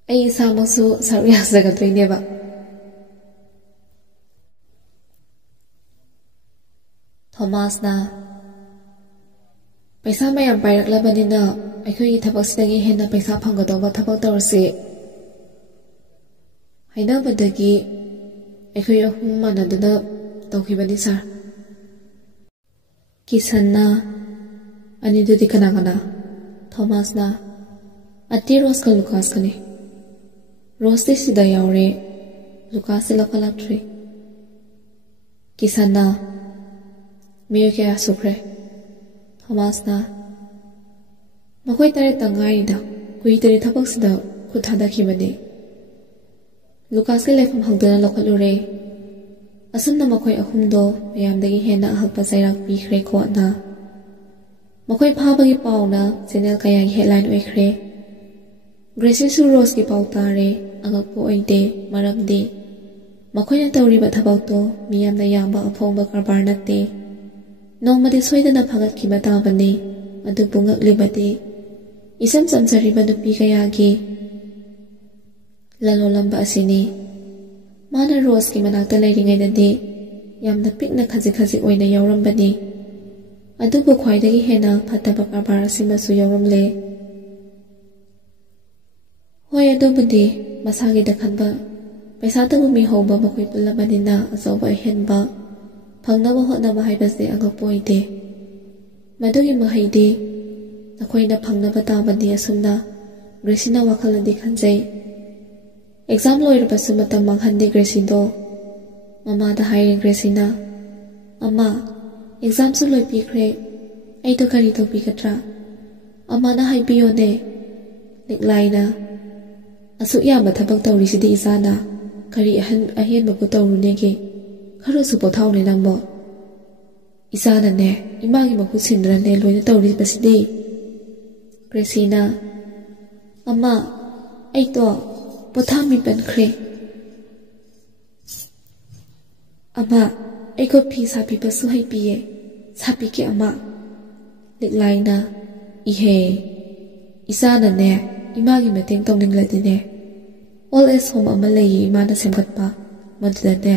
ꯑꯩ ꯏꯁꯥꯃꯛꯁꯨ ꯁꯔꯨꯛ ꯌꯥꯖꯒꯗꯣꯏꯅꯦꯕ ꯊꯣꯃꯥꯁꯅ ꯄꯩꯁꯥ ꯃꯌꯥꯝ ꯄꯥꯏꯔꯛꯂꯕꯅꯤꯅ ꯑꯩꯈꯣꯏꯒꯤ ꯊꯕꯛꯁꯤꯗꯒꯤ ꯍꯦꯟꯅ ꯄꯩꯁꯥ ꯐꯪꯒꯗꯧꯕ ꯊꯕꯛ ꯇꯧꯔꯁꯤ ꯍꯥꯏꯅꯕꯗꯒꯤ ꯑꯩꯈꯣꯏ ꯑꯍꯨꯝ ꯃꯥꯟꯅꯗꯨꯅ ꯇꯧꯈꯤꯕꯅꯤ ꯁꯥꯔ ꯀꯤꯁꯟꯅ ꯑꯅꯤꯗꯨꯗꯤ ꯀꯅꯥ ꯀꯅꯥ ꯊꯣꯃꯥꯁꯅ ꯑꯇꯤ ꯔꯣꯁꯀ ꯂꯨꯀꯥꯁꯀꯅꯤ ꯔꯣꯁꯇꯤ ꯁꯤꯗ ꯌꯥꯎꯔꯦ ꯂꯨꯀꯥꯁꯇꯤ ꯂꯧꯈꯠꯂꯛꯇ꯭ꯔꯤ ꯀꯤꯁꯟꯅ ꯃꯤꯑꯣꯏ ꯀꯌꯥ ꯁꯨꯈ꯭ꯔꯦ ꯊꯣꯃꯥꯁꯅ ꯃꯈꯣꯏ 9 ꯉꯥꯏꯔꯤꯗ ꯀꯨꯏꯗꯔꯤ ꯊꯕꯛꯁꯤꯗ ꯈꯨꯠ ꯊꯥꯗꯈꯤꯕꯅꯤ ꯂꯨꯀꯥꯁꯀꯤ ꯂꯩꯐꯝ ꯍꯪꯗꯅ ꯂꯧꯈꯠꯂꯨꯔꯦ ꯑꯁꯨꯝꯅ ꯃꯈꯣꯏ ꯑꯍꯨꯝꯗꯣ ꯃꯌꯥꯝꯗꯒꯤ ꯍꯦꯟꯅ ꯑꯍꯛꯄ ꯆꯩꯔꯥꯛ ꯄꯤꯈ꯭ꯔꯦ ꯀꯣꯠꯅ ꯃꯈꯣꯏ ꯐꯥꯕꯒꯤ ꯄꯥꯎꯅ ꯆꯦꯅꯦꯜ ꯀꯌꯥꯒꯤ ꯍꯦꯗꯂꯥꯏꯟ ꯑꯣꯏꯈ꯭ꯔꯦ ꯒ꯭ꯔꯦꯁꯤꯁꯨ ꯔꯣꯁꯀꯤ ꯄꯥꯎ ꯇꯥꯔꯦ ꯑꯉꯛꯄ ꯑꯣꯏꯗꯦ ꯃꯔꯝꯗꯤ ꯃꯈꯣꯏꯅ ꯇꯧꯔꯤꯕ ꯊꯕꯛꯇꯣ ꯃꯤꯌꯥꯝꯅ ꯌꯥꯝꯕ ꯑꯐꯣꯡꯕ ꯀꯔꯕꯥꯔ ꯅꯠꯇꯦ ꯅꯣꯡꯃꯗꯤ ꯁꯣꯏꯗꯅ ꯐꯒꯠꯈꯤꯕ ꯇꯥꯕꯅꯤ ꯑꯗꯨꯕꯨ ꯉꯛꯂꯤꯕꯗꯤ ꯏꯆꯝ ꯆꯝꯖꯔꯤꯕ ꯅꯨꯄꯤ ꯀꯌꯥꯒꯤ ꯂꯂꯣꯟꯂꯝꯕ ꯑꯁꯤꯅꯤ ꯃꯥꯅ ꯔꯣꯁꯀꯤ ꯃꯅꯥꯛꯇ ꯂꯩꯔꯤꯉꯩꯗꯗꯤ ꯌꯥꯝꯅ ꯄꯤꯛꯅ ꯈꯖꯤꯛ ꯈꯖꯤꯛ ꯑꯣꯏꯅ ꯌꯥꯎꯔꯝꯕꯅꯤ ꯑꯗꯨꯕꯨ ꯈ꯭ꯋꯥꯏꯗꯒꯤ ꯍꯦꯟꯅ ꯐꯠꯇꯕ ꯀꯔꯕꯥꯔ ꯑꯁꯤꯃꯁꯨ ꯌꯥꯎꯔꯝꯂꯦ ꯍꯣꯏ ꯑꯗꯨꯕꯨꯗꯤ ꯃꯁꯥꯒꯤꯗ ꯈꯟꯕ ꯄꯩꯁꯥꯗꯕꯨ ꯃꯤꯍꯧꯕ ꯃꯈꯣꯏ ꯄꯨꯜꯂꯕꯅꯤꯅ ꯑꯆꯧꯕ ꯑꯍꯦꯟꯕ ꯐꯪꯅꯕ ꯍꯣꯠꯅꯕ ꯍꯥꯏꯕꯁꯦ ꯑꯉꯛꯄ ꯑꯣꯏꯗꯦ ꯃꯗꯨꯒꯤ ꯃꯍꯩꯗꯤ ꯅꯈꯣꯏꯅ ꯐꯪꯅꯕ ꯇꯥꯕꯅꯤ ꯑꯁꯨꯝꯅ ꯒ꯭ꯔꯦꯁꯤꯅ ꯋꯥꯈꯜꯅꯗꯤ ꯈꯟꯖꯩ ꯑꯦꯛꯖꯥꯝ ꯂꯣꯏꯔꯕꯁꯨ ꯃꯇꯝ ꯃꯥꯡꯍꯟꯗꯦ ꯒ꯭ꯔꯦꯁꯤꯗꯣ ꯃꯃꯥꯗ ꯍꯥꯏꯔꯦ ꯒ꯭ꯔꯦꯁꯤꯅ ꯑꯃ ꯑꯦꯛꯖꯥꯝꯁꯨ ꯂꯣꯏꯕꯤꯈ꯭ꯔꯦ ꯑꯩꯗꯣ ꯀꯔꯤ ꯇꯧꯕꯤꯒꯗ꯭ꯔꯥ ꯑꯃꯅ ꯍꯥꯏꯕꯤꯌꯣꯅꯦ ꯂꯤꯛꯂꯥꯏꯅ ꯑꯁꯨꯛ ꯌꯥꯝꯕ ꯊꯕꯛ ꯇꯧꯔꯤꯁꯤꯗꯤ ꯏꯆꯥꯅ ꯀꯔꯤ ꯑꯍꯦꯟꯕꯕꯨ ꯇꯧꯔꯨꯅꯦꯒꯦ ꯈꯔꯁꯨ ꯄꯣꯊꯥꯎꯅꯦ ꯅꯪꯕꯣ ꯏꯆꯥꯅꯅꯦ ꯏꯃꯥꯒꯤ ꯃꯍꯨꯠ ꯁꯤꯟꯗꯨꯅꯅꯦ ꯂꯣꯏꯅ ꯇꯧꯔꯤꯕꯁꯤꯗꯤ ꯒ꯭ꯔꯦꯁꯤꯅ ꯑꯃ ꯑꯩꯗꯣ ꯄꯣꯊꯥꯃꯤꯄꯟꯈ꯭ꯔꯦ ꯑꯃ ꯑꯩꯈꯣꯏ ꯐꯤ ꯁꯥꯕꯤꯕꯁꯨ ꯍꯩꯕꯤꯌꯦ ꯁꯥꯕꯤꯒꯦ ꯑꯃ ꯂꯤꯛꯂꯥꯏꯅ ꯏꯍꯦ ꯏꯆꯥꯅꯅꯦ ꯏꯃꯥꯒꯤ ꯃꯇꯦꯡ ꯇꯧꯅꯤꯡꯂꯗꯤꯅꯦ ꯑꯣꯜ ꯑꯦꯖ ꯍꯣꯝ ꯑꯃ ꯂꯩꯌꯦ ꯏꯃꯥꯅ ꯁꯦꯝꯒꯠꯄ ꯃꯗꯨꯗꯅꯦ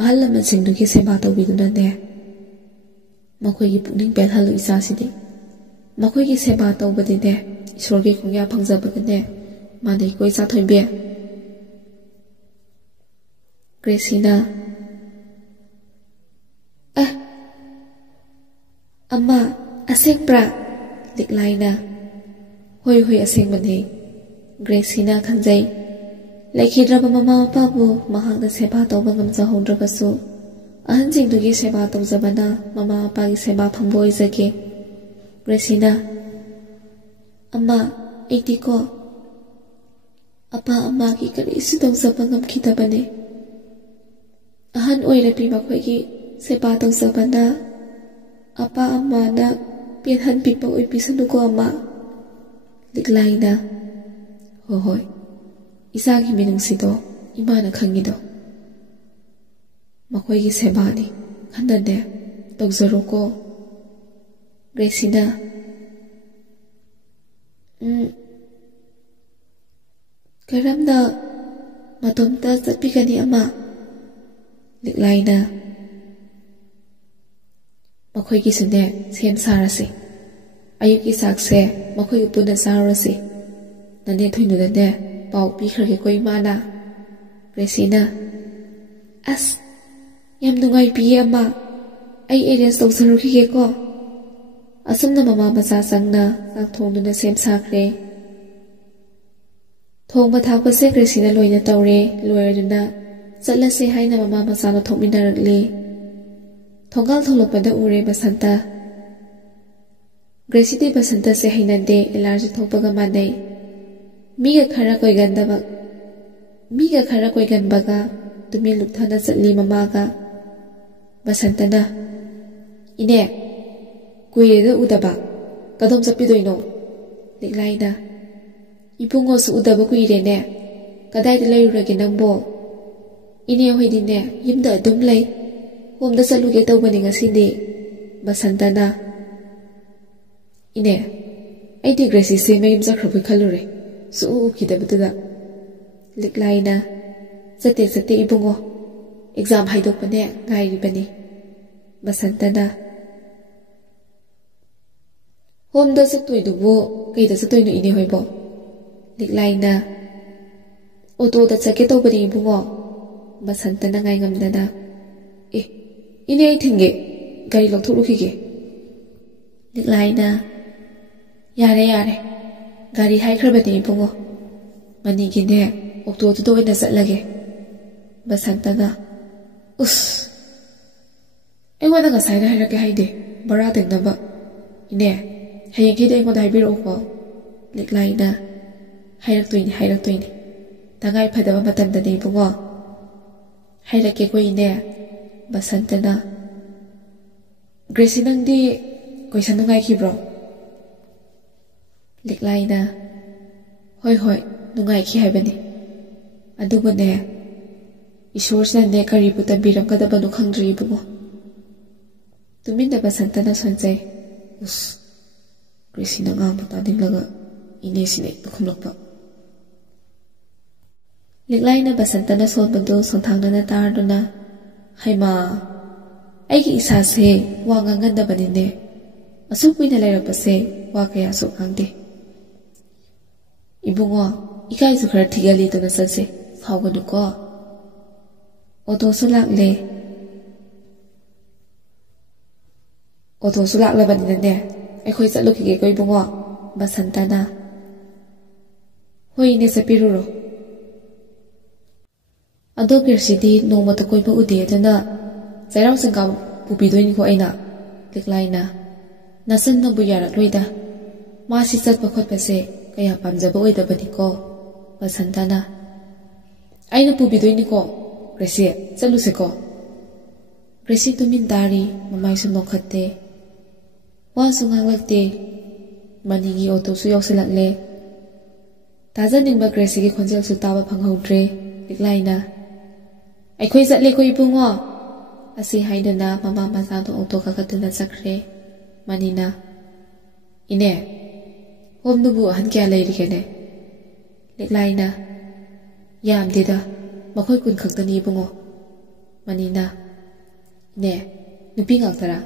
ꯑꯍꯜ ꯂꯃꯟꯁꯤꯡꯗꯨꯒꯤ ꯁꯦꯕꯥ ꯇꯧꯕꯤꯗꯨꯅꯅꯦ ꯃꯈꯣꯏꯒꯤ ꯄꯨꯛꯅꯤꯡ ꯄꯦꯜꯍꯜꯂꯨ ꯏꯆꯥꯁꯤꯗꯤ ꯃꯈꯣꯏꯒꯤ ꯁꯦꯕꯥ ꯇꯧꯕꯗꯤꯅꯦ ꯏꯁꯣꯔꯒꯤ ꯈꯣꯡꯌꯥ ꯐꯪꯖꯕꯒꯅꯦ ꯃꯥꯟꯅꯩꯀꯣ ꯏꯆꯥ ꯊꯣꯏꯕꯤ ꯒ꯭ꯔꯦꯁꯤꯅ ꯑꯃ ꯑꯁꯦꯡꯕ꯭ꯔꯥ? ꯂꯤꯛꯂꯥꯏꯅ ꯍꯣꯏ ꯍꯣꯏ ꯑꯁꯦꯡꯕꯅꯤ꯫ ꯒ꯭ꯔꯦꯁꯤꯅ ꯈꯪꯖꯩ ꯂꯩꯈꯤꯗ꯭ꯔꯕ ꯃꯃꯥ ꯃꯄꯥꯕꯨ ꯃꯍꯥꯛꯅ ꯁꯦꯕꯥ ꯇꯧꯕ ꯉꯝꯖꯍꯧꯗ꯭ꯔꯕꯁꯨ ꯑꯍꯟꯁꯤꯡꯗꯨꯒꯤ ꯁꯦꯕꯥ ꯇꯧꯖꯕꯅ ꯃꯃꯥ ꯃꯄꯥꯒꯤ ꯁꯦꯕꯥ ꯐꯪꯕ ꯑꯣꯏꯖꯒꯦ꯫ ꯒ꯭ꯔꯦꯁꯤꯅ ꯑꯃ ꯑꯩꯗꯤꯀꯣ ꯑꯄꯥ ꯑꯃꯒꯤ ꯀꯔꯤꯁꯨ ꯇꯧꯖꯕ ꯉꯝꯈꯤꯗꯕꯅꯤ꯫ ꯑꯍꯟ ꯑꯣꯏꯔꯕꯤ ꯃꯈꯣꯏꯒꯤ ꯁꯦꯕꯥ ꯇꯧꯖꯕꯅ ꯑꯄꯥ ꯑꯃꯅ ꯄꯦꯟꯍꯟꯕꯤꯕ ꯑꯣꯏꯕꯤꯁꯅꯨꯀꯣ ꯑꯃ꯫ ꯂꯤꯛꯂꯥꯏꯅ ꯍꯣꯏ ꯍꯣꯏ ꯏꯆꯥꯒꯤ ꯃꯤꯅꯨꯡꯁꯤꯗꯣ ꯏꯃꯥꯅ ꯈꯪꯉꯤꯗꯣ꯫ ꯃꯈꯣꯏꯒꯤ ꯁꯦꯕꯥꯅꯤ ꯈꯟꯅꯅꯦ ꯇꯧꯖꯔꯣꯀꯣ꯫ ꯒ꯭ꯔꯦꯁꯤꯅ ꯀꯔꯝꯅ ꯃꯇꯣꯝꯇ ꯆꯠꯄꯤꯒꯅꯤ ꯑꯃ? ꯂꯤꯛꯂꯥꯏꯅ ꯃꯈꯣꯏꯒꯤꯁꯨꯅꯦ ꯁꯦꯝ ꯁꯥꯔꯁꯤ꯫ ꯑꯌꯨꯛꯀꯤ ꯆꯥꯛꯁꯦ ꯃꯈꯣꯏꯒ ꯄꯨꯟꯅ ꯆꯥꯔꯨꯔꯁꯤ꯫ ꯅꯅꯦ ꯊꯣꯏꯅꯨꯗꯅꯦ ꯄꯥꯎ ꯄꯤꯈ꯭ꯔꯒꯦꯀꯣ ꯏꯃꯥꯅ꯫ ꯒ꯭ꯔꯦꯁꯤꯅ ꯑꯁ ꯌꯥꯝ ꯅꯨꯡꯉꯥꯏꯕꯤꯌꯦ ꯑꯃ, ꯑꯩ ꯑꯦꯔꯦꯟꯖ ꯇꯧꯖꯔꯨꯈꯤꯒꯦꯀꯣ꯫ ꯑꯁꯨꯝꯅ ꯃꯃꯥ ꯃꯆꯥ ꯆꯪꯅ ꯆꯥꯛ ꯊꯣꯡꯗꯨꯅ ꯁꯦꯝ ꯁꯥꯈ꯭ꯔꯦ꯫ ꯊꯣꯡꯕ ꯊꯥꯛꯄꯁꯦ ꯒ꯭ꯔꯦꯁꯤꯅ ꯂꯣꯏꯅ ꯇꯧꯔꯦ꯫ ꯂꯣꯏꯔꯗꯨꯅ ꯆꯠꯂꯁꯦ ꯍꯥꯏꯅ ꯃꯃꯥ ꯃꯆꯥꯅ ꯊꯣꯛꯃꯤꯟꯅꯔꯛꯂꯤ꯫ ꯊꯣꯡꯒꯥꯜ ꯊꯣꯛꯂꯛꯄꯗ ꯎꯔꯦ ꯕꯁꯟꯇ꯫ ꯒ꯭ꯔꯦꯁꯤꯗꯤ ꯕꯁꯟꯇꯁꯦ ꯍꯩꯅꯗꯦ, ꯑꯦꯂꯥꯔꯖꯤ ꯊꯣꯛꯄꯒ ꯃꯥꯟꯅꯩ꯫ ꯃꯤꯒ ꯈꯔ ꯀꯣꯏꯒꯟꯕꯒ ꯇꯨꯃꯤꯟ ꯂꯨꯞꯊꯅ ꯆꯠꯂꯤ ꯃꯃꯥꯒ꯫ ꯕꯁꯟꯇꯅ ꯏꯅꯦ ꯀꯨꯏꯔꯦꯗ ꯎꯗꯕ, ꯀꯗꯣꯝ ꯆꯠꯄꯤꯗꯣꯏꯅꯣ? ꯂꯤꯛꯂꯥꯏꯅ ꯏꯕꯨꯡꯉꯣꯁꯨ ꯎꯗꯕ ꯀꯨꯏꯔꯦꯅꯦ, ꯀꯗꯥꯏꯗ ꯂꯩꯔꯨꯔꯒꯦ ꯅꯪꯕꯣ? ꯏꯅꯦ ꯍꯣꯏꯗꯤꯅꯦ ꯌꯨꯝꯗ ꯑꯗꯨꯝ ꯂꯩ, ꯍꯣꯝꯗ ꯆꯠꯂꯨꯒꯦ ꯇꯧꯕꯅꯤ ꯉꯁꯤꯗꯤ꯫ ꯕꯁꯟꯇꯅ ꯏꯅꯦ ꯑꯩꯗꯤ ꯒ꯭ꯔꯦꯁꯤꯁꯦ ꯃꯌꯨꯝ ꯆꯠꯈ꯭ꯔꯕꯣꯏ ꯈꯜꯂꯨꯔꯦ, ꯁꯨꯛꯎ ꯎꯈꯤꯗꯕꯗꯨꯗ꯫ ꯂꯤꯛꯂꯥꯏꯅ ꯆꯠꯇꯦ ꯏꯕꯨꯡꯉꯣ, ꯑꯦꯛꯖꯥꯝ ꯍꯥꯏꯗꯣꯛꯄꯅꯦ ꯉꯥꯏꯔꯤꯕꯅꯤ꯫ ꯕꯁꯟꯇꯅ ꯍꯣꯝꯗ ꯆꯠꯇꯣꯏꯗꯨꯕꯨ ꯀꯩꯗ ꯆꯠꯇꯣꯏꯅꯣ ꯏꯅꯦ ꯍꯣꯏꯕꯣ? ꯂꯤꯛꯂꯥꯏꯅ ꯑꯣꯇꯣꯗ ꯆꯠꯀꯦ ꯇꯧꯕꯅꯤ ꯏꯕꯨꯡꯉꯣ꯫ ꯕꯁꯟꯇꯅ ꯉꯥꯏꯉꯝꯗꯅ ꯏꯅꯦ ꯑꯩ ꯊꯤꯟꯒꯦ, ꯒꯥꯔꯤ ꯂꯧꯊꯣꯛꯂꯨꯈꯤꯒꯦ꯫ ꯂꯤꯛꯂꯥꯏꯅ ꯌꯥꯔꯦ ꯒꯥꯔꯤ ꯍꯥꯏꯈ꯭ꯔꯕꯅꯤ ꯏꯕꯨꯡꯉꯣ, ꯃꯅꯤꯒꯤꯅꯦ ꯑꯣꯛꯇꯣꯗꯨꯗ ꯑꯣꯏꯅ ꯆꯠꯂꯒꯦ꯫ ꯕꯁꯟꯇꯅ ꯑꯩꯉꯣꯟꯗ ꯉꯁꯥꯏꯅ ꯍꯥꯏꯔꯛꯀꯦ ꯍꯥꯏꯗꯦ ꯕꯔꯥ ꯇꯤꯡꯅꯕ꯫ ꯏꯅꯦ ꯍꯌꯦꯡꯈꯩꯗꯤ ꯑꯩꯉꯣꯟꯗ ꯍꯥꯏꯕꯤꯔꯛꯎꯀꯣ꯫ ꯂꯤꯛꯂꯥꯏꯅ ꯍꯥꯏꯔꯛꯇꯣꯏꯅꯤ, ꯇꯉꯥꯏ ꯐꯗꯕ ꯃꯇꯝꯗꯅꯤ ꯏꯕꯨꯡꯉꯣ, ꯍꯥꯏꯔꯛꯀꯦꯀꯣ ꯏꯅꯦ꯫ ꯕꯁꯟꯇꯅ ꯒ꯭ꯔꯦꯁꯤ ꯅꯪꯗꯤ ꯀꯣꯏꯁꯟ ꯅꯨꯡꯉꯥꯏꯈꯤꯕ꯭ꯔꯣ? ꯂꯤꯛꯂꯥꯏꯅ ꯍꯣꯏ ꯅꯨꯡꯉꯥꯏꯈꯤ ꯍꯥꯏꯕꯅꯤ, ꯑꯗꯨꯕꯨꯅꯦ ꯏꯁꯣꯔꯁꯤꯅꯅꯦ ꯀꯔꯤꯕꯨ ꯇꯝꯕꯤꯔꯝꯒꯗꯕꯅꯣ ꯈꯪꯗ꯭ꯔꯤ ꯏꯕꯨꯡꯉꯣ꯫ ꯇꯨꯃꯤꯟꯅ ꯕꯁꯟꯇꯅ ꯁꯣꯟꯖꯩ꯫ ꯒ꯭ꯔꯦꯁꯤꯅ ꯉꯥꯡꯕ ꯇꯥꯅꯤꯡꯂꯒ ꯏꯅꯦꯁꯤꯅ ꯍꯦꯛꯇ ꯈꯨꯝꯂꯛꯄ꯫ ꯂꯤꯛꯂꯥꯏꯅ ꯕꯁꯟꯇꯅ ꯁꯣꯟꯕꯗꯨ ꯁꯣꯟꯊꯥꯡꯅꯅ ꯇꯥꯔꯗꯨꯅ ꯍꯩꯃꯥ ꯑꯩꯒꯤ ꯏꯁꯥꯁꯦ ꯋꯥ ꯉꯥꯡꯒꯟꯗꯕꯅꯤꯅꯦ, ꯑꯁꯨꯛ ꯀꯨꯏꯅ ꯂꯩꯔꯛꯄꯁꯦ ꯋꯥ ꯀꯌꯥꯁꯨ ꯉꯥꯡꯗꯦ꯫ ꯏꯕꯨꯡꯉꯣ ꯏꯀꯥꯏꯁꯨ ꯈꯔ ꯊꯤꯒꯜꯂꯤꯗꯨꯅ ꯆꯠꯁꯦ, ꯁꯥꯎꯒꯅꯨꯀꯣ꯫ ꯑꯣꯇꯣꯁꯨ ꯂꯥꯛꯂꯕꯅꯤꯅꯅꯦ ꯑꯩꯈꯣꯏ ꯆꯠꯂꯨꯈꯤꯒꯦꯀꯣ ꯏꯕꯨꯡꯉꯣ꯫ ꯕꯁꯟꯇꯅ ꯍꯣꯏ ꯏꯅꯦ ꯆꯠꯄꯤꯔꯨꯔꯣ꯫ ꯑꯗꯣ ꯒ꯭ꯔꯦꯁꯤꯗꯤ ꯅꯣꯡꯃꯇ ꯀꯣꯏꯕ ꯎꯗꯦ, ꯑꯗꯨꯅ ꯆꯩꯔꯥꯎ ꯆꯤꯡ ꯄꯨꯕꯤꯗꯣꯏꯅꯤꯀꯣ ꯑꯩꯅ꯫ ꯂꯤꯛꯂꯥꯏꯅ ꯅꯆꯟꯅꯕꯨ ꯌꯥꯔꯛꯂꯣꯏꯗ, ꯃꯥꯁꯤ ꯆꯠꯄ ꯈꯣꯠꯄꯁꯦ ꯀꯌꯥ ꯄꯥꯝꯖꯕ ꯑꯣꯏꯗꯕꯅꯤꯀꯣ꯫ ꯕꯁꯟꯇꯅ ꯑꯩꯅ ꯄꯨꯕꯤꯗꯣꯏꯅꯤꯀꯣ ꯒ꯭ꯔꯦꯁꯤ, ꯆꯠꯂꯨꯁꯦꯀꯣ꯫ ꯒ꯭ꯔꯦꯁꯤ ꯇꯨꯃꯤꯟ ꯇꯥꯔꯤ, ꯃꯃꯥꯏꯁꯨ ꯅꯣꯛꯈꯠꯇꯦ, ꯋꯥꯁꯨ ꯉꯥꯡꯂꯛꯇꯦ꯫ ꯃꯅꯤꯒꯤ ꯑꯣꯇꯣꯁꯨ ꯌꯧꯁꯤꯜꯂꯛꯂꯦ꯫ ꯇꯥꯖꯅꯤꯡꯕ ꯒ꯭ꯔꯦꯁꯤꯒꯤ ꯈꯣꯟꯖꯦꯜꯁꯨ ꯇꯥꯕ ꯐꯪꯍꯧꯗ꯭ꯔꯦ꯫ ꯂꯤꯛꯂꯥꯏꯅ ꯑꯩꯈꯣꯏ ꯆꯠꯂꯦꯀꯣ ꯏꯕꯨꯡꯉꯣ ꯑꯁꯤ ꯍꯥꯏꯗꯨꯅ ꯃꯃꯥ ꯃꯆꯥꯗꯣ ꯑꯣꯇꯣ ꯀꯥꯈꯠꯇꯨꯅ ꯆꯠꯈ꯭ꯔꯦ꯫ ꯃꯅꯤꯅ ꯏꯅꯦ ꯍꯣꯝꯗꯨꯕꯨ ꯑꯍꯟ ꯀꯌꯥ ꯂꯩꯔꯤꯒꯦꯅꯦ? ꯂꯤꯛꯂꯥꯏꯅ ꯌꯥꯝꯗꯦꯗ, ꯃꯈꯣꯏ 10 ꯈꯛꯇꯅꯤ ꯏꯕꯨꯡꯉꯣ꯫ ꯃꯅꯤꯅ ꯏꯅꯦ ꯅꯨꯄꯤ ꯉꯥꯛꯇꯔꯥ?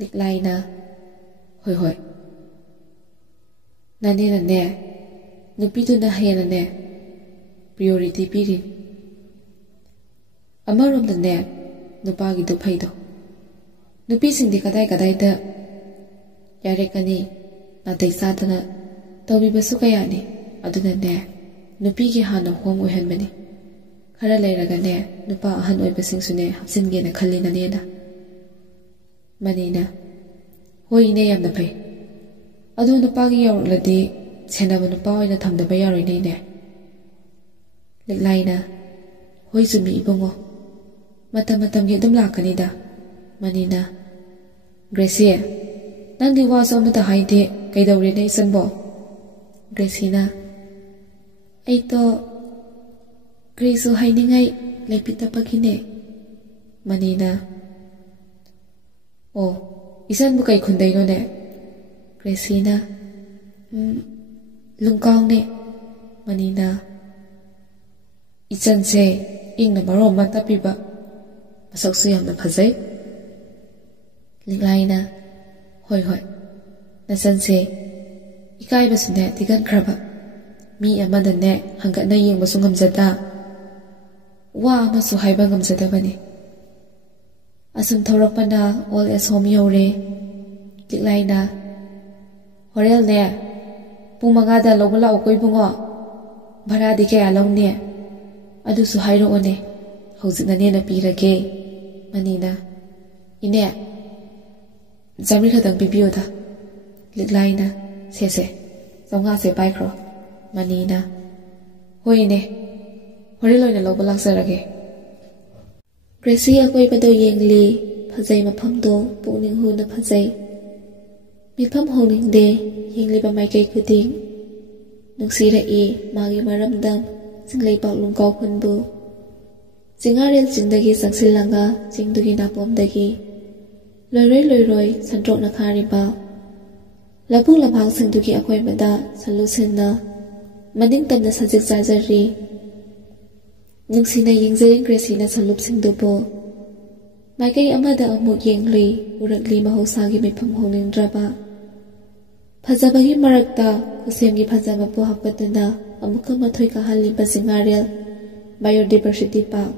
ꯂꯤꯛꯂꯥꯏꯅ ꯍꯣꯏ ꯅꯅꯦꯅꯅꯦ ꯅꯨꯄꯤꯗꯨꯅ ꯍꯦꯟꯅꯅꯦ ꯄ꯭ꯔꯤꯌꯣꯔꯤꯇꯤ ꯄꯤꯔꯤ꯫ ꯑꯃꯔꯣꯝꯗꯅꯦ ꯅꯨꯄꯥꯒꯤꯗꯨ ꯐꯩꯗꯣ, ꯅꯨꯄꯤꯁꯤꯡꯗꯤ ꯀꯗꯥꯏꯗ ꯌꯥꯔꯦꯀꯅꯤ ꯅꯥꯇꯩ ꯆꯥꯗꯅ ꯇꯧꯕꯤꯕꯁꯨ ꯀꯌꯥꯅꯤ ꯑꯗꯨꯅꯅꯦ ꯅꯨꯄꯤꯒꯤ ꯍꯥꯟꯅ ꯍꯣꯝ ꯑꯣꯏꯍꯟꯕꯅꯤ ꯈꯔ ꯂꯩꯔꯒꯅꯦ ꯅꯨꯄꯥ ꯑꯍꯟ ꯑꯣꯏꯕꯁꯤꯡꯁꯨꯅꯦ ꯍꯥꯞꯆꯤꯟꯒꯦꯅ ꯈꯜꯂꯤꯅꯅꯦꯅ ꯃꯅꯤꯅ ꯍꯣꯏ ꯏꯅꯦ ꯌꯥꯝꯅ ꯐꯩ ꯑꯗꯣ ꯅꯨꯄꯥꯒꯤ ꯌꯥꯎꯔꯛꯂꯗꯤ ꯁꯦꯟꯅꯕ ꯅꯨꯄꯥ ꯑꯣꯏꯅ ꯊꯝꯗꯕ ꯌꯥꯔꯣꯏꯅꯦ ꯏꯅꯦ ꯂꯤꯛꯂꯥꯏꯅ ꯍꯣꯏ ꯆꯨꯝꯃꯤ ꯏꯕꯨꯡꯉꯣ ꯃꯇꯝꯒꯤ ꯑꯗꯨꯝ ꯂꯥꯛꯀꯅꯤꯗ ꯃꯅꯤꯅ ꯒ꯭ꯔꯦꯁꯤ ꯅꯪꯗꯤ ꯋꯥꯁꯨ ꯑꯃꯇ ꯍꯥꯏꯗꯦ ꯀꯩꯗꯧꯔꯦꯅꯦ ꯏꯆꯟꯕꯣ ꯒ꯭ꯔꯦꯁꯤꯅ ꯑꯩꯗꯣ ꯀꯔꯤꯁꯨ ꯍꯥꯏꯅꯤꯡꯉꯥꯏ ꯂꯩꯄꯤꯗꯕꯒꯤꯅꯦ ꯃꯅꯤꯅ ꯑꯣ ꯏꯆꯟꯕꯨ ꯀꯩ ꯈꯨꯟꯗꯩꯅꯣꯅꯦ ꯒ꯭ꯔꯦꯁꯤꯅ ꯂꯨꯡꯀꯥꯎꯅꯦ ꯃꯅꯤꯅ ꯏꯆꯟꯁꯦ ꯏꯪꯅ ꯃꯔꯣꯟ ꯑꯃ ꯇꯞꯄꯤꯕ ꯃꯁꯛꯁꯨ ꯌꯥꯝꯅ ꯐꯖꯩ ꯂꯤꯛꯂꯥꯏꯅ ꯍꯣꯏ ꯅꯆꯟꯁꯦ ꯏꯀꯥꯏꯕꯁꯨꯅꯦ ꯊꯤꯒꯟꯈ꯭ꯔꯕ ꯃꯤ ꯑꯃꯗꯅꯦ ꯍꯪꯒꯠꯅ ꯌꯦꯡꯕꯁꯨ ꯉꯝꯖꯗ ꯋꯥ ꯑꯃꯁꯨ ꯍꯥꯏꯕ ꯉꯝꯖꯗꯕꯅꯤ ꯑꯁꯨꯝ ꯊꯧꯔꯛꯄꯅ ꯑꯣꯜ ꯑꯦꯖ ꯍꯣꯝ ꯌꯧꯔꯦ ꯂꯤꯛꯂꯥꯏꯅ ꯍꯣꯔꯦꯜꯅꯦ ꯄꯨꯡ 5ꯗ ꯂꯧꯕ ꯂꯥꯛꯑꯣ ꯏꯕꯨꯡꯉꯣ ꯚꯔꯥꯗꯤ ꯀꯌꯥ ꯂꯧꯅꯤ ꯑꯗꯨꯁꯨ ꯍꯥꯏꯔꯛꯑꯣꯅꯦ ꯍꯧꯖꯤꯛꯅꯅꯦꯅ ꯄꯤꯔꯒꯦ ꯃꯅꯤꯅ ꯏꯅꯦ 100 ꯈꯛꯇꯪ ꯄꯤꯕꯤꯌꯨꯗ ꯂꯤꯛꯂꯥꯏꯅ ꯁꯦ 500ꯁꯦ ꯄꯥꯏꯈ꯭ꯔꯣ ꯃꯅꯤꯅ ꯍꯣꯏ ꯏꯅꯦ ꯍꯣꯔꯦꯟ ꯑꯣꯏꯅ ꯂꯧꯕ ꯂꯥꯛꯆꯔꯒꯦ ꯒ꯭ꯔꯦꯁꯤ ꯑꯀꯣꯏꯕꯗꯣ ꯌꯦꯡꯂꯤ ꯐꯖꯩ ꯃꯐꯝꯗꯣ ꯄꯨꯛꯅꯤꯡ ꯍꯨꯅ ꯐꯖꯩ ꯃꯤꯐꯝ ꯍꯧꯅꯤꯡꯗꯦ ꯌꯦꯡꯂꯤꯕ ꯃꯥꯏꯀꯩ ꯈꯨꯗꯤꯡ ꯅꯨꯡꯁꯤꯔꯛꯏ ꯃꯥꯒꯤ ꯃꯔꯝꯗꯝ ꯆꯤꯡꯂꯩꯄꯥꯛ ꯂꯨꯡꯀꯥꯎ ꯈꯨꯟꯕꯨ ꯆꯤꯡꯉꯥꯔꯦꯜ ꯆꯤꯡꯗꯒꯤ ꯆꯪꯁꯤꯜꯂꯒ ꯆꯤꯡꯗꯨꯒꯤ ꯅꯥꯄꯣꯝꯗꯒꯤ ꯂꯣꯏꯔꯣꯏ ꯁꯟꯇ꯭ꯔꯣꯛꯅ ꯈꯥꯔꯤꯕ ꯂꯧꯕꯨꯛ ꯂꯝꯍꯥꯡꯁꯤꯡꯗꯨꯒꯤ ꯑꯀꯣꯏꯕꯗ ꯁꯜꯂꯨ ꯁꯤꯟꯅ ꯃꯅꯤꯡ ꯇꯝꯅ ꯁꯖꯤꯛ ꯆꯥꯖꯔꯤ ꯅꯨꯡꯁꯤꯅ ꯌꯦꯡꯖꯔꯤ ꯒ꯭ꯔꯦꯁꯤꯅ ꯁꯟꯂꯨꯞꯁꯤꯡꯗꯨꯕꯨ ꯃꯥꯏꯀꯩ ꯑꯃꯗ ꯑꯃꯨꯛ ꯌꯦꯡꯂꯤ ꯎꯔꯛꯂꯤ ꯃꯍꯧꯁꯥꯒꯤ ꯃꯤꯐꯝ ꯍꯧꯅꯤꯡꯗ꯭ꯔꯕ ꯐꯖꯕꯒꯤ ꯃꯔꯛꯇ ꯈꯨꯠꯁꯦꯝꯒꯤ ꯐꯖꯕꯕꯨ ꯍꯥꯞꯀꯠꯇꯨꯅ ꯑꯃꯨꯛꯀ ꯃꯊꯣꯏ ꯀꯥꯍꯜꯂꯤꯕ ꯆꯤꯡꯉꯥꯔꯦꯜ ꯕꯥꯏꯑꯣꯗꯥꯏꯕꯔꯁꯤꯇꯤ ꯄꯥꯔꯛ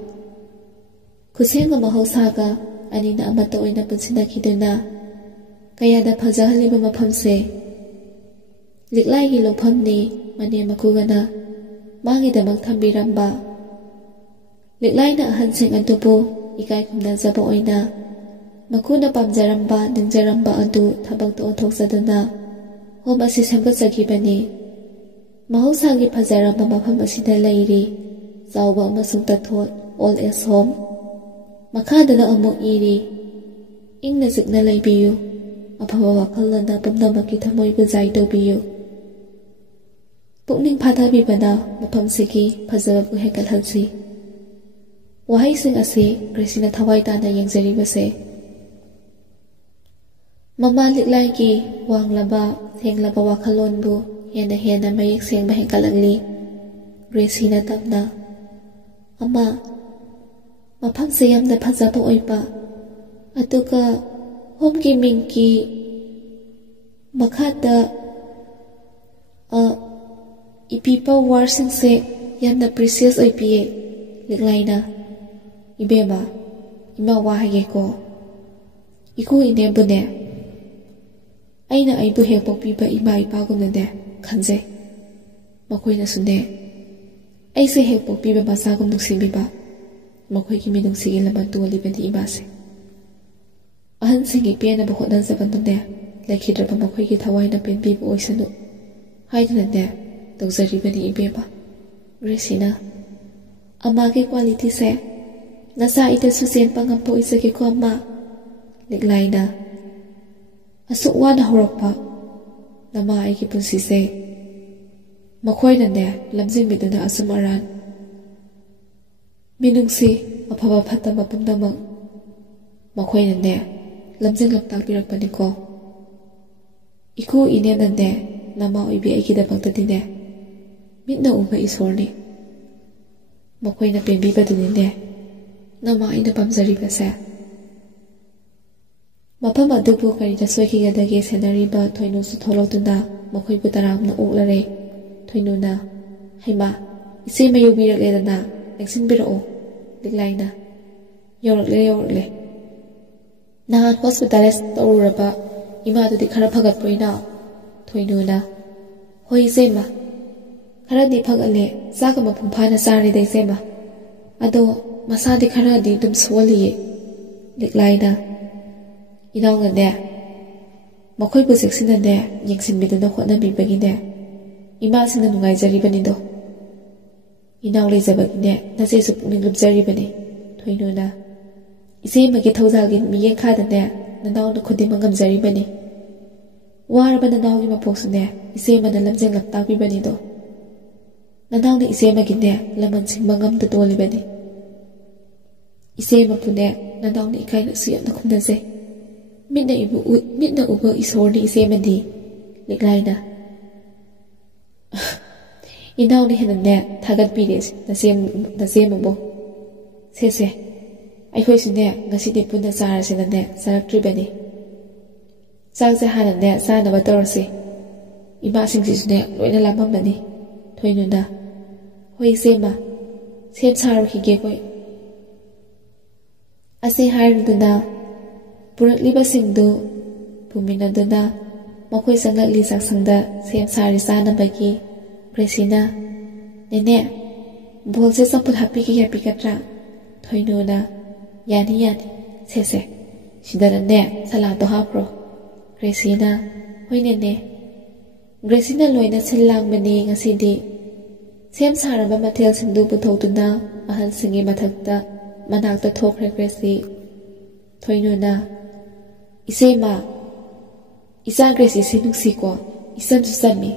ꯈꯨꯠꯁꯦꯝꯒ ꯃꯍꯧꯁꯥꯒ ꯑꯅꯤꯅ ꯑꯃꯠꯇ ꯑꯣꯏꯅ ꯄꯨꯟꯁꯤꯟꯅꯈꯤꯗꯨꯅ ꯀꯌꯥꯗ ꯐꯖꯍꯜꯂꯤꯕ ꯃꯐꯝꯁꯦ ꯂꯤꯛꯂꯥꯏꯒꯤ ꯂꯧꯐꯝꯅꯤ ꯃꯅꯦꯝ ꯃꯀꯨꯒꯅ ꯃꯥꯒꯤꯗꯃꯛ ꯊꯝꯕꯤꯔꯝꯕ ꯂꯤꯛꯂꯥꯏꯅ ꯑꯍꯟꯁꯤꯡ ꯑꯗꯨꯕꯨ ꯏꯀꯥꯏ ꯈꯨꯝꯅꯖꯕ ꯑꯣꯏꯅ ꯃꯀꯨꯅ ꯄꯥꯝꯖꯔꯝꯕ ꯅꯤꯡꯖꯔꯝꯕ ꯑꯗꯨ ꯊꯕꯛꯇ ꯑꯣꯟꯊꯣꯛꯆꯗꯨꯅ ꯍꯣꯝ ꯑꯁꯤ ꯁꯦꯝꯒꯠꯆꯈꯤꯕꯅꯤ ꯃꯍꯧꯁꯥꯒꯤ ꯐꯖꯔꯝꯕ ꯃꯐꯝ ꯑꯁꯤꯗ ꯂꯩꯔꯤ ꯆꯥꯎꯕ ꯑꯃꯁꯨꯡ ꯇꯊꯣꯠ ꯑꯣꯜ ꯑꯦꯖ ꯍꯣꯝ ꯃꯈꯥꯗꯅ ꯑꯃꯨꯛ ꯏꯔꯤ ꯏꯪꯅ ꯆꯤꯛꯅ ꯂꯩꯕꯤꯌꯨ ꯑꯐꯕ ꯋꯥꯈꯜꯂꯣꯟꯅ ꯄꯨꯝꯅꯃꯛꯀꯤ ꯊꯃꯣꯏꯕꯨ ꯖꯥꯏ ꯇꯧꯕꯤꯌꯨ ꯄꯨꯛꯅꯤꯡ ꯐꯥꯊꯕꯤꯕꯅ ꯃꯐꯝꯁꯤꯒꯤ ꯐꯖꯕꯕꯨ ꯍꯦꯟꯒꯠꯍꯟꯁꯤ ꯋꯥꯍꯩꯁꯤꯡ ꯑꯁꯤ ꯒ꯭ꯔꯦꯁꯤꯅ ꯊꯋꯥꯏ ꯇꯥꯅ ꯌꯦꯡꯖꯔꯤꯕꯁꯦ ꯃꯃꯥ ꯂꯤꯛꯂꯥꯏꯒꯤ ꯋꯥꯡꯂꯕ ꯁꯦꯡꯂꯕ ꯋꯥꯈꯜꯂꯣꯟꯕꯨ ꯍꯦꯟꯅ ꯃꯌꯦꯛ ꯁꯦꯡꯕ ꯍꯦꯟꯒꯠꯂꯛꯂꯤ ꯒ꯭ꯔꯦꯁꯤꯅ ꯇꯞꯅ ꯑꯃ ꯃꯐꯝꯁꯦ ꯌꯥꯝꯅ ꯐꯖꯕ ꯑꯣꯏꯕ ꯑꯗꯨꯒ ꯍꯣꯝꯒꯤ ꯃꯤꯡꯒꯤ ꯃꯈꯥꯗ ꯏꯕꯤꯕ ꯋꯥꯔꯗꯁꯤꯡꯁꯦ ꯌꯥꯝꯅ ꯄ꯭ꯔꯤꯁꯤꯌꯁ ꯑꯣꯏꯕꯤꯌꯦ ꯂꯤꯛꯂꯥꯏꯅ ꯏꯕꯦꯝꯃ ꯏꯃꯥ ꯋꯥ ꯍꯥꯏꯒꯦꯀꯣ ꯏꯀꯨ ꯏꯅꯦꯕꯨꯅꯦ ꯑꯩꯅ ꯑꯩꯕꯨ ꯍꯦꯛ ꯄꯣꯛꯄꯤꯕ ꯏꯃꯥ ꯏꯄꯥꯒꯨꯝꯅꯅꯦ ꯈꯟꯖꯩ ꯃꯈꯣꯏꯅꯁꯨꯅꯦ ꯑꯩꯁꯦ ꯍꯦꯛ ꯄꯣꯛꯄꯤꯕ ꯃꯆꯥꯒꯨꯝ ꯅꯨꯡꯁꯤꯕꯤꯕ ꯃꯈꯣꯏꯒꯤ ꯃꯤꯅꯨꯡꯁꯤꯒꯤ ꯂꯃꯟ ꯇꯣꯜꯂꯤꯕꯅꯤ ꯏꯃꯥꯁꯦ ꯑꯍꯟꯁꯤꯡꯒꯤ ꯄꯦꯟꯅꯕ ꯍꯣꯠꯅꯖꯕꯅꯅꯦ ꯂꯩꯈꯤꯗ꯭ꯔꯕ ꯃꯈꯣꯏꯒꯤ ꯊꯋꯥꯏꯅ ꯄꯦꯟꯕꯤꯕ ꯑꯣꯏꯁꯅꯨ ꯍꯥꯏꯗꯨꯅꯅꯦ ꯇꯧꯖꯔꯤꯕꯅꯤ ꯏꯕꯦꯝꯃ ꯒ꯭ꯔꯦꯁꯤꯅ ꯑꯃꯥꯒꯤ ꯀ꯭ꯋꯥꯂꯤꯇꯤꯁꯦ ꯅꯆꯥ ꯑꯩꯗꯁꯨ ꯆꯦꯟꯕ ꯉꯝꯕ ꯑꯣꯏꯖꯒꯦꯀꯣ ꯑꯃ ꯂꯤꯛꯂꯥꯏꯅ ꯑꯁꯨꯛ ꯋꯥꯅ ꯍꯧꯔꯛꯄ ꯅꯃꯥ ꯑꯩꯒꯤ ꯄꯨꯟꯁꯤꯁꯦ ꯃꯈꯣꯏꯅꯅꯦ ꯂꯝꯖꯤꯡꯕꯤꯗꯨꯅ ꯑꯆꯨꯝ ꯑꯔꯥꯟ ꯃꯤꯅꯨꯡꯁꯤ ꯑꯐꯕ ꯐꯠꯇꯕ ꯄꯨꯝꯅꯃꯛ ꯃꯈꯣꯏꯅꯅꯦ ꯂꯝꯖꯤꯡ ꯂꯝꯇꯥꯛꯄꯤꯔꯛꯄꯅꯤꯀꯣ ꯏꯀꯨ ꯏꯅꯦꯅꯅꯦ ꯅꯃꯥ ꯑꯣꯏꯕꯤ ꯑꯩꯒꯤꯗꯃꯛꯇꯗꯤꯅꯦ ꯃꯤꯠꯅ ꯎꯕ ꯏꯁꯣꯔꯅꯤ ꯃꯈꯣꯏꯅ ꯄꯦꯟꯕꯤꯕꯗꯨꯅꯤꯅꯦ ꯅꯃꯥ ꯑꯩꯅ ꯄꯥꯝꯖꯔꯤꯕꯁꯦ ꯃꯐꯝ ꯑꯗꯨꯕꯨ ꯀꯔꯤꯗ ꯁꯣꯏꯈꯤꯒꯗꯒꯦ ꯁꯦꯟꯅꯔꯤꯕ ꯊꯣꯏꯅꯨꯁꯨ ꯊꯣꯛꯂꯛꯇꯨꯅ ꯃꯈꯣꯏꯕꯨ ꯇꯔꯥꯝꯅ ꯑꯣꯛꯂꯔꯦ ꯊꯣꯏꯅꯨꯅ ꯍꯩꯃꯥ ꯏꯆꯦ ꯃꯌꯨ ꯕꯤꯔꯛꯂꯦꯗꯅ ꯂꯦꯡꯁꯤꯟꯕꯤꯔꯛꯑꯣ ꯂꯤꯛꯂꯥꯏꯅ ꯌꯧꯔꯛꯂꯦ ꯅꯍꯥꯟ hospitalise ꯇꯧꯔꯨꯔꯕ imadudi khara phagatpoina thoinuna hoi isema khara di phagale saga mapum phana sari dei sema ado masadi khara di dum soli liklaina inaunga ne makhoi bu seksina ne yengsin biduna khona bibagi ne ima sina nungai jari bani do inaw le jabagi ne nase su pungning lubjari bani thoinuna ise magi thawjalgi miyeng kha da ne nanaw na khudi mangam jari bani waraba nanaw gi mapoksu ne ise mana lamjeng lapta bi bani do nanaw ne ise magi ne laman sing mangam da doli bani ise mapune nanaw ne ikai na suyam na khumda se midna ubo isor ni ise mandi liklaina inaw ni hena ne thagat pires na sem mo se ai khoi su ne ngasi de punna sar se ne sarak tri bani sang se hana ne sa na ba tor se ima sing si ne loina lamam bani thoinu na hoi se ma sem sar hi ge koi ase har duna purak liba sing du pumina duna makhoi sangat li sak sangda sem sari sa na bagi Gresina nene bol se samput happy ki happy katra thoinu na yani se sidara ne sala to ha pro Gresina hoi nene Gresina loina silang mani ngasi di sem saraba mathel singdu puthotuna ahal singi mathakta manakta thokre Gresi thoinu na isema isa Gresi sinuksi ko isam susami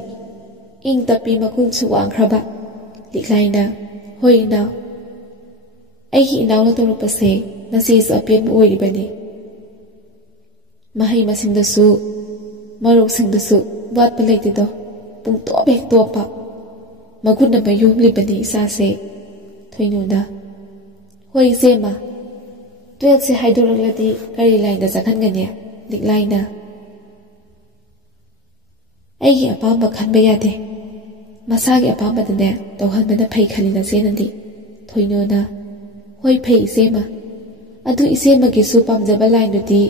ing tapi makul suwang kraba liklaina hoi na ai hi naw la toru pase nasi sa pian bu oi bani mahai masing da su marok sing da su wat pa leite do pung to bek to pa magun na bayum li bani sa se thoinu na hoi se ma 12 se haidorok lati kari line da sakhan gane liklaina ai hi apamba khanba yade masagi apamba dane tawhan bana phai khalina senandi thoinu na hoi phai isema adu isema ge su pamjaba line dudi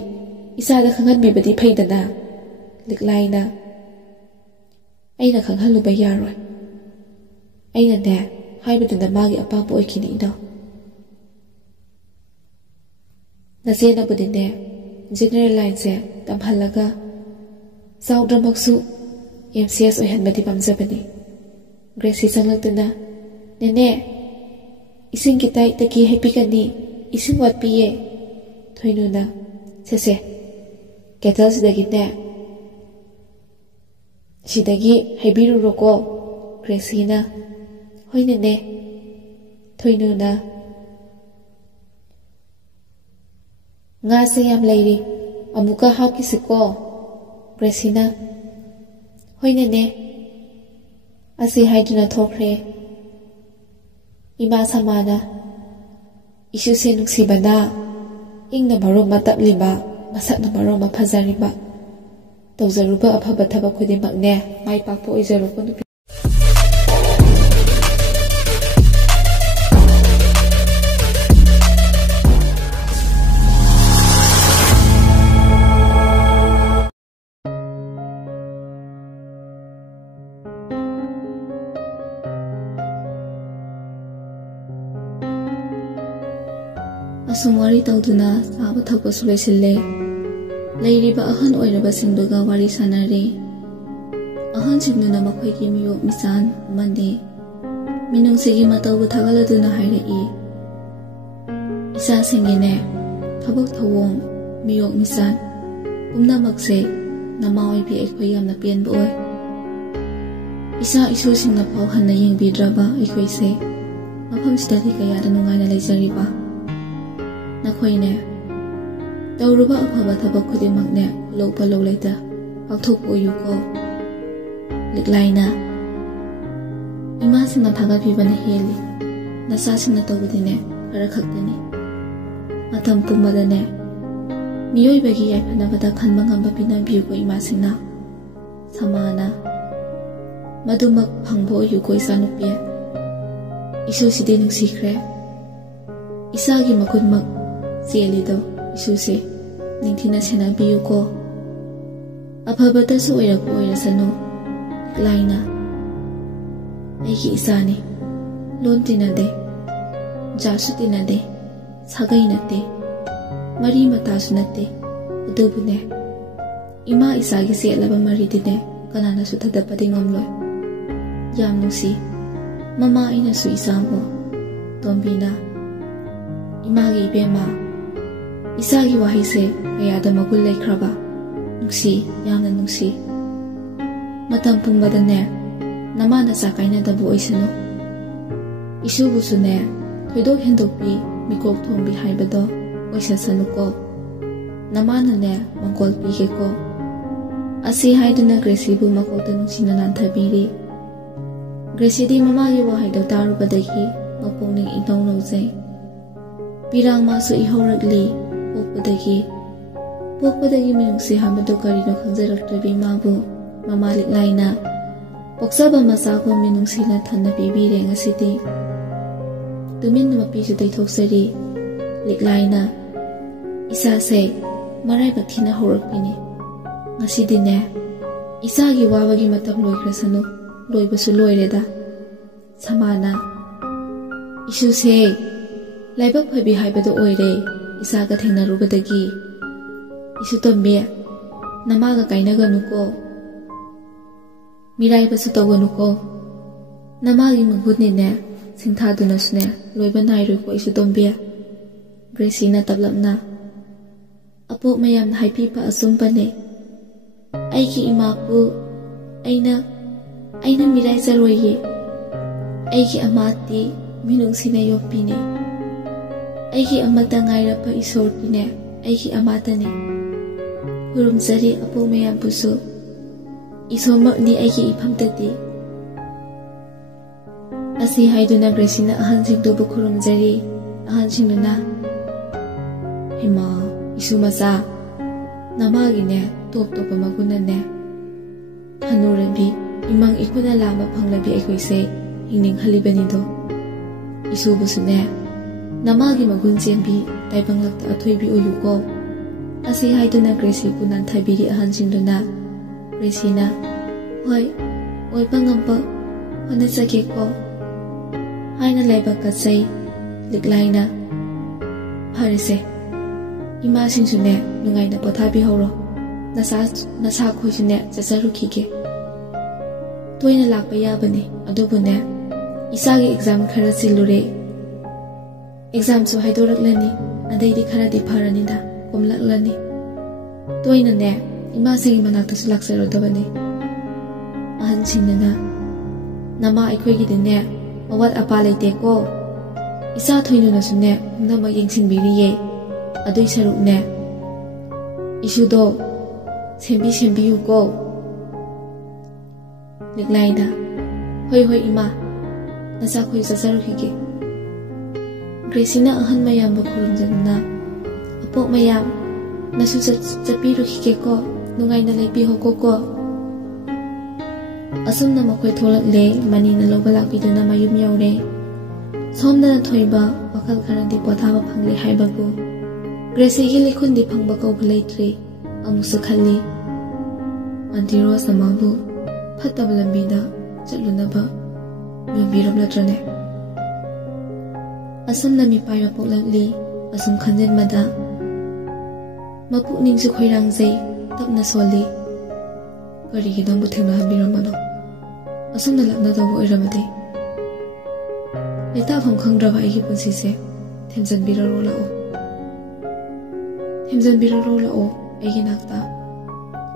isa da khangan bibadi phai dana liklaina aina khanghalu ba yaroi aina ne haibadana magi apamba oikini no nasena budine general line se tamhalaga saudраmaksu MCS oihanbadi pamjabani Gresi sanglagtuna nene ising kitai taki happy kani ising wat piye thoinu na se kettle sidagi ne sidagi haibiru roko Gresina hoi nene thoinu na nga se yam leiri amuka haki siko Gresina hoi nene asi haiduna thokre ima samana isu se nuksibana ingna maro matap liba masak na maro mapazariba tawzaruba aphaba thaba khudimak ne mai pakpo oizaruko nupi asumwari tawduna saba thakpa sulaisille leiriba ahan oiraba singduga wari sanare ahan singduna makhoi ki miyo misan mande minung sigi matawbu thagaladuna hairei isa singene thabak thawong miyo misan umna makse namawai bi ekhoi yamna pianbu oi isa isu singna phaw hanna yengbidraba ekhoi se mafam sidari kaya da nungaina leijariba nakhoi tawruba aphaba thabak khudimak ne lopa lolaita pakthok oyu ko liklaina ima singna thaga bibana heli nasa singna tawbudine khara khaktani matam pumadane miyoi bagi yaifana bada khanba ngamba pina biu ko ima singna samana madumak phangbo oyu ko isanu pia isu side nungsikre isagi makunmak Cielido, isuse, ningtina sena biyu ko. ꯑꯐꯕꯇꯁꯨ ꯑꯣꯏꯔꯛꯄ ꯑꯣꯏꯔꯁꯅꯨ ꯂꯥꯏꯅ ꯑꯩꯒꯤ ꯏꯆꯥꯅꯤ ꯂꯣꯟ ꯇꯤꯟꯅꯗꯦ ꯖꯥꯠꯁꯨ ꯇꯤꯟꯅꯗꯦ ꯁꯥꯒꯩ ꯅꯠꯇꯦ ꯃꯔꯤ ꯃꯇꯥꯁꯨ ꯅꯠꯇꯦ ꯑꯗꯨꯕꯨꯅꯦ ꯏꯃꯥ ꯏꯆꯥꯒꯤ ꯆꯦꯠꯂꯕ ꯃꯔꯤꯗꯤꯅꯦ ꯀꯅꯥꯅꯁꯨ ꯊꯥꯗꯠꯄꯗꯤ ꯉꯝꯂꯣꯏ ꯌꯥꯝ ꯅꯨꯡꯁꯤ ꯃꯃꯥ ꯑꯩꯅꯁꯨ ꯏꯆꯥꯕꯨ ꯇꯣꯝꯕꯤꯅ 이마기 이베마 이사기 와히세 그야다 먹을 레크라바 눅시 야나 눅시 마tam 풍바다네 나마나 사카이나다부 오이스노 이슈부수네 토이도 현독비 미곡 통비 하이바도 오이사사누고 나마나네 망골 비게고 아시 하이드나 그레시부 마고도 눅시나 난타비리 그레시디 마마기 와하이도 다루바다기 마뽕ning 이동 노제 Pirang masu ihoragli pokpadagi minungsi habado karino khangjaraktabi mabu mamalik laina poksaba masako minungsi na thanna bibire ngasidi tumin mapi ju daithoksari liklaina isa se marai bathina horakpini ngasidi ne isa gi wabagi matam loikrasanu loibasu loireda samana isu se Laibak phabi haibado oire isaga thengnarubadagi isu tombe namaga kainaga nuko mirai basu tawnuko namagi mangudni ne singthaduna sune loiba nairoi ko isu tombe Gracie tablapna apok mayam haipi pa asumpane aigi imaku aina mirai zaroye aigi amati minungsina yopine Aiki amata ngairapa isortine aiki amatane Kurumzari apo mayam puso Isomak ni aiki ipamtati Asi haiduna Gracie ahansing tubu kurumzari ahansing nuna Hima isu masa Namagine top topa magunane Hanurabi imang ikuna lama panglabi aikoise hingning halibanido Isu busune Namagi magun sembi taibang lakta athoibi oyuko asi haiduna Gracie punan thabiri ahansingduna Gracie na hoi oipangamba hona sake ko haina laiba kasai liklaina harise ima singsune nungai na pothabi horo nasa khoisune chasarukhige toina lakpa yabane adubune isagi exam khara silure Exam so haidoraklani adai kharadi pharanida komlaklani toina ne ima sigi manakta su laksarodabani ahan sinna nama aikhoigi dine awat apa leite ko isa thoinu na sune nama yengsing biriye adoi saruk ne isu do sembi yu ko liklaida hoi ima nasa khoi sasarukhige Gracie ahan mayam bakurumjana apok mayam nasu chapiru hike ko nungai na leipi hoko ko asum na makhoi tholak le mani na lobalak biduna mayum yaure somna thoiba wakal kharandi pothaba phangli haibabu Gracie gi likhundi phangba ko bhalaitri amusu khalli antiro samabu phatablambi chalunaba yobiram latrane Asam nami pai mapolakli asum khanjen mada mapukning su khoirang zai tapna soli kari gi dongbu thengna habiramano asum na lakna dawo iramade leta phang khangraba igi punsi se themjan biraro lao igi nakta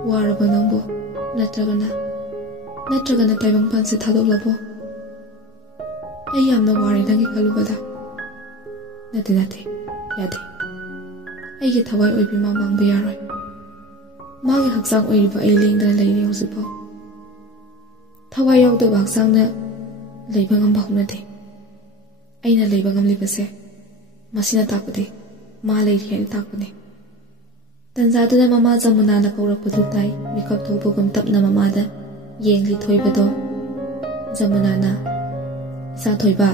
waraba nangbu natragana taibang panse thadoklabo ai yamna wari dangi kalubada Nate yade aigi thawai oibi ma mangba yaroi magi haksang oiriba ai lengdana leini hosipo thawai yaudaba haksangna leiba ngamba hunade aina leiba ngamlibase masina takpade ma leiri hain takpane tanjaduna mama jamuna na kaurakpadu tai mikap thopagum tapna mamada yengli thoibado jamuna na isa thoiba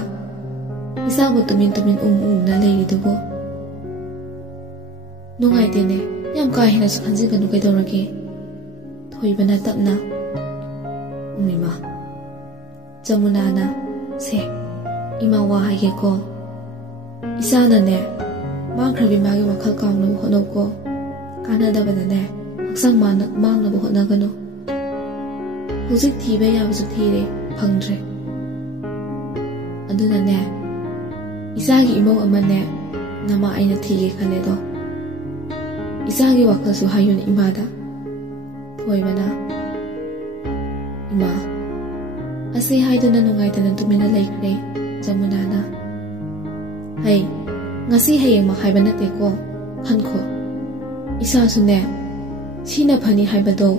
Isa ko tumin na leiri dubo Nungai tene yam kahina sa kanjin kanu kay dorage Thoibana tapna Umima Jamunana Se Ima wa haige ko Isana ne Mangkrabi magi wakal kaungna bu hono ko Kanada bana ne Haksang mangna bu hona gano Huzik thiba yabasu thire Phangdre Aduna ne Isagi imo amane Nama aina thige khale do Isagi wakasu hayun imada Thoibana Ima Ase haiduna nungaitana tumina laikre Jamunana Hai Ngasi hayang makhaiba nate ko Khanko Isa sune Sina phani haiba do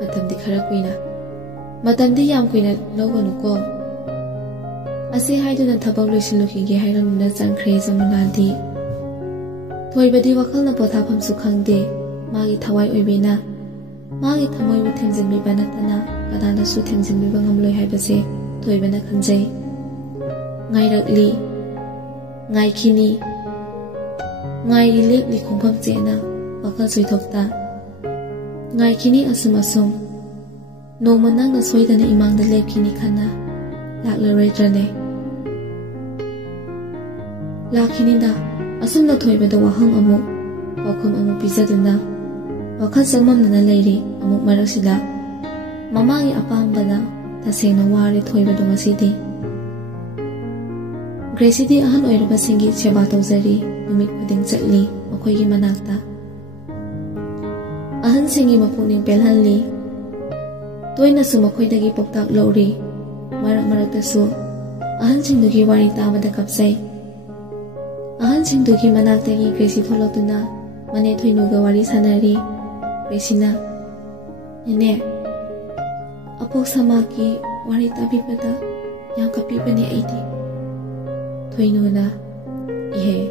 Matamdi khara kuina Matamdi yam kuina loganu ko Ase haiduna thabak loisilukige hairamuna changkhre Jamunadi Thoibadi wakalna pothafam su khangde Magi thawai oibina Magi thamoi bu themjinmi banatana Kadana su themjinmi bangamloi haibase Thoibana khanjai Ngairakli Ngai kini Ngai rilep li khongpham chena Wakal soithokta Ngai kini asum asum Noma nangna soidana imangda lep kini khana Laklaroi drane Lakini da Asumna thoibada wahang amu Wakum amu pizaduna Wakal samamnana leiri amuk maraksida Mamangi apambada Tasengna wari thoibada masidi Gracie ahan oiraba singi seba tawzari numit puding chatli makoygi manakta ahan singi mapungning pelhanli toina su makoydagi poktak lori marak su ahan singdugi wari tabada kapsai ahan singdugi manaktagi Gracie tholotuna mane thoinuga wari sanari Gracie na nene apok samaki wari tabibada yang kapibani aidi Thoinuna Ihe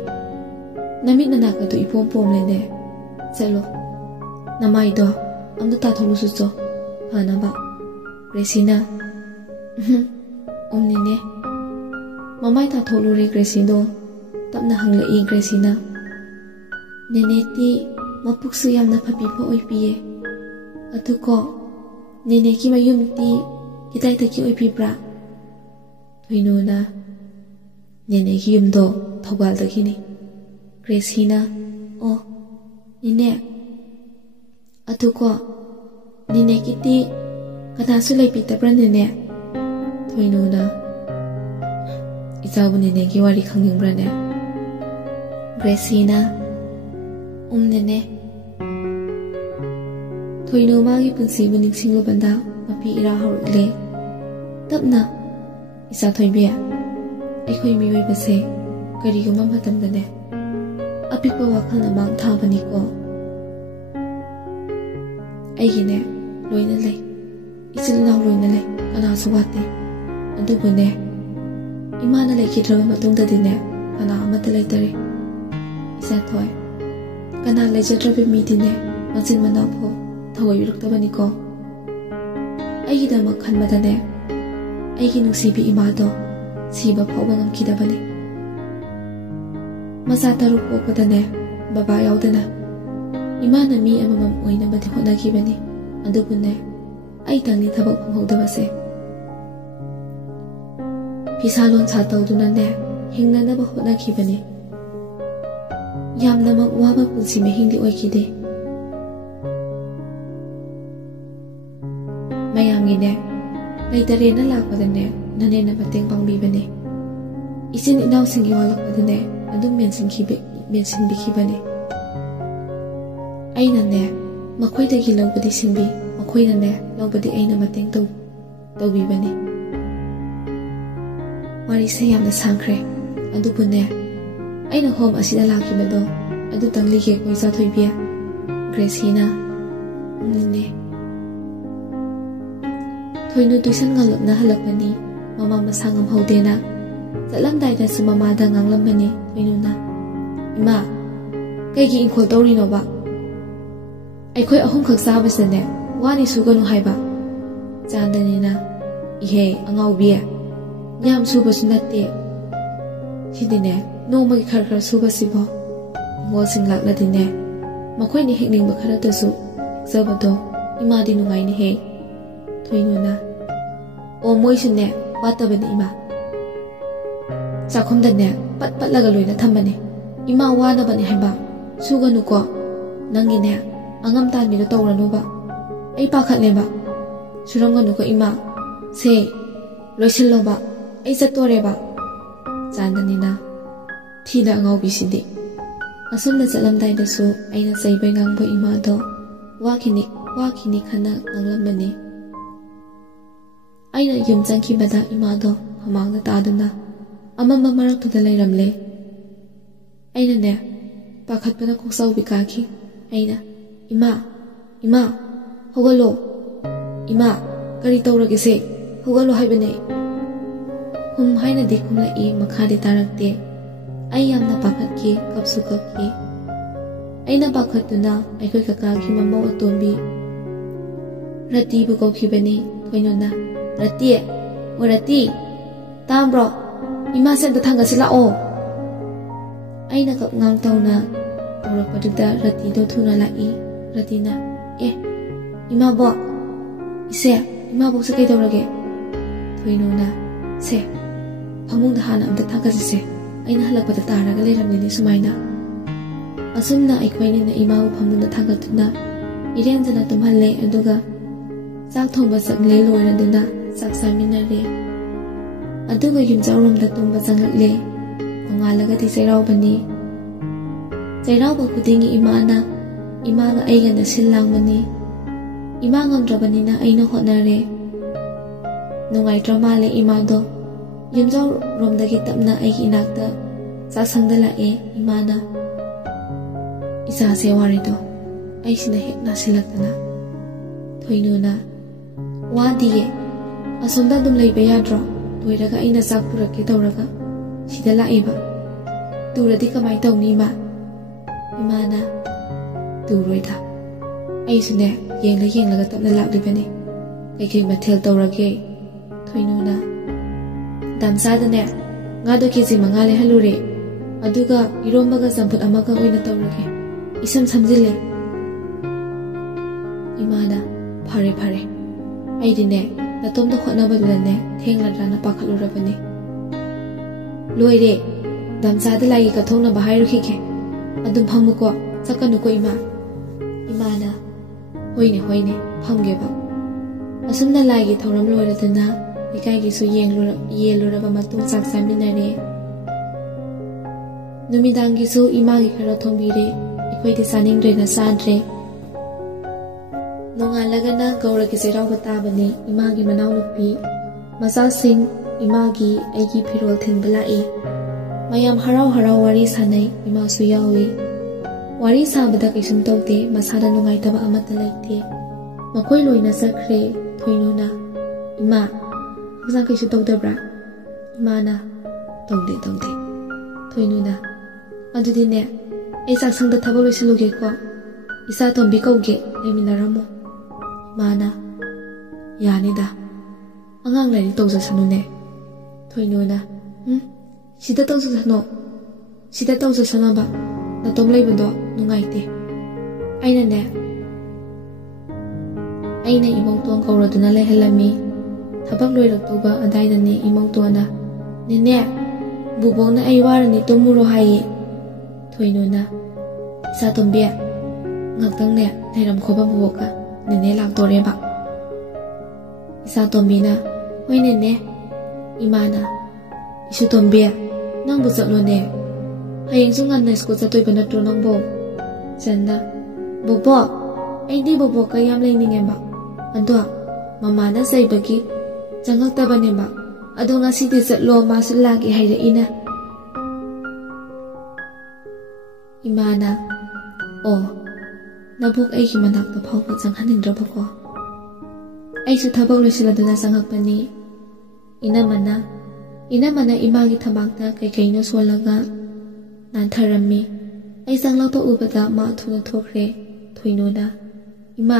Namit na nakado ipom-pom lene Selo Namay do Amdo tatholu suso Hana ba Gracie na Nene Mamay tatholu re Gracie do Tapna hanglai Gracie na Nene ti Mapuksu yamna papipa oipiye Atuko Nene ki mayum ti Kitay taki oipibra Thoinuna Nene ki yumdo Thogal dakini Gracie na O Nene Atuko Nene kiti Kanasu laipi tabra nene Thoinuna Isabu nene ki wari khangningbra ne Gracie na Nene Thoinu magi punsi bu ningsinglu banda Mapi ira haurle Tapna Isa thoibia Aikoi miwai base Kariguma matamdane Apikwa wakal na mang thabani ko Aigine Loina lay Isil na loina lay Kana suwate Adubune Imana lay kidrawa matungda dine Kana amata lay tari Isa thoy Kana lay jadrabi mi dine Masin manapo Thawai wiruktabani ko Aigida makhan madane Aigi nungsibi imado Siba phauba ngamkidabane Masa taruk pokodane Baba yaudana Imana mi amamam oinabadi honakibani Adubune Ai tangni thabak phanghowdabase Fisalon sa tawdunane Hingnanaba honakibani Yamnamak waba punsi mahingdi oikide Mayamgine Laitarena lakpadane Nanena mateng pangbibane Isin inaw singi walakpadane Adum mensinbikibane Aina ne Makoydagi lawbadi singbi Makoyna ne lawbadi aina mateng tawbibane Wari sa yamna sangkre Adubu ne Aina home asida lakibado Adu tanglige koy sa thoibia Gracie na Nene Thoinu tuisan ngalap na halakpani Mama masangam haudena Zatlamdayda su mamada nganglambani Thoinuna Ima Kaigi inkol tawrino ba Aikoi ahum khak sabasane Wani suganu haiba Chandanina Ihe angawbiye Yam subasu natte Hidine Nomagi khar subasibo Ngol singlak ladine Makoy ni hikning bakaratasu Zabado ima di nungai ni he thoinuna o moi sunne watabani ima chakhom da ne pat pat laga loina thambani ima wana bani haiba suganu ko nangi ne angam tan mi do tawranu ba ai pakhat le ba suranganu ko ima se loisil lo ba ai satore ba chandani na thina ngau bi sidi asumna chalam dai da su aina sai bai ngang bo ima do wakini khana nganglam bani aina yum changki bada ima do hamang da taduna amamba marak tuda lairamle aina ne pakhat bana koksau bikaki aina ima hogalo ima kari tawrage se hogalo haibane haina di kumla e makhade tarakte ai yamna pakhat ki kapsu kapki aina pakhatuna aikoi kaka ki mammo atombi rati bu kokhi bani thoinona rati tambro ima sen ta thanga sila o aina kap ngang tauna ora paduda rati do thuna la e ratina ima bo se kai tawrage thoinona se phamung da hana amta thanga se aina halakpada taraga leiramni sumaina asumna aikwaini na ima bu phamung da thanga tuna irenjana tumhalle aduga chak thongba sakle loiraduna sak saminare aduga yumjaurom da tumba changatle angalaga ti chairau bani chairau ba khudingi ima ga aiga na sillang bani ima ngamdrabani na aina honare nungai drama le ima do yumjaurom da gi tapna ai inakta sa sangda la e imana isa se wari do ai sina he na silaktana thoinuna wadiye asomda dum leibe yadro toiraga aina sak purake tawraga sida laiba turadi kamai tawni ma imana turoida ai sine yenglaga tapna laklibani kai mathel tawrage thoinuna damsa dane ngado kiji mangale halure aduga irombaga samput amaga oina tawrage isam samjile imana phare ai dine natom da khona badulane thengladana pakhalurabani loire damsa da lagi ka thongna bahai rukhike adum phamuko sakanu ko imana hoine phamge ba asumna lagi thoram loiradana likai gi su yeluraba matung sak saminare numidang gi su ima gi khara thongbire ikoi di saning re na sadre nongalaga na gaura gi serau batabane ima gi manau nupi masa sing ima gi aigi phirol thin balai mayam harau wari sanai ima su yawi wari sabada kaisum tawte masada nungai taba amata laite makoi loina sakre thoinuna ima huzang kaisu tawdabra imana tawde thoinuna adudine ai saksang da thabo loisiluge ko isa tombi kauge leminaramo mana yanida angang lari tawza sanune thoinuna sida tawza sanaba na tom leibado nungaite aina imong tuang kauraduna lehalami thabak loirak tawba adaidane imong tuana nene bubong na ai warani tumuro haye thoinuna isa tombi ngakdang ne thairam khoba buboka nene laktoreba isa tombi na hoine ne imana isu tombi nang bu chaklo ne hayeng sungan na school chatoi bana tro nang bo channa bobo ai di bobo ka yam leininge ba ando mama na sai bagi jangak ta bane ba ado nga si de chatlo ma sulagi haire ina imana nabuk ai manak ta phau pa changhanin dra bako ai su thabak loisiladuna changakpani ina mana imagi thabakta kai no solaga nantharami ai changlau to ubada ma thuna thokre thoinona ima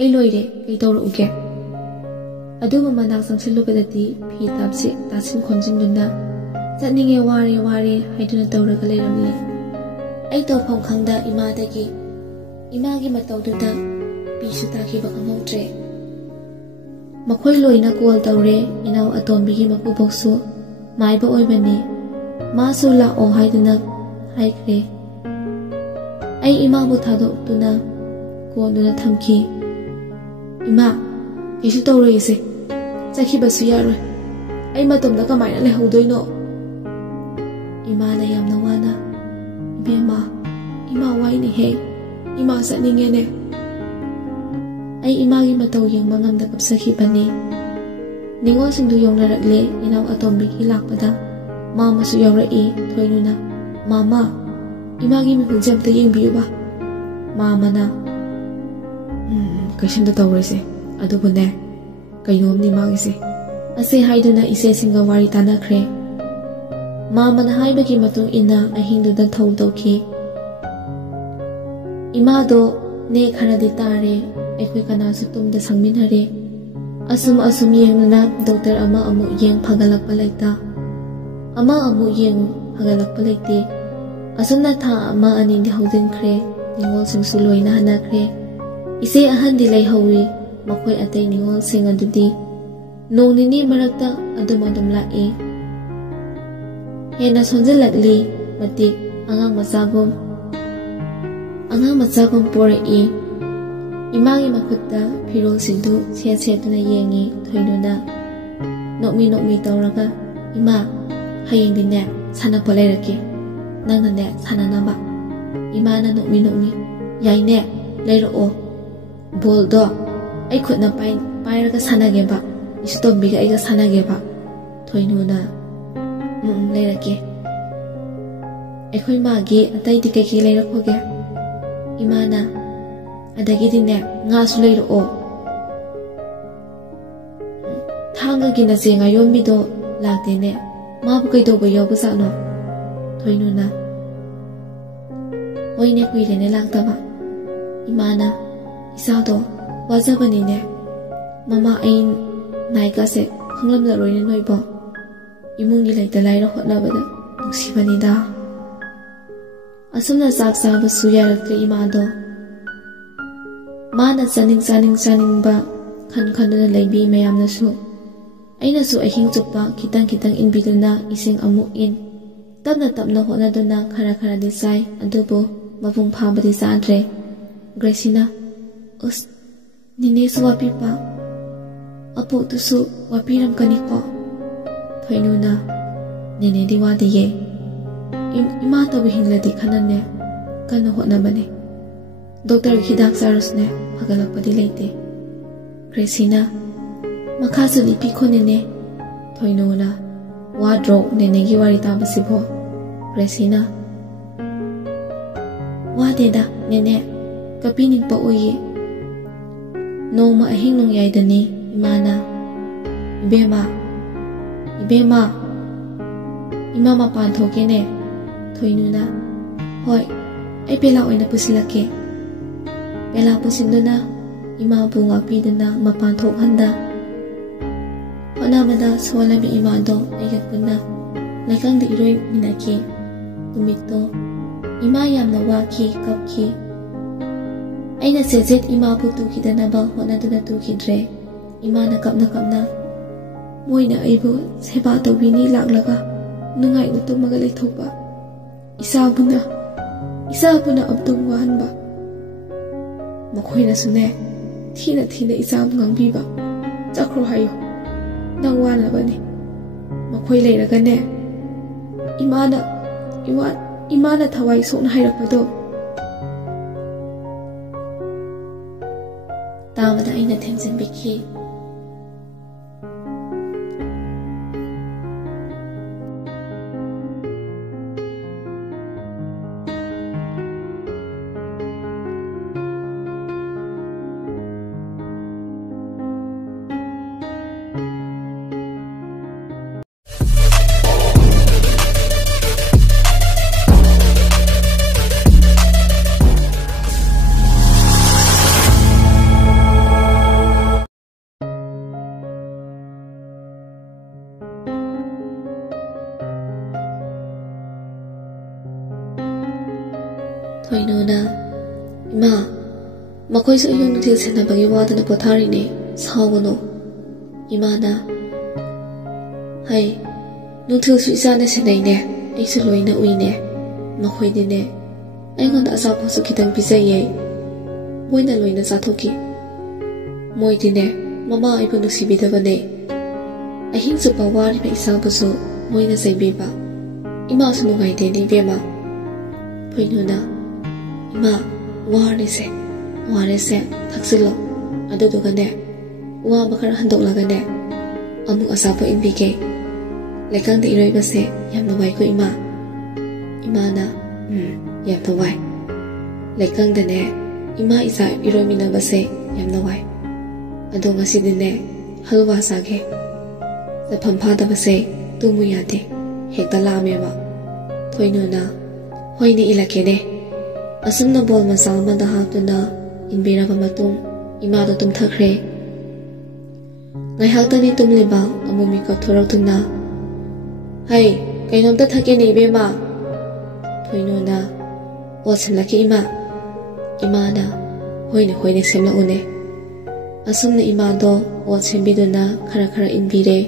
ai loire kai tawra uge adu manak sangsilubadati phi tapsi tasin khonjinduna chatninge wari haiduna tawraga leiramle ai to phom khangda imagi matawduda ꯄꯤꯁꯨ ꯇꯥꯈꯤꯕ ꯈꯪꯍꯧꯗ꯭ꯔꯦ꯫ ꯃꯈꯣꯏ ꯂꯣꯏꯅ ꯀꯣꯜ ꯇꯧꯔꯦ꯫ ꯏꯅꯥꯎ ꯑꯇꯣꯝꯕꯤꯒꯤ ꯃꯀꯨꯕꯣꯛꯁꯨ ꯃꯥꯏꯕ ꯑꯣꯏꯕꯅꯤ, ꯃꯥꯁꯨ ꯂꯥꯛꯑꯣ ꯍꯥꯏꯗꯨꯅ ꯍꯥꯏꯈ꯭ꯔꯦ꯫ ꯑꯩ ꯏꯃꯥꯕꯨ ꯊꯥꯗꯣꯛꯇꯨꯅ ꯀꯣꯟꯗꯨꯅ ꯊꯝꯈꯤ꯫ ꯏꯃꯥ, ꯀꯩꯁꯨ ꯇꯧꯔꯣꯏꯁꯦ, ꯆꯠꯈꯤꯕꯁꯨ ꯌꯥꯔꯣꯏ, ꯑꯩ ꯃꯇꯣꯝꯗ ꯀꯃꯥꯏꯅ ꯂꯩꯍꯧꯗꯣꯏꯅꯣ? ꯏꯃꯥꯅ ꯌꯥꯝꯅ ꯋꯥꯅ, ꯏꯕꯦꯝꯃ, ꯏꯃꯥ ꯋꯥꯏꯅꯦꯍꯦ, ꯏꯃꯥ ꯆꯠꯅꯤꯡꯉꯦꯅꯦ꯫ ꯑꯩ ꯏꯃꯥꯒꯤ ꯃꯇꯧ ꯌꯦꯡꯕ ꯉꯝꯗ ꯀꯞꯆꯈꯤꯕꯅꯤ꯫ ꯅꯤꯉꯣꯜꯁꯤꯡꯗꯨ ꯌꯧꯅꯔꯛꯂꯦ꯫ ꯏꯅꯥꯎ ꯑꯇꯣꯝꯕꯤꯒꯤ ꯂꯥꯛꯄꯗ ꯃꯥꯃꯁꯨ ꯌꯥꯎꯔꯛꯏ꯫ ꯊꯣꯏꯅꯨꯅ, ꯃꯥꯃꯥ, ꯏꯃꯥꯒꯤ ꯃꯤꯍꯨꯜꯁꯦ ꯑꯝꯇ ꯌꯦꯡꯕꯤꯌꯨꯕ꯫ ꯃꯥꯃꯅ, ꯀꯩꯁꯨꯝꯇ ꯇꯧꯔꯣꯏꯁꯦ, ꯑꯗꯨꯕꯨꯅꯦ, ꯀꯩꯅꯣꯝꯅꯤ ꯃꯥꯒꯤꯁꯦ ꯑꯁꯤ ꯍꯥꯏꯗꯨꯅ ꯏꯆꯦꯁꯤꯡꯒ ꯋꯥꯔꯤ ꯇꯥꯟꯅꯈ꯭ꯔꯦ꯫ ꯃꯥꯃꯅ ꯍꯥꯏꯕꯒꯤ ꯃꯇꯨꯡ ꯏꯟꯅ ꯑꯍꯤꯡꯗꯨꯗ ꯊꯧ ꯇꯧꯈꯤ꯫ ꯏꯃꯥꯗꯣ ꯅꯦ ꯈꯔꯗꯤ ꯇꯥꯔꯦ꯫ ꯑꯩꯈꯣꯏ ꯀꯅꯥꯁꯨ ꯇꯨꯝꯗ ꯁꯪꯃꯤꯟꯅꯔꯦ꯫ ꯑꯁꯨꯝ ꯌꯦꯡꯗꯨꯅ ꯗꯣꯛꯇꯔ ꯑꯃ ꯑꯃꯨꯛ ꯌꯦꯡ ꯐꯒꯠꯂꯛꯄ ꯂꯩꯇ, ꯑꯃ ꯑꯃꯨꯛ ꯌꯦꯡꯉꯨ ꯐꯒꯠꯂꯛꯄ ꯂꯩꯇꯦ꯫ ꯑꯁꯨꯝꯅ ꯊꯥ ꯑꯃ ꯑꯅꯤꯗꯤ ꯍꯧꯖꯤꯟꯈ꯭ꯔꯦ꯫ ꯅꯤꯉꯣꯜꯁꯤꯡꯁꯨ ꯂꯣꯏꯅ ꯍꯟꯅꯈ꯭ꯔꯦ꯫ ꯏꯆꯦ ꯑꯍꯟꯗꯤ ꯂꯩꯍꯧꯋꯤ꯫ ꯃꯈꯣꯏ ꯑꯇꯩ ꯅꯤꯉꯣꯜꯁꯤꯡ ꯑꯗꯨꯗꯤ ꯅꯣꯡ ꯅꯤꯅꯤ ꯃꯔꯛꯇ ꯑꯗꯨꯝ ꯂꯥꯛꯏ꯫ ꯍꯦꯟꯅ ꯁꯣꯟꯖꯜꯂꯛꯂꯤ꯫ ꯃꯇꯤꯛ ꯑꯉꯥꯡ ꯃꯆꯥꯒꯨꯝ ꯄꯣꯔꯛꯏ꯫ ꯏꯃꯥꯒꯤ ꯃꯈꯨꯠꯇ ꯐꯤꯔꯣꯜꯁꯤꯡꯗꯨ ꯁꯦꯠꯇꯨꯅ ꯌꯦꯡꯉꯤ꯫ ꯊꯣꯏꯅꯨꯅ ꯅꯣꯛꯃꯤ ꯇꯧꯔꯒ, ꯏꯃꯥ, ꯍꯌꯦꯡꯗꯤꯅꯦ ꯁꯥꯟꯅꯄꯣꯠ ꯂꯩꯔꯛꯀꯦ, ꯅꯪꯅꯅꯦ ꯁꯥꯟꯅꯅꯕ꯫ ꯏꯃꯥꯅ ꯅꯣꯛꯃꯤ, ꯌꯥꯏꯅꯦ, ꯂꯩꯔꯛꯑꯣ꯫ ꯕꯣꯜꯗꯣ ꯑꯩ ꯈꯨꯠꯅ ꯄꯥꯏꯔꯒ ꯁꯥꯟꯅꯒꯦꯕ, ꯏꯁꯨꯇꯣꯝꯕꯤꯒ ꯑꯩꯒ ꯁꯥꯟꯅꯒꯦꯕ꯫ ꯊꯣꯏꯅꯨꯅ, ꯂꯩꯔꯛꯀꯦ꯫ ꯑꯩꯈꯣꯏ ꯃꯥꯒꯤ ꯑꯇꯩꯗꯤ ꯀꯩꯀꯩ ꯂꯩꯔꯛꯄꯒꯦ? ꯏꯃꯥꯅ, ꯑꯗꯒꯤꯗꯤꯅꯦ ꯉꯥꯁꯨ ꯂꯩꯔꯛꯑꯣ꯫ ꯊꯥꯡꯒꯒꯤ ꯅꯆꯦ ꯉꯥꯌꯣꯟꯕꯤꯗꯣ ꯂꯥꯛꯇꯦꯅꯦ, ꯃꯥꯕꯨ ꯀꯩꯗꯧꯕ ꯌꯥꯎꯕꯖꯥꯠꯅꯣ? ꯊꯣꯏꯅꯨꯅ, ꯍꯣꯏꯅꯦ, ꯀꯨꯏꯔꯦꯅꯦ ꯂꯥꯛꯇꯕ꯫ ꯏꯃꯥꯅ, ꯏꯆꯥꯗꯣ ꯋꯥꯖꯕꯅꯤꯅꯦ, ꯃꯃꯥ ꯑꯩ ꯅꯥꯏꯒꯥꯁꯦ ꯈꯪꯂꯝꯂꯔꯣꯏꯅꯦ ꯅꯣꯏꯕꯣ, ꯏꯃꯨꯡꯒꯤ ꯂꯩꯇ ꯂꯥꯏꯔ ꯍꯣꯠꯅꯕꯗ ꯅꯨꯡꯁꯤꯕꯅꯤꯗ꯫ ꯑꯁꯨꯝꯅ ꯆꯥꯛ ꯆꯥꯕꯁꯨ ꯌꯥꯔꯛꯇ꯭ꯔꯦ ꯏꯃꯥꯗꯣ꯫ ꯃꯥꯅ ꯆꯥꯅꯤꯡꯕ ꯈꯟꯗꯨꯅ ꯂꯩꯕꯤ ꯃꯌꯥꯝꯅꯁꯨ꯫ ꯑꯩꯅꯁꯨ ꯑꯍꯤꯡ ꯆꯨꯞꯄ ꯈꯤꯇꯪ ꯏꯟꯕꯤꯗꯨꯅ ꯏꯁꯤꯡ ꯑꯃꯨꯛ ꯏꯟ, ꯇꯞꯅ ꯍꯣꯠꯅꯗꯨꯅ ꯈꯔꯗꯤ ꯆꯥꯏ, ꯑꯗꯨꯕꯨ ꯃꯄꯨꯡ ꯐꯥꯕꯗꯤ ꯆꯥꯗ꯭ꯔꯦ꯫ ꯒ꯭ꯔꯦꯁꯤꯅ, ꯎꯁ, ꯅꯤꯅꯦꯁꯨ ꯋꯥꯄꯤꯄ, ꯑꯄꯣꯛꯇꯨꯁꯨ ꯋꯥꯄꯤꯔꯝꯒꯅꯤꯀꯣ? ꯊꯣꯏꯅꯨꯅ, ꯅꯦꯅꯦꯗꯤ ꯋꯥꯗꯤꯌꯦ, ꯏꯃꯥꯇꯕꯨ ꯍꯤꯡꯂꯗꯤ ꯈꯟꯅꯅꯦ ꯀꯟꯅ ꯍꯣꯠꯅꯕꯅꯦ, ꯗꯣꯛꯇꯔꯒꯤ ꯍꯤꯗꯥꯛ ꯆꯥꯔꯁꯨꯅꯦ ꯐꯒꯠꯂꯛꯄꯗꯤ ꯂꯩꯇꯦ꯫ ꯒ꯭ꯔꯦꯁꯤꯅ, ꯃꯈꯥꯁꯨ ꯂꯤꯄꯤꯈꯣ ꯅꯦꯅꯦ꯫ ꯊꯣꯏꯅꯨꯅ, ꯋꯥꯗ꯭ꯔꯣ ꯅꯦꯅꯦꯒꯤ ꯋꯥꯔꯤ ꯇꯥꯕꯁꯤꯕꯣ? ꯒ꯭ꯔꯦꯁꯤꯅ, ꯋꯥꯗꯦꯗ ꯅꯦꯅꯦ, ꯀꯞꯄꯤꯅꯤꯡꯕ ꯑꯣꯏꯌꯦ꯫ ꯅꯣꯡꯃ ꯑꯍꯤꯡ ꯅꯣꯡꯌꯥꯏꯗꯅꯤ ꯏꯃꯥꯅ, ꯏꯕꯦꯝꯃ, ꯏꯃꯥ ꯃꯄꯥꯟ ꯊꯣꯛꯀꯦꯅꯦ꯫ ꯊꯣꯏꯅꯨꯅ, ꯍꯣꯏ, ꯑꯩ ꯄꯦꯂꯥ ꯑꯣꯏꯅ ꯄꯨꯁꯤꯜꯂꯛꯀꯦ꯫ ꯄꯦꯂꯥ ꯄꯨꯁꯤꯟꯗꯨꯅ ꯏꯃꯥꯕꯨ ꯉꯥꯛꯄꯤꯗꯨꯅ ꯃꯄꯥꯟ ꯊꯣꯛꯍꯟꯗ ꯍꯣꯠꯅꯕꯗ ꯁꯣꯜꯂꯕꯤ ꯏꯃꯥꯗꯣ ꯑꯩꯒ ꯄꯨꯟꯅ ꯂꯩꯀꯪꯗ ꯏꯔꯣꯏꯃꯤꯟꯅꯈꯤ꯫ ꯅꯨꯃꯤꯠꯇꯣ ꯏꯃꯥ ꯌꯥꯝꯅ ꯋꯥꯈꯤ, ꯀꯞꯈꯤ꯫ ꯑꯩꯅ ꯆꯦꯠ ꯏꯃꯥꯕꯨ ꯇꯨꯈꯤꯗꯅꯕ ꯍꯣꯠꯅꯗꯨꯅ ꯇꯨꯈꯤꯗ꯭ꯔꯦ꯫ ꯏꯃꯥꯅ ꯀꯞꯅ ꯃꯣꯏꯅ ꯑꯩꯕꯨ ꯁꯦꯕꯥ ꯇꯧꯕꯤꯅꯤ ꯂꯥꯛꯂꯒ ꯅꯨꯡꯉꯥꯏꯅ ꯇꯨꯝꯃꯒ ꯂꯩꯊꯣꯛꯄ, ꯏꯆꯥꯕꯨꯅ ꯑꯃꯨꯛꯇꯪ ꯋꯥꯍꯟꯕ, ꯃꯈꯣꯏꯅꯁꯨꯅꯦ ꯊꯤꯅ ꯏꯆꯥꯕꯨ ꯉꯥꯡꯕꯤꯕ, ꯆꯠꯈ꯭ꯔꯣ ꯍꯥꯏꯌꯨ, ꯅꯪ ꯋꯥꯅꯕꯅꯤ, ꯃꯈꯣꯏ ꯂꯩꯔꯒꯅꯦ ꯏꯃꯥꯅ ꯊꯋꯥꯏ ꯁꯣꯛꯅ ꯍꯥꯏꯔꯛꯄꯗꯣ ꯇꯥꯕꯗ ꯑꯩꯅ ꯊꯦꯝꯖꯤꯟꯕꯤꯈꯤ꯫ ꯊꯣꯏꯅꯨꯅ, ꯏꯃꯥ, Makoisu ayung nutil senabagi wadana potharine sawano. Imana hai nutil su isana senaine aisu loina uine makoidine aingonda asapo su kitang pisaye moina loina sathoki moidine mama aibu nusibidabane ahing su pawari ba isabu su moina saibiba ima su nugaide ni bema poinuna ima warese thaksilo adudugane wa bakar handoklagane amuk asapo inbige lekang de iroi base yamna wai ko imana yamna wai lekang de ne ima isa iroi mina base yamna wai ado ngasi dine halwa sage da phampa da base tumu yade hekta lame ba thoinona hoini ilakene asumna bol masal manda hatuna inbira ba matung ima do tum thakre ngai haktani tumliba amumi ka thorautuna hai kainomta thake ni bema thoinona osemlaki imana hoine semla une asumna ima do osembiduna khara inbire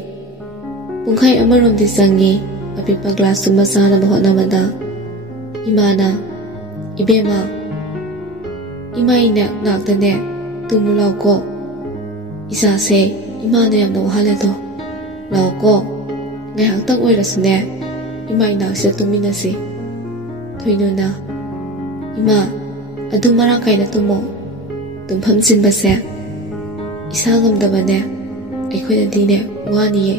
pungkhai amarom di sangi apipa glass suma sana bahona manda imana ibema imaina naktane tumulaw ko isa se imana yamna wahale do law ko ngai haktang oirasune imaina se tuminasi thoinona ima adu marang kaina tumo tumpham sinbase isa ngamdabane aikhoina dine waniye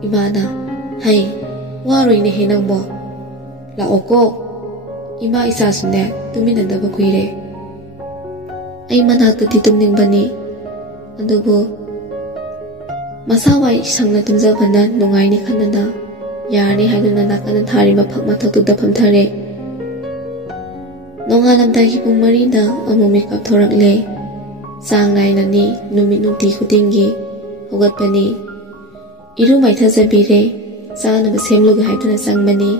imana hai waroine hinangbo law ko ima isa sune tuminandaba kuire ai manakta ti tumningbani adubu masawai sangna tumjabana nungaini khanana yarni haiduna nakana thariba phakma thatuda phamthare nongalamdagi pung marida amumi kap thorakle sang nainani numit nungti khudingi hogatpani iru maithajabire sanaba semlugi haiduna sangmani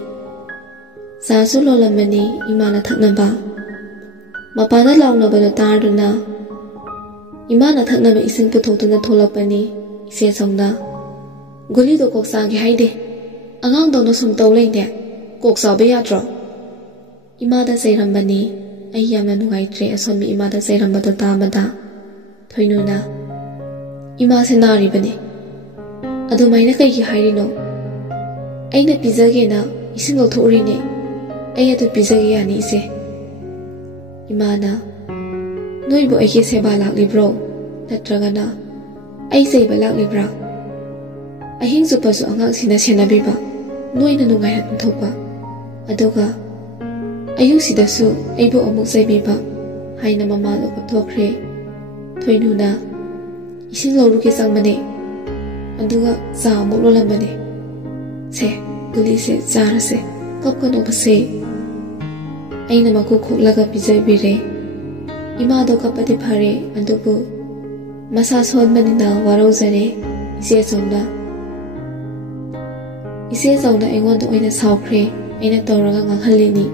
sasu lolamani imana thaknaba mapana launabado tarduna imana thaknaba ising puthotuna tholapani ise songna guli do kok sangi haide angang dona sum tawleine kok sabe yadro imada sairambani ayyamna nungaitre asomi imada sairambado tamada thoinuna ima se nari bani adumaina kai gi hairino aina pizage na ising lo thorine ai atu pizage yani ise imana noibo ai ke seba laklibro natragana ai seiba laklibra ahing supasu angang sina senabiba noina nungai han thopa aduga ayu sidasu aibo amuk saibiba haina mama lo thokre thoinuna ising lo ruke sangmane aduga sa amuk lo lambane se guli se zara se kapkano base aina maku khoklaga pijaibire ima do kapati phare adubu masa sonbanina warauzare ise songna aingonda oina saukhre aina tawraga ngakhalini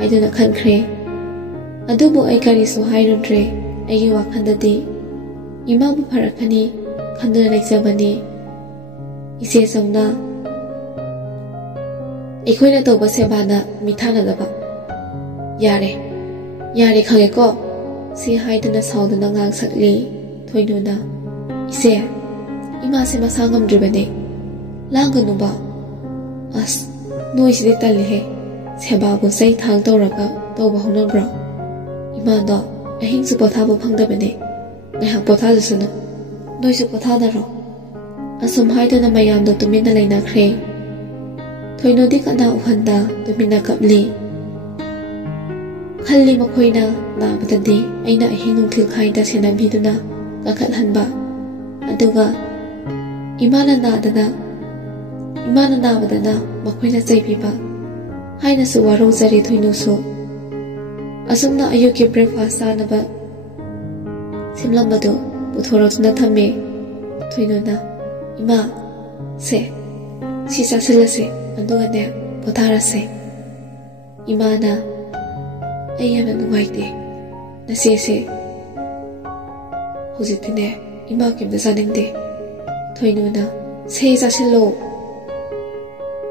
aiduna khankhre adubu ai karisu hairudre aigi wakhandadi ima bu pharakhani khanduna laijabani ise songna ikhoina tawba sebana mithana daba yare khage ko si haiduna sauduna ngang sakli thoinuna ise ima se masangam dribane langanu ba as noi sidi talhe seba bu sai thang tawraga tawba honor bra ima do ahing su potha bu phangdabane ngai potha jusuna noi su potha daro asum haiduna mayam do tumina leina khre thoinodi kana uhanda tumina kapli khalli makhoina nabadadi aina ahing nungthil khaida senabiduna kakhathanba aduga imana nabadana makhoina chaibiba haina su warozari thoinusu asumna ayuki breakfast sanaba simlambado puthorotuna thame thoinuna ima se sisa silase aduga ne potharase imana ayyana nugaite ꯅꯆꯦꯁꯦ ꯍꯧꯖꯤꯛꯇꯤꯅꯦ ꯏꯃꯥ ꯀꯩꯝꯇ ꯆꯥꯅꯤꯡꯗꯦ ꯊꯣꯏꯅꯨꯅ ꯁꯦ ꯆꯥꯁꯤꯜꯂꯣ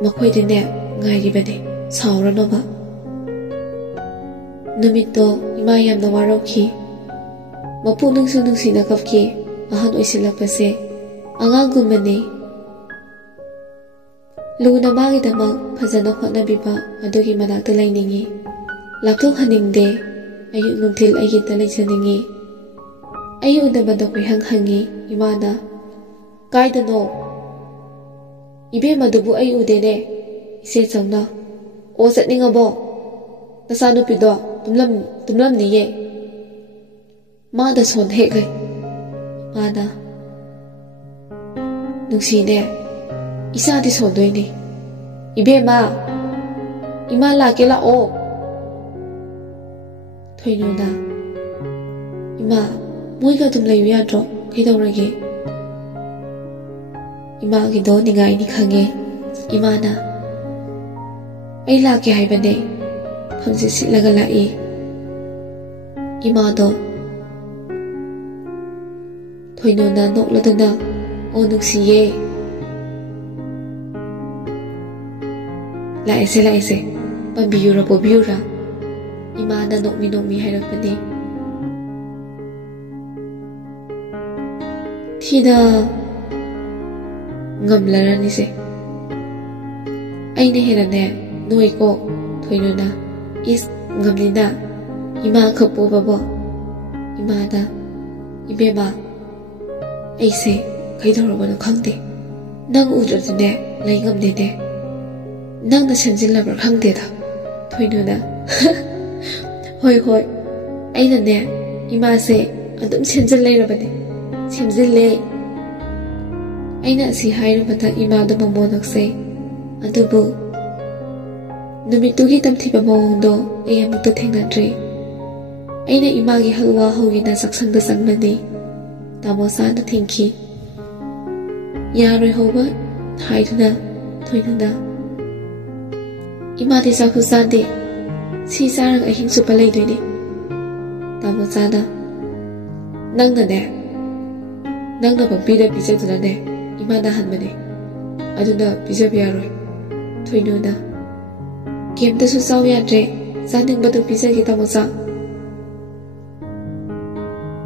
ꯃꯈꯣꯏꯗꯤꯅꯦ ꯉꯥꯏꯔꯤꯕꯅꯦ ꯁꯥꯎꯔꯅꯣꯕ ꯅꯨꯃꯤꯠꯇꯣ ꯏꯃꯥ ꯌꯥꯝꯅ ꯋꯥꯔꯧꯈꯤ ꯃꯄꯨꯛꯅꯤꯡꯁꯨ ꯅꯨꯡꯁꯤꯅ ꯀꯞꯈꯤ ꯑꯍꯟ ꯑꯣꯏꯁꯤꯜꯂꯛꯄꯁꯦ ꯑꯉꯥꯡꯒꯨꯝꯕꯅꯤ ꯂꯨꯅ ꯃꯥꯒꯤꯗꯃꯛ ꯐꯖꯅ ꯍꯣꯠꯅꯕꯤꯕ ꯑꯗꯨꯒꯤ ꯃꯅꯥꯛꯇ ꯂꯩꯅꯤꯡꯉꯤ ꯂꯥꯞꯊꯣꯛꯍꯟꯅꯤꯡꯗꯦ ꯑꯌꯨꯛ ꯅꯨꯡꯊꯤꯜ ꯑꯩꯒꯤꯗ ꯂꯩꯖꯅꯤꯡꯉꯤ ꯑꯩ ꯎꯅꯕꯗ ꯀꯣꯏꯍꯪ ꯍꯪꯉꯤ ꯏꯃꯥꯅ ꯀꯥꯏꯗꯅꯣ ꯏꯕꯦꯝꯃꯗꯨꯕꯨ ꯑꯩ ꯎꯗꯦꯅꯦ ꯏꯆꯦ ꯆꯪꯅ ꯑꯣ ꯆꯠꯅꯤꯡꯉꯕꯣ ꯅꯆꯥꯅꯨꯄꯤꯗꯣ ꯇꯨꯝꯂꯝꯅꯤꯌꯦ ꯃꯥꯗ ꯁꯣꯟ ꯍꯦꯛ ꯂꯩ ꯃꯥꯅ ꯅꯨꯡꯁꯤꯅꯦ ꯏꯆꯥꯗꯤ ꯁꯣꯟꯗꯣꯏꯅꯤ ꯏꯕꯦꯝꯃ ꯏꯃꯥ ꯂꯥꯛꯀꯦ ꯂꯥꯛꯑꯣ ꯊꯣꯏꯅꯨꯅ ꯏꯃꯥ ꯃꯣꯏꯒ ꯑꯗꯨꯝ ꯂꯩꯌꯨ ꯌꯥꯗ꯭ꯔꯣ ꯀꯩꯗꯧꯔꯒꯦ ꯏꯃꯥꯒꯤꯗꯣ ꯅꯤꯡꯉꯥꯏꯅꯤ ꯈꯪꯉꯦ ꯏꯃꯥꯅ ꯑꯩ ꯂꯥꯛꯀꯦ ꯍꯥꯏꯕꯅꯦ ꯐꯝꯁꯦ ꯁꯤꯠꯂꯒ ꯂꯥꯛꯏ ꯏꯃꯥꯗꯣ ꯊꯣꯏꯅꯨꯅ ꯅꯣꯛꯂꯗꯨꯅ ꯑꯣ ꯅꯨꯡꯁꯤꯌꯦ ꯂꯥꯛꯑꯦꯁꯦ ꯄꯥꯝꯕꯤꯌꯨꯔ ꯄꯣꯕꯤꯌꯨꯔ ꯏꯃꯥꯅ ꯅꯣꯛꯃꯤ ꯍꯥꯏꯔꯛꯄꯅꯤ ꯊꯤꯅ ꯉꯝꯂꯔꯅꯤꯁꯦ ꯑꯩꯅ ꯍꯦꯟꯅꯅꯦ ꯅꯣꯏꯀꯣ ꯊꯣꯏꯅꯨꯅ ꯏꯁ ꯉꯝꯅꯤꯅ ꯏꯃꯥ ꯈꯛ ꯄꯣꯕꯕꯣ ꯏꯃꯥꯅ ꯏꯕꯦꯝꯃ ꯑꯩꯁꯦ ꯀꯩꯗꯧꯔꯕꯅꯣ ꯈꯪꯗꯦ ꯅꯪ ꯎꯗ꯭ꯔꯗꯤꯅꯦ ꯂꯩ ꯉꯝꯗꯦꯅꯦ ꯅꯪꯅ ꯁꯦꯝꯖꯤꯜꯂꯕ꯭ꯔꯥ ꯈꯪꯗꯦꯗ ꯊꯣꯏꯅꯨꯅ ꯍꯣꯏ ꯑꯩꯅꯅꯦ ꯏꯃꯥꯁꯦ ꯑꯗꯨꯝ ꯁꯦꯝꯖꯤꯜ ꯂꯩꯔꯕꯅꯦ ꯁꯦꯝꯖꯤꯜꯂꯦ ꯑꯩꯅ ꯑꯁꯤ ꯍꯥꯏꯔꯨꯕꯗ ꯏꯃꯥꯗꯣ ꯃꯃꯣ ꯅꯣꯛꯆꯩ ꯑꯗꯨꯕꯨ ꯅꯨꯃꯤꯠꯇꯨꯒꯤ ꯇꯝꯊꯤꯕ ꯃꯑꯣꯡꯗꯣ ꯑꯩ ꯑꯃꯨꯛꯇ ꯊꯦꯡꯅꯗ꯭ꯔꯤ ꯑꯩꯅ ꯏꯃꯥꯒꯤ ꯍꯜꯋꯥ ꯍꯧꯒꯦꯅ ꯆꯥꯛꯁꯪꯗ ꯆꯪꯕꯅꯤ ꯇꯥꯃꯣꯆꯥꯅ ꯊꯤꯡꯈꯤ ꯌꯥꯔꯣꯏ ꯍꯧꯕ ꯍꯥꯏꯗꯨꯅ ꯊꯣꯏꯅꯨꯅ ꯏꯃꯥꯗꯤ ꯆꯥꯛꯁꯨ ꯆꯥꯗꯦ ꯁꯤ ꯆꯥꯔꯒ ꯑꯍꯤꯡ ꯆꯨꯞꯄ ꯂꯩꯗꯣꯏꯅꯤ ꯇꯥꯃꯣꯆꯥꯅ ꯅꯪꯅ ꯄꯪꯄꯤꯗ ꯄꯤꯖꯗꯨꯅꯅꯦ ꯏꯃꯥ ꯅꯥꯍꯟꯕꯅꯦ ꯑꯗꯨꯅ ꯄꯤꯖꯕ ꯌꯥꯔꯣꯏ ꯊꯣꯏꯅꯨꯅ ꯀꯩꯝꯇꯁꯨ ꯆꯥꯎ ꯌꯥꯗ꯭ꯔꯦ ꯆꯥꯅꯤꯡꯕꯗꯨ ꯄꯤꯖꯒꯦ ꯇꯥꯃꯣꯆꯥ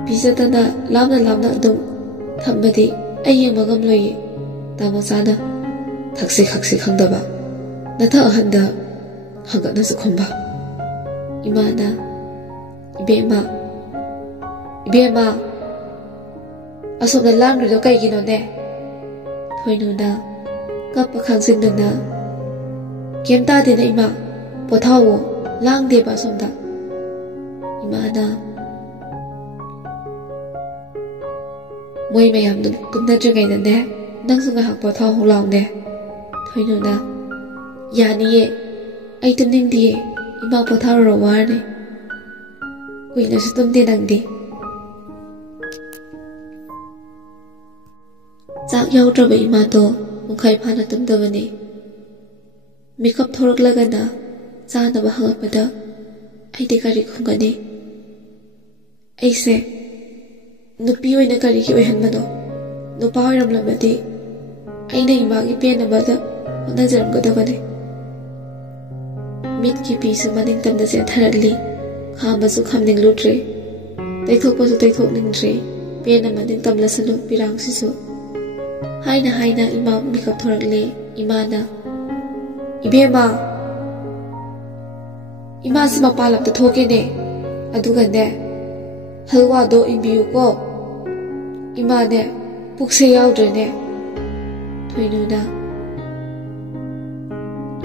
ꯄꯤꯖꯗꯅ ꯂꯥꯞꯅ ꯑꯗꯨꯝ ꯊꯝꯕꯗꯤ ꯑꯩ ꯌꯦꯡꯕ ꯉꯝꯂꯣꯏꯌꯦ ꯇꯥꯃꯣꯆꯥꯅ ꯊꯛꯁꯤ ꯈꯛꯁꯤ ꯈꯪꯗꯕ ꯅꯊꯛ ꯑꯍꯟꯗ ꯍꯪꯒꯠꯅꯁꯨ ꯈꯨꯝꯕ ꯏꯃꯥꯅ ꯏꯕꯦꯝꯃ ꯑꯁꯣꯝꯗ ꯂꯥꯡꯗ꯭ꯔꯤꯗꯣ ꯀꯩꯒꯤꯅꯣꯅꯦ ꯊꯣꯏꯅꯨꯅ ꯀꯞꯄ ꯈꯥꯡꯖꯤꯟꯗꯨꯅ ꯀꯩꯝ ꯇꯥꯗꯦꯅ ꯏꯃꯥ ꯄꯣꯊꯥꯋꯣ ꯂꯥꯡꯗꯦꯕ ꯑꯁꯣꯝꯗ ꯏꯃꯥꯅ ꯃꯣꯏ ꯃꯌꯥꯝꯗꯨ ꯇꯨꯝꯅꯗ꯭ꯔꯤꯉꯩꯗꯅꯦ ꯅꯪꯁꯨ ꯉꯥꯏꯍꯥꯛ ꯄꯣꯊꯥꯍꯧ ꯂꯥꯎꯅꯦ ꯊꯣꯏꯅꯨꯅ ꯌꯥꯅꯤꯌꯦ ꯑꯩ ꯇꯨꯝꯅꯤꯡꯗꯤꯌꯦ ꯏꯃꯥ ꯄꯣꯊꯥꯔꯨꯔꯣ ꯋꯥꯔꯅꯤ ꯀꯨꯏꯅꯁꯨ ꯇꯨꯝꯗꯦ ꯅꯪꯗꯤ ꯆꯥꯛ ꯌꯥꯎꯗ꯭ꯔꯕ ꯏꯃꯥꯗꯣ ꯄꯨꯡꯈꯥꯏ ꯐꯥꯅ ꯇꯨꯝꯗꯕꯅꯤ ꯃꯤꯀꯞ ꯊꯣꯔꯛꯂꯒꯅ ꯆꯥꯅꯕ ꯍꯪꯉꯛꯄꯗ ꯑꯩꯗꯤ ꯀꯔꯤ ꯈꯨꯝꯒꯅꯤ ꯑꯩꯁꯦ ꯅꯨꯄꯤ ꯑꯣꯏꯅ ꯀꯔꯤꯒꯤ ꯑꯣꯏꯍꯟꯕꯅꯣ ꯅꯨꯄꯥ ꯑꯣꯏꯔꯝꯂꯕꯗꯤ ꯑꯩꯅ ꯏꯃꯥꯒꯤ ꯄꯦꯟꯅꯕꯗ ꯍꯣꯠꯅꯖꯔꯝꯒꯗꯕꯅꯤ ꯃꯤꯠꯀꯤ ꯄꯤꯁꯨ ꯃꯅꯤꯡꯇꯝꯅ ꯆꯦꯟꯊꯔꯛꯂꯤ ꯈꯥꯝꯕꯁꯨ ꯈꯥꯝꯅꯤꯡꯂꯨꯗ꯭ꯔꯦ ꯇꯩꯊꯣꯛꯄꯁꯨ ꯇꯩꯊꯣꯛꯅꯤꯡꯗ꯭ꯔꯦ ꯄꯦꯟꯅ ꯃꯅꯤꯡꯇꯝꯂꯁꯅꯨ ꯄꯤꯔꯥꯡꯁꯤꯁꯨ ꯍꯥꯏꯅ ꯏꯃꯥ ꯃꯤꯀꯞ ꯊꯣꯔꯛꯂꯦ ꯏꯃꯥꯅ ꯏꯕꯦꯝꯃ ꯏꯃꯥꯁꯤ ꯃꯄꯥꯟ ꯂꯝꯗ ꯊꯣꯛꯀꯦꯅꯦ ꯑꯗꯨꯒꯅꯦ ꯍꯜꯋꯥꯗꯣ ꯏꯟꯕꯤꯌꯨꯀꯣ ꯏꯃꯥꯅꯦ ꯄꯨꯛꯁꯦ ꯌꯥꯎꯗ꯭ꯔꯦꯅꯦ ꯊꯣꯏꯅꯨꯅ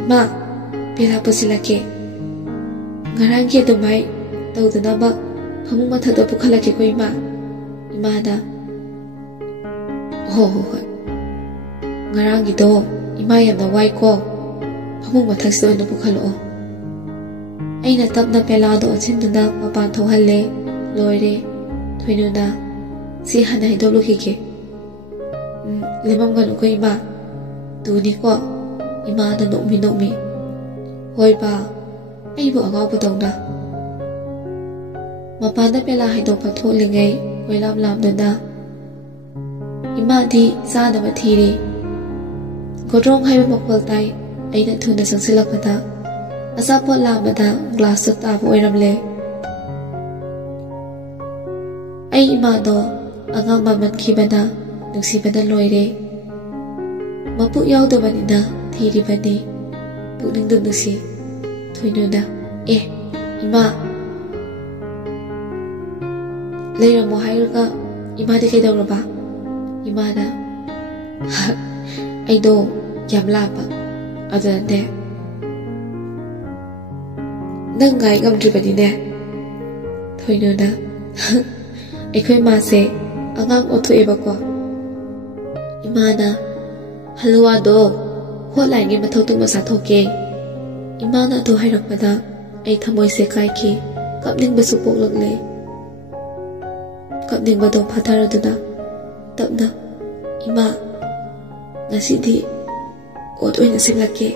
ꯏꯃꯥ ꯄꯦꯂꯥ ꯄꯨꯁꯤꯜꯂꯛꯀꯦ ꯉꯔꯥꯡꯒꯤ ꯑꯗꯨꯃꯥꯏ ꯇꯧꯗꯅꯕ ꯐꯃꯨꯡ ꯃꯊꯛꯇ ꯄꯨꯈꯠꯂꯛꯀꯦꯀꯣ ꯏꯃꯥꯅ ꯍꯣꯏ ꯉꯔꯥꯡꯒꯤꯗꯣ ꯏꯃꯥ ꯌꯥꯝꯅ ꯋꯥꯏꯀꯣ ꯐꯃꯨꯡ ꯃꯊꯛꯁꯤꯗ ꯑꯣꯏꯅ ꯄꯨꯈꯠꯂꯛꯑꯣ ꯑꯩꯅ ꯇꯞꯅ ꯄꯦꯂꯥꯗꯣ ꯑꯣꯟꯁꯤꯟꯗꯨꯅ ꯃꯄꯥꯟ ꯊꯣꯛꯍꯜꯂꯦ ꯂꯣꯏꯔꯦ ꯊꯣꯏꯅꯨꯅ ꯁꯤ ꯍꯥꯟꯅ ꯍꯩꯗꯣꯛꯂꯨꯈꯤꯒꯦ ꯂꯦꯝꯃꯝꯒꯅꯨꯀꯣ ꯏꯃꯥ ꯇꯨꯅꯤꯀꯣ ꯏꯃꯥꯅ ꯅꯣꯛꯃꯤ ꯍꯣꯏ ꯕꯥ ꯑꯩꯕꯨ ꯑꯉꯥꯎꯕꯗꯧꯅ Mapanda pela haidokpa tholingai koilam lamduna imadi sadaba thiri godrong haiba mokol tai aina thuna sangsilakpada asapot lamada glass taba oiramle ai imado angang maman khibana nuksibana loire mapu yaudabani thiribani pukning nusi thoinuna ima leiramo hairga imadi kaidawraba imana aido yam lapa adane nang ngai ngamdribani ne thoinuna aikhoi mase angang othoeba ko imana halwa do holai nge mathau tu masa thoke imana do hairakpada ai thamoi se kai ki kapning basu poklagle kapning bado phatharaduna tapna ima ngasidi ot oina siglake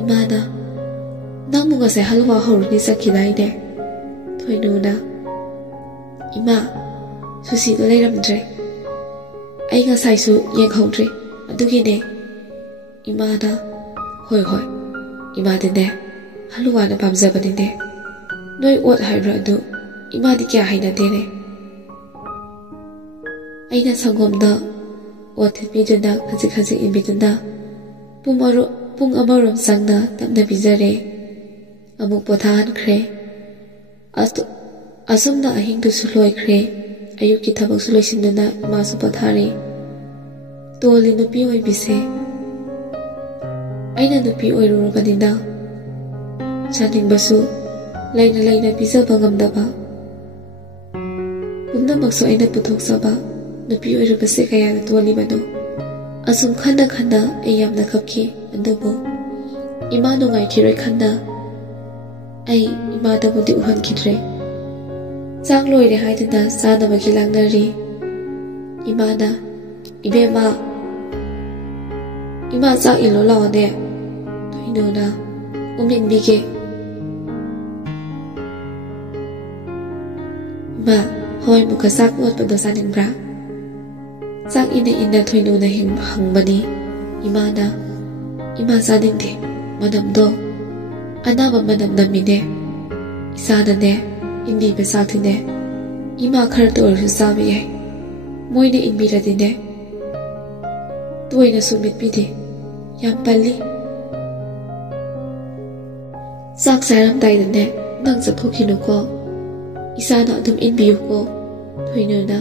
imana namu ngase halwa horni sakidai de thoinuna ima susi do leiramdre ai nga sai su yeng khongdre adugi ne imana hoi ima de ne halwa na pamjabani ne noi ot haibra adu imadi kya haina de ne aina sangomda ot biduna khaji ibiduna pung amarom sangna tamna bijare amuk pothan khre asumna ahing tu suloi khre ayuk ki thabak suloi sinduna ima su pothari toli nupi oi bise aina nupi oi rurabadina chaning basu laina pizza bangamdaba pumna makso aina puthok saba nupi oi rubase kaya na toli bano asum khanda ayamna khapki andubo ima no ngai khiroi khanda ai ima da budi uhan khidre chang loi re haidana sana bagi langnari imana ibema ima cha ilo lawne thoinona umin bige ma hoi muka sak ot pado saning bra sak ina thoinona hangbani imana ima saning de madam do anaba madam namine isana ne indi besatine ima khar to ru sabi ai moine inbi radine toina sumit pide yam palli sak saram dai ne nang sa thokhinu ko isana adum inbi ko thoina na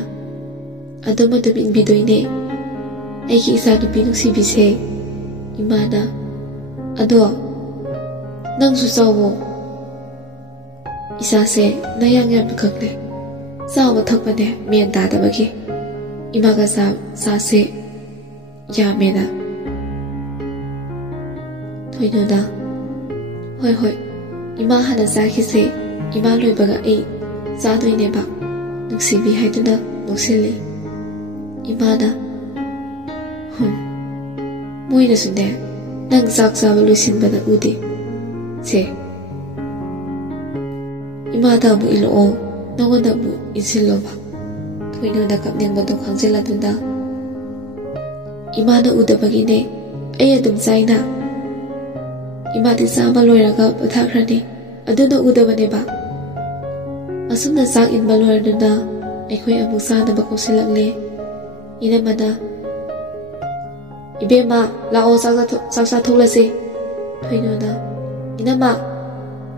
adum inbi doine ai ki isana bi nusi bi se imana ado nang su sawo isa se nayang yam khakle sawa thakpane men da da bagi imaga sa se ya mena thoino da hoi ima hana sa khi se ima loi baga ai sa doine ba nuksi bi haiduna nuksili ima da moi da sunde nang sak sa lusin bana ude se ima da bu ilo nongo da bu isilo ba thoino da kapning ba do khangjela dunda ima da uda bagi ne ai adum saina ima di sama loiraga pathakrani aduna uda bane ba asumna sak in balor dunda aikhoi amu sa na ba kosilakle ina mana ibema lao saksa tholase thoino da ina ma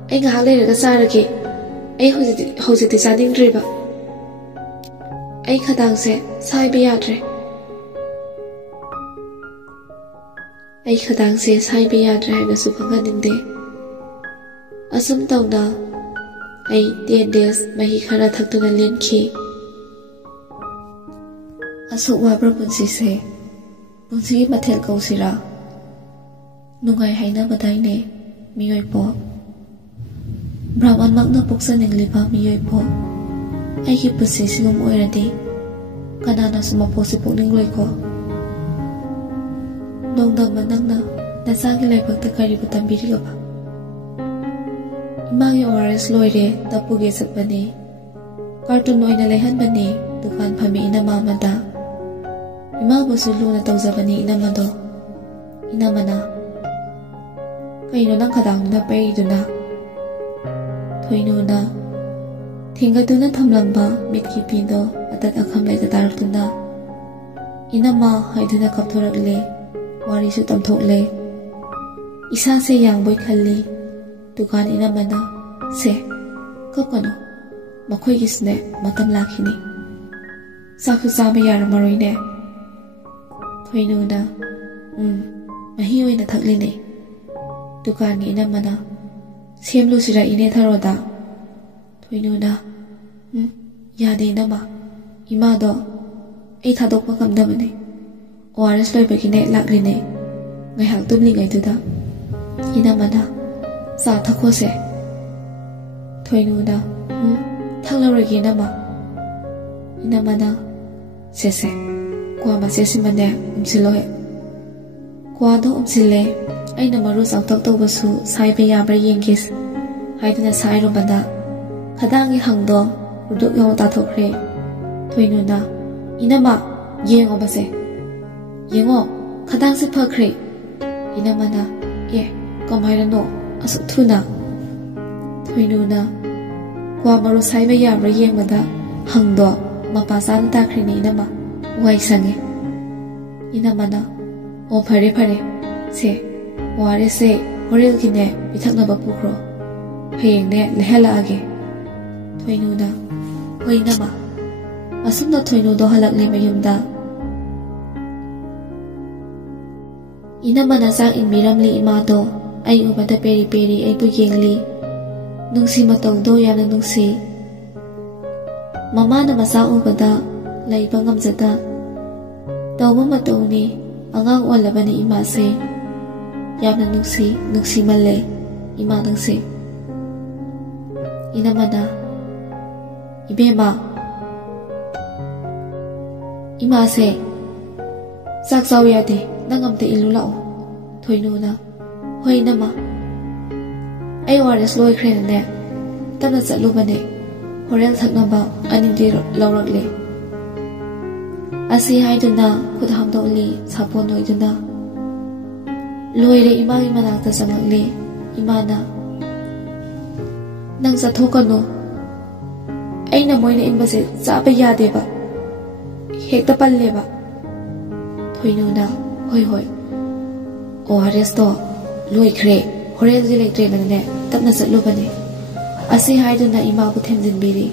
ai nga hale raga sarage ai hojiti sading driba ai khadang se sai bi yadre ai khadang se sai bi yadre hai basu phanganin de asum tawna ai 10 days mahi khara thakuna lenki asuk wa prapunsi se punsi mathel kausira nungai haina badai ne miyoi po Brahman magna puksaning liba miyoi po ai ki pusi sigum oiradi kanana sumapo si pukning loi ko nongdang manangna nasagi laibak ta kari butambiri ka ba Imagi ORS loire tapuge satbani. Cartoon oina lehanbani dukan phami inama amada. Imabusu luna tawjabani inamado. Inamana. Kaino nang khadangna paiduna. Thoinuna. Thingaduna thamlamba mitki pindo atat akham laita taraktuna. Inama haiduna kapthorakle. Warisu tamthokle. Isa se yangboi khalli. Dukan inamana. Se. Kapkano. Makhoi gisne matam lakhini. Sakhu saba yaramaroine. Thoinuna. Mahi oina thakline. Dukan ni inamana. Semlu sira ine tharoda. Thoinuna. Yade inama. Imado. Ei thadokpa kamdabane. ORS loibagine lakline. Ngaihak tumlingaiduda. Inamana. Sa thakose. Thoinuna. Thakloragi inama. Inamana. Sese. Kwa ma sesimane umsilohe. Kwa do umsile. Aina maru sautak tawbasu saiba yabra yengis. Haiduna sairo banda. Khadangi hangdo. Ruduk yong tathokre. Thoinuna. Inama. Yengo base. Yengo. Khadang si phakre. Inamana. Kamaira no. Asuk thuna. Thoinuna. Kwa maru saiba yabra yengmada. Hangdo. Mapasana takre ni inama. Wai sange. Inamana. O phare phare. Se. Ware se. Horil kine. Bithaknaba pukro. Hayeng ne lehela age. Thoinuna. Hoi nama. Asumna thoinudo halakle mayumda. Inamana sang inmiramli imado. Ay ubada peri peri ay buyengli. Nungsi matawdo yana nungsi. Mama na masa ubada. Laiba ngamzada. Tawma matawni. Angang walaba ni ima se. Yamna nungsi male. Ima nungsi. Inamana. Ibema. Ima se. Saksaw yade. Nangamte ilulao. Thoinuna. Hoi nama. Ay ORS loy krena ne. Tana chatlubane. Horel thaknaba anindi laurakle. Asi haiduna khudhamdoli sapon oiduna. Loire imagi manakta changakle. Imana. Nang chathokano. Aina moina inbase chaba yadeba. Hekta palleba. Thoinuna. Hoi. ORS to. Loi kre. Horel gilek tre nane. Tapna chatlubane. Asi haiduna imabu themjinbiri.